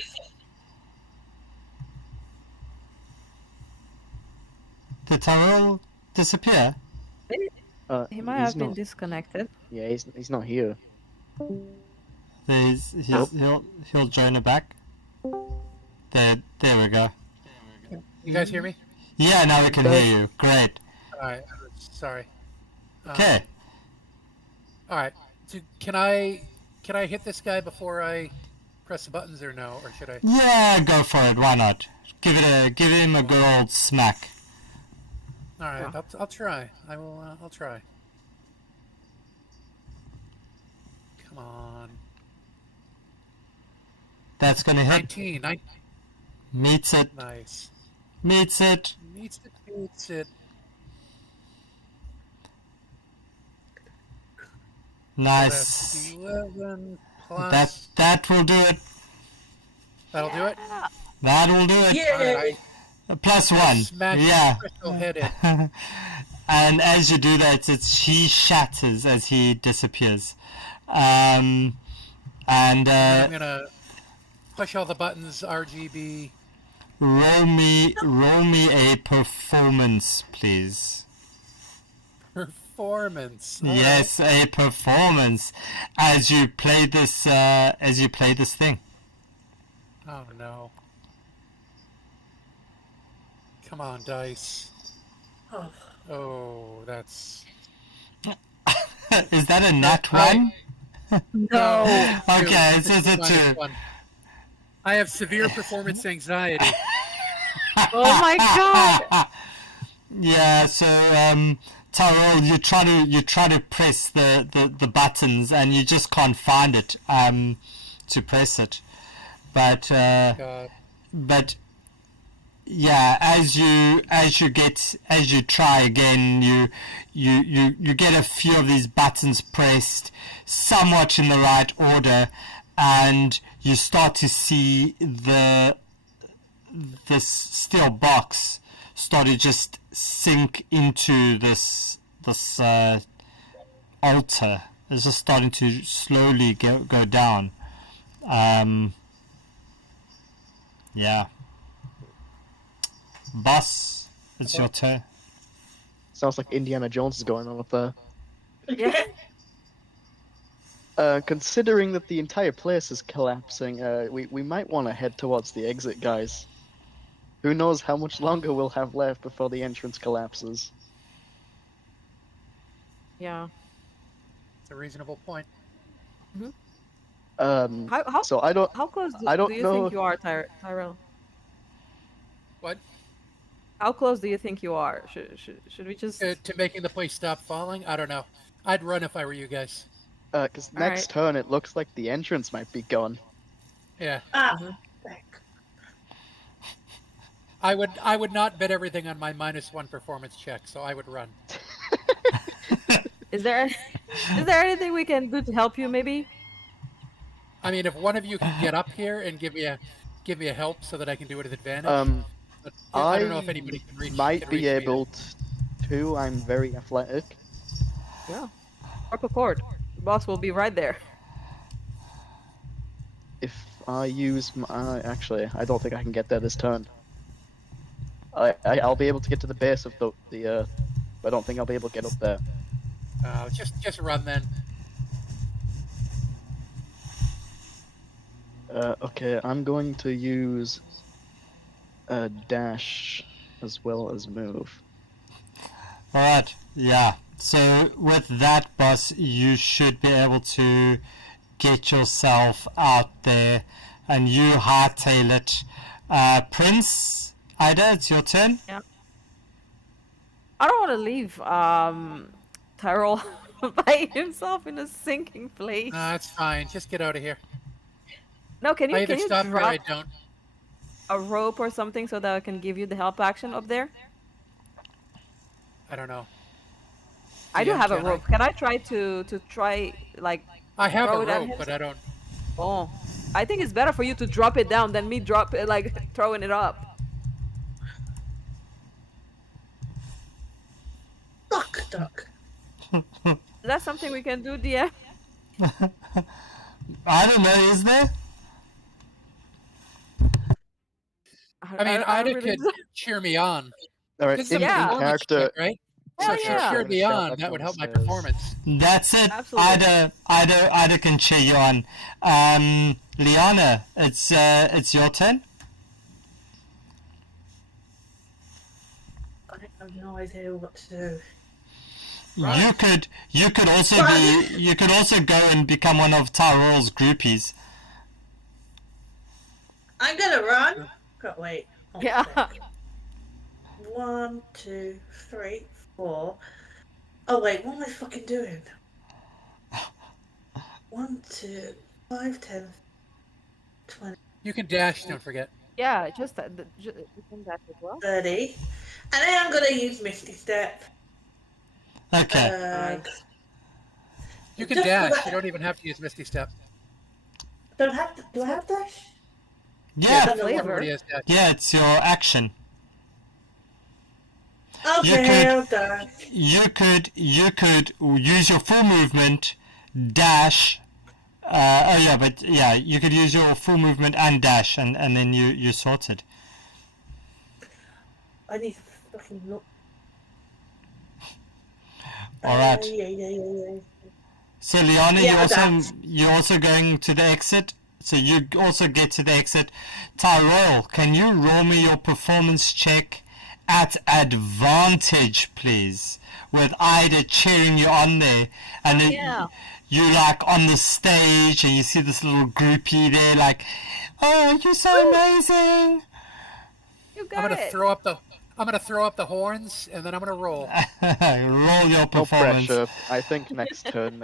Did Taro disappear? He might have been disconnected. Yeah, he's not here. He'll join it back. There we go. You guys hear me? Yeah, now we can hear you. Great. All right. Sorry. Okay. All right. So can I hit this guy before I press the buttons, or no? Or should I? Yeah, go for it. Why not? Give him a good old smack. All right. I'll try. I will. I'll try. Come on. That's gonna hit. 19. Meets it. Nice. Meets it. Meets it. Nice. 11 plus. That will do it. That'll do it. That will do it. Yeah. Plus one. Smack Yeah. crystal head in. And as you do that, he shatters as he disappears. And I'm gonna push all the buttons. RGB. roll me a performance, please. Performance. Yes, a performance as you play this thing. Oh no. Come on, dice. Oh, that's. Is that a nat one? No. Okay, it's just a Minus 2. one. I have severe performance anxiety. Oh my god. Yeah, so Tyrell, you try to press the buttons and you just can't find it to press it. But God. but yeah, as you try again, you get a few of these buttons pressed somewhat in the right order, and you start to see this steel box start to just sink into this altar. It's just starting to slowly go down. Yeah. Boss, it's your turn. Sounds like Indiana Jones is going on up there. Yeah. Considering that the entire place is collapsing, we might want to head towards the exit, guys. Who knows how much longer we'll have left before the entrance collapses. Yeah. It's a reasonable point. So I don't. How close do I don't you know. think you are, Tyrell? What? How close do you think you are? Should we just? To making the place stop falling? I don't know. I'd run if I were you guys. Because next turn it looks like the entrance might be gone. Yeah. Ah. I would not bet everything on my -1 performance check, so I would run. Is there anything we can do to help you? Maybe. I mean, if one of you can get up here and give me a help so that I can do it with advantage. But I don't know if anybody can reach. Might be able to. I'm very athletic. Yeah. Work a cord. The boss will be right there. If I use my... Actually, I don't think I can get there this turn. I'll be able to get to the base of the earth, but I don't think I'll be able to get up there. Just run then. Okay, I'm going to use a dash as well as move. Alright, yeah. So with that, boss, you should be able to get yourself out there and you hardtail it. Prince, Ida, it's your turn. Yeah. I don't want to leave Tyrell by himself in a sinking place. That's fine. Just get out of here. No, can I you either can you stop or drop? I don't. a rope or something so that I can give you the help action up there? I don't know. I do DM, have a can I? rope. Can I try to try like I have throw a it at rope, him? but I don't. Oh, I think it's better for you to drop it down than me drop it like throwing it up. Fuck, duck. That's something we can do, DM. I don't know, is there? I mean, Ida really could cheer me on. All right, This is a in Yeah. performance character. check, right? Hell So if she yeah. cheered me Shout on, back that would help my downstairs. performance. That's it. Absolutely. Ida can cheer you on. Liana, it's your turn. I have no idea what to do. You could also go and become one of Tyrell's groupies. I'm gonna run. God, wait. Hold on a Yeah. sec. 1, 2, 3, 4. Oh wait, what am I fucking doing? 1, 2, 5, 10, 20, You can dash, don't forget. Yeah, just that. You can that as well. 30. And then I'm gonna use Misty Step. Okay. Nice. You can Just for dash. that- You don't even have to use Misty Step. Don't have to, do I have dash? Yeah, The flavor. Everybody has dash. yeah, it's your action. Okay, I'll dash. You could use your full movement, dash. You could use your full movement and dash, and then you're sorted. I need to fucking look. All right. Yeah. So Liana, Yeah, that's- you're also going to the exit. So you also get to the exit. Tyrell, can you roll me your performance check at advantage, please? With Ida cheering you on there, and Yeah. you like on the stage, and you see this little groupie there, like, oh, you're so amazing. You I'm got gonna it. throw up the horns, and then I'm gonna roll. Roll your No performance. pressure. I think next turn,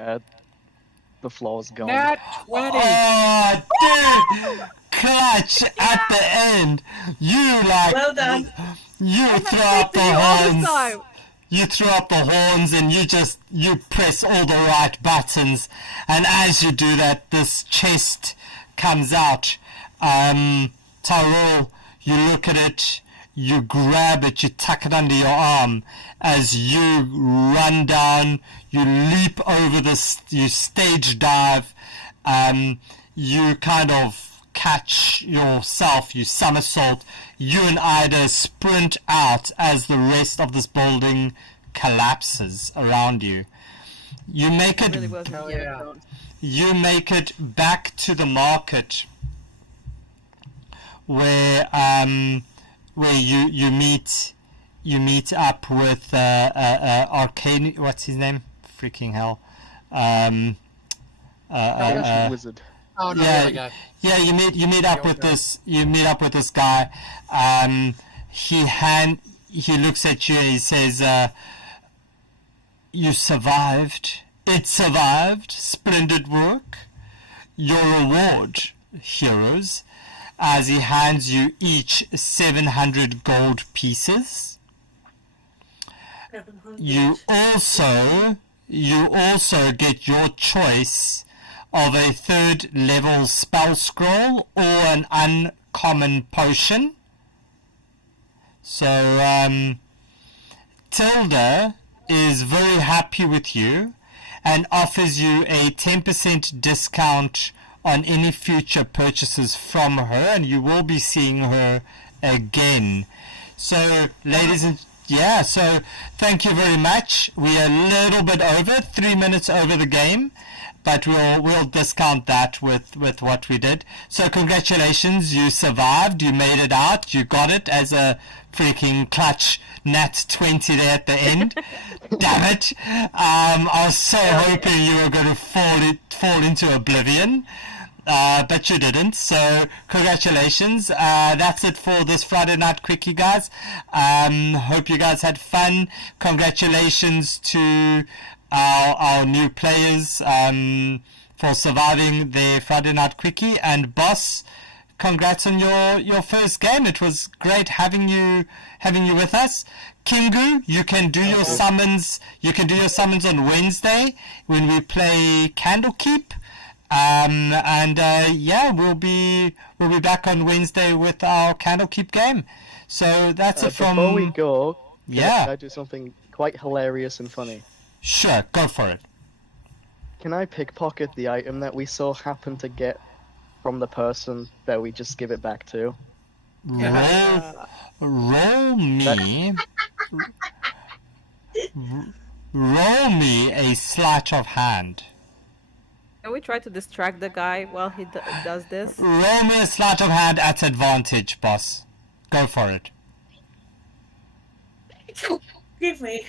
the floor's gone. Nat 20. Oh, dude! Clutch at the end. You like. Well done. You throw up the You all this horns. time. You throw up the horns and you press all the right buttons. And as you do that, this chest comes out. Tyrell, you look at it, you grab it, you tuck it under your arm. As you run down, you leap over this, you stage dive, you kind of catch yourself, you somersault, you and Ida sprint out as the rest of this building collapses around you. You make it Really was Hell Indiana yeah. Jones. you make it back to the market where you meet up with Arcane, what's his name? Freaking hell. Ancient wizard. Oh no, yeah, the guy. Yeah, you meet up with this guy. He looks at you and he says, you survived. It survived. Splendid work. Your reward, heroes, as he hands you each 700 gold pieces. 700. You also get your choice of a 3rd level spell scroll or an uncommon potion. So Tilda is very happy with you and offers you a 10% discount on any future purchases from her, and you will be seeing her again. So ladies and so thank you very much. We are a little bit over, 3 minutes over the game, but we'll discount that with what we did. So congratulations, you survived, you made it out, you got it as a freaking clutch nat 20 there at the end. Damn it. I was so hoping you were going to fall into oblivion. But you didn't, so congratulations. That's it for this Friday Night Quickie, guys. Hope you guys had fun. Congratulations to our new players for surviving their Friday Night Quickie. And Boss, congrats on your first game. It was great having you with us. Kingu, you can do your summons. You can do your summons on Wednesday when we play Candlekeep. We'll be back on Wednesday with our Candlekeep game. So that's it from. Before we go, Yeah. can I do something quite hilarious and funny? Sure, go for it. Can I pickpocket the item that we so happen to get from the person that we just give it back to? Roll me a sleight of hand. Can we try to distract the guy while he does this? Roll me a sleight of hand at advantage, boss. Go for it. Give me.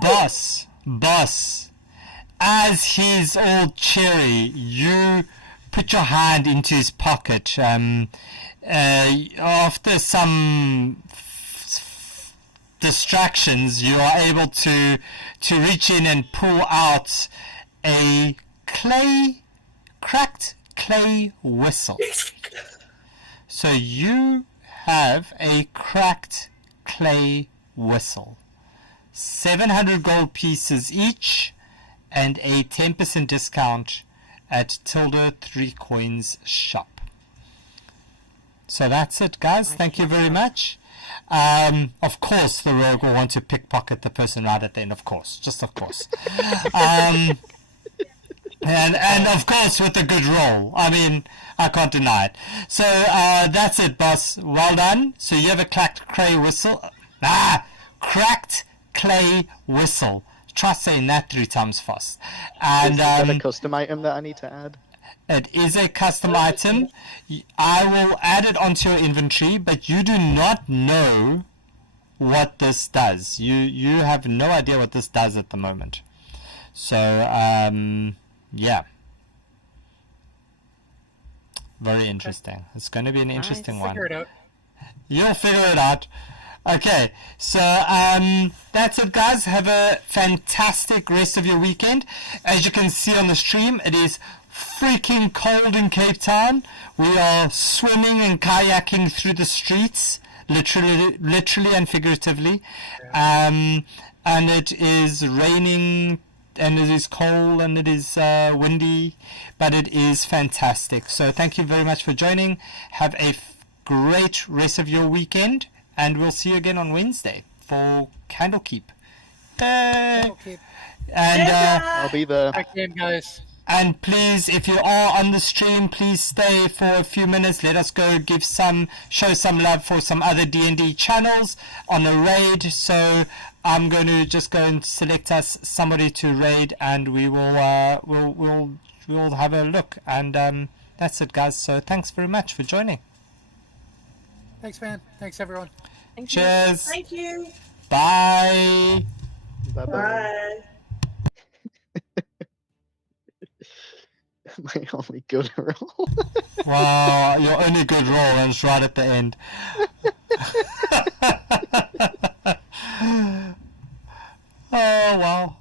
Boss, as he's all cheery, you put your hand into his pocket. After some distractions, you are able to reach in and pull out a cracked clay whistle. So you have a cracked clay whistle. 700 gold pieces each, and a 10% discount at Tilda 3 Coins shop. So that's it, guys. Thank you very much. Of course, the rogue will want to pickpocket the person right at the end. Of course, just of course. And of course with a good roll. I mean, I can't deny it. So that's it, boss. Well done. So you have a cracked clay whistle. Cracked clay whistle. Try saying that 3 times fast. And Is that a custom item that I need to add? it is a custom item. I will add it onto your inventory, but you do not know what this does. You have no idea what this does at the moment. So yeah. Very interesting. It's going to be an interesting one. Figure it out. You'll figure it out. Okay, so that's it, guys. Have a fantastic rest of your weekend. As you can see on the stream, it is freaking cold in Cape Town. We are swimming and kayaking through the streets, literally and figuratively. And it is raining, and it is cold, and it is windy, but it is fantastic. So thank you very much for joining. Have a great rest of your weekend. And we'll see you again on Wednesday for Candlekeep. Okay. And I'll be there. Back in, guys. and please, if you are on the stream, please stay for a few minutes. Let us go show some love for some other D&D channels on a raid. So I'm going to just go and select us somebody to raid, and we will we'll have a look. And that's it, guys. So thanks very much for joining. Thanks, man. Thanks, everyone. Thank you. Cheers. Thank you. Bye. Bye-bye. Bye. My only good roll. Wow, your only good roll is right at the end. Oh, wow.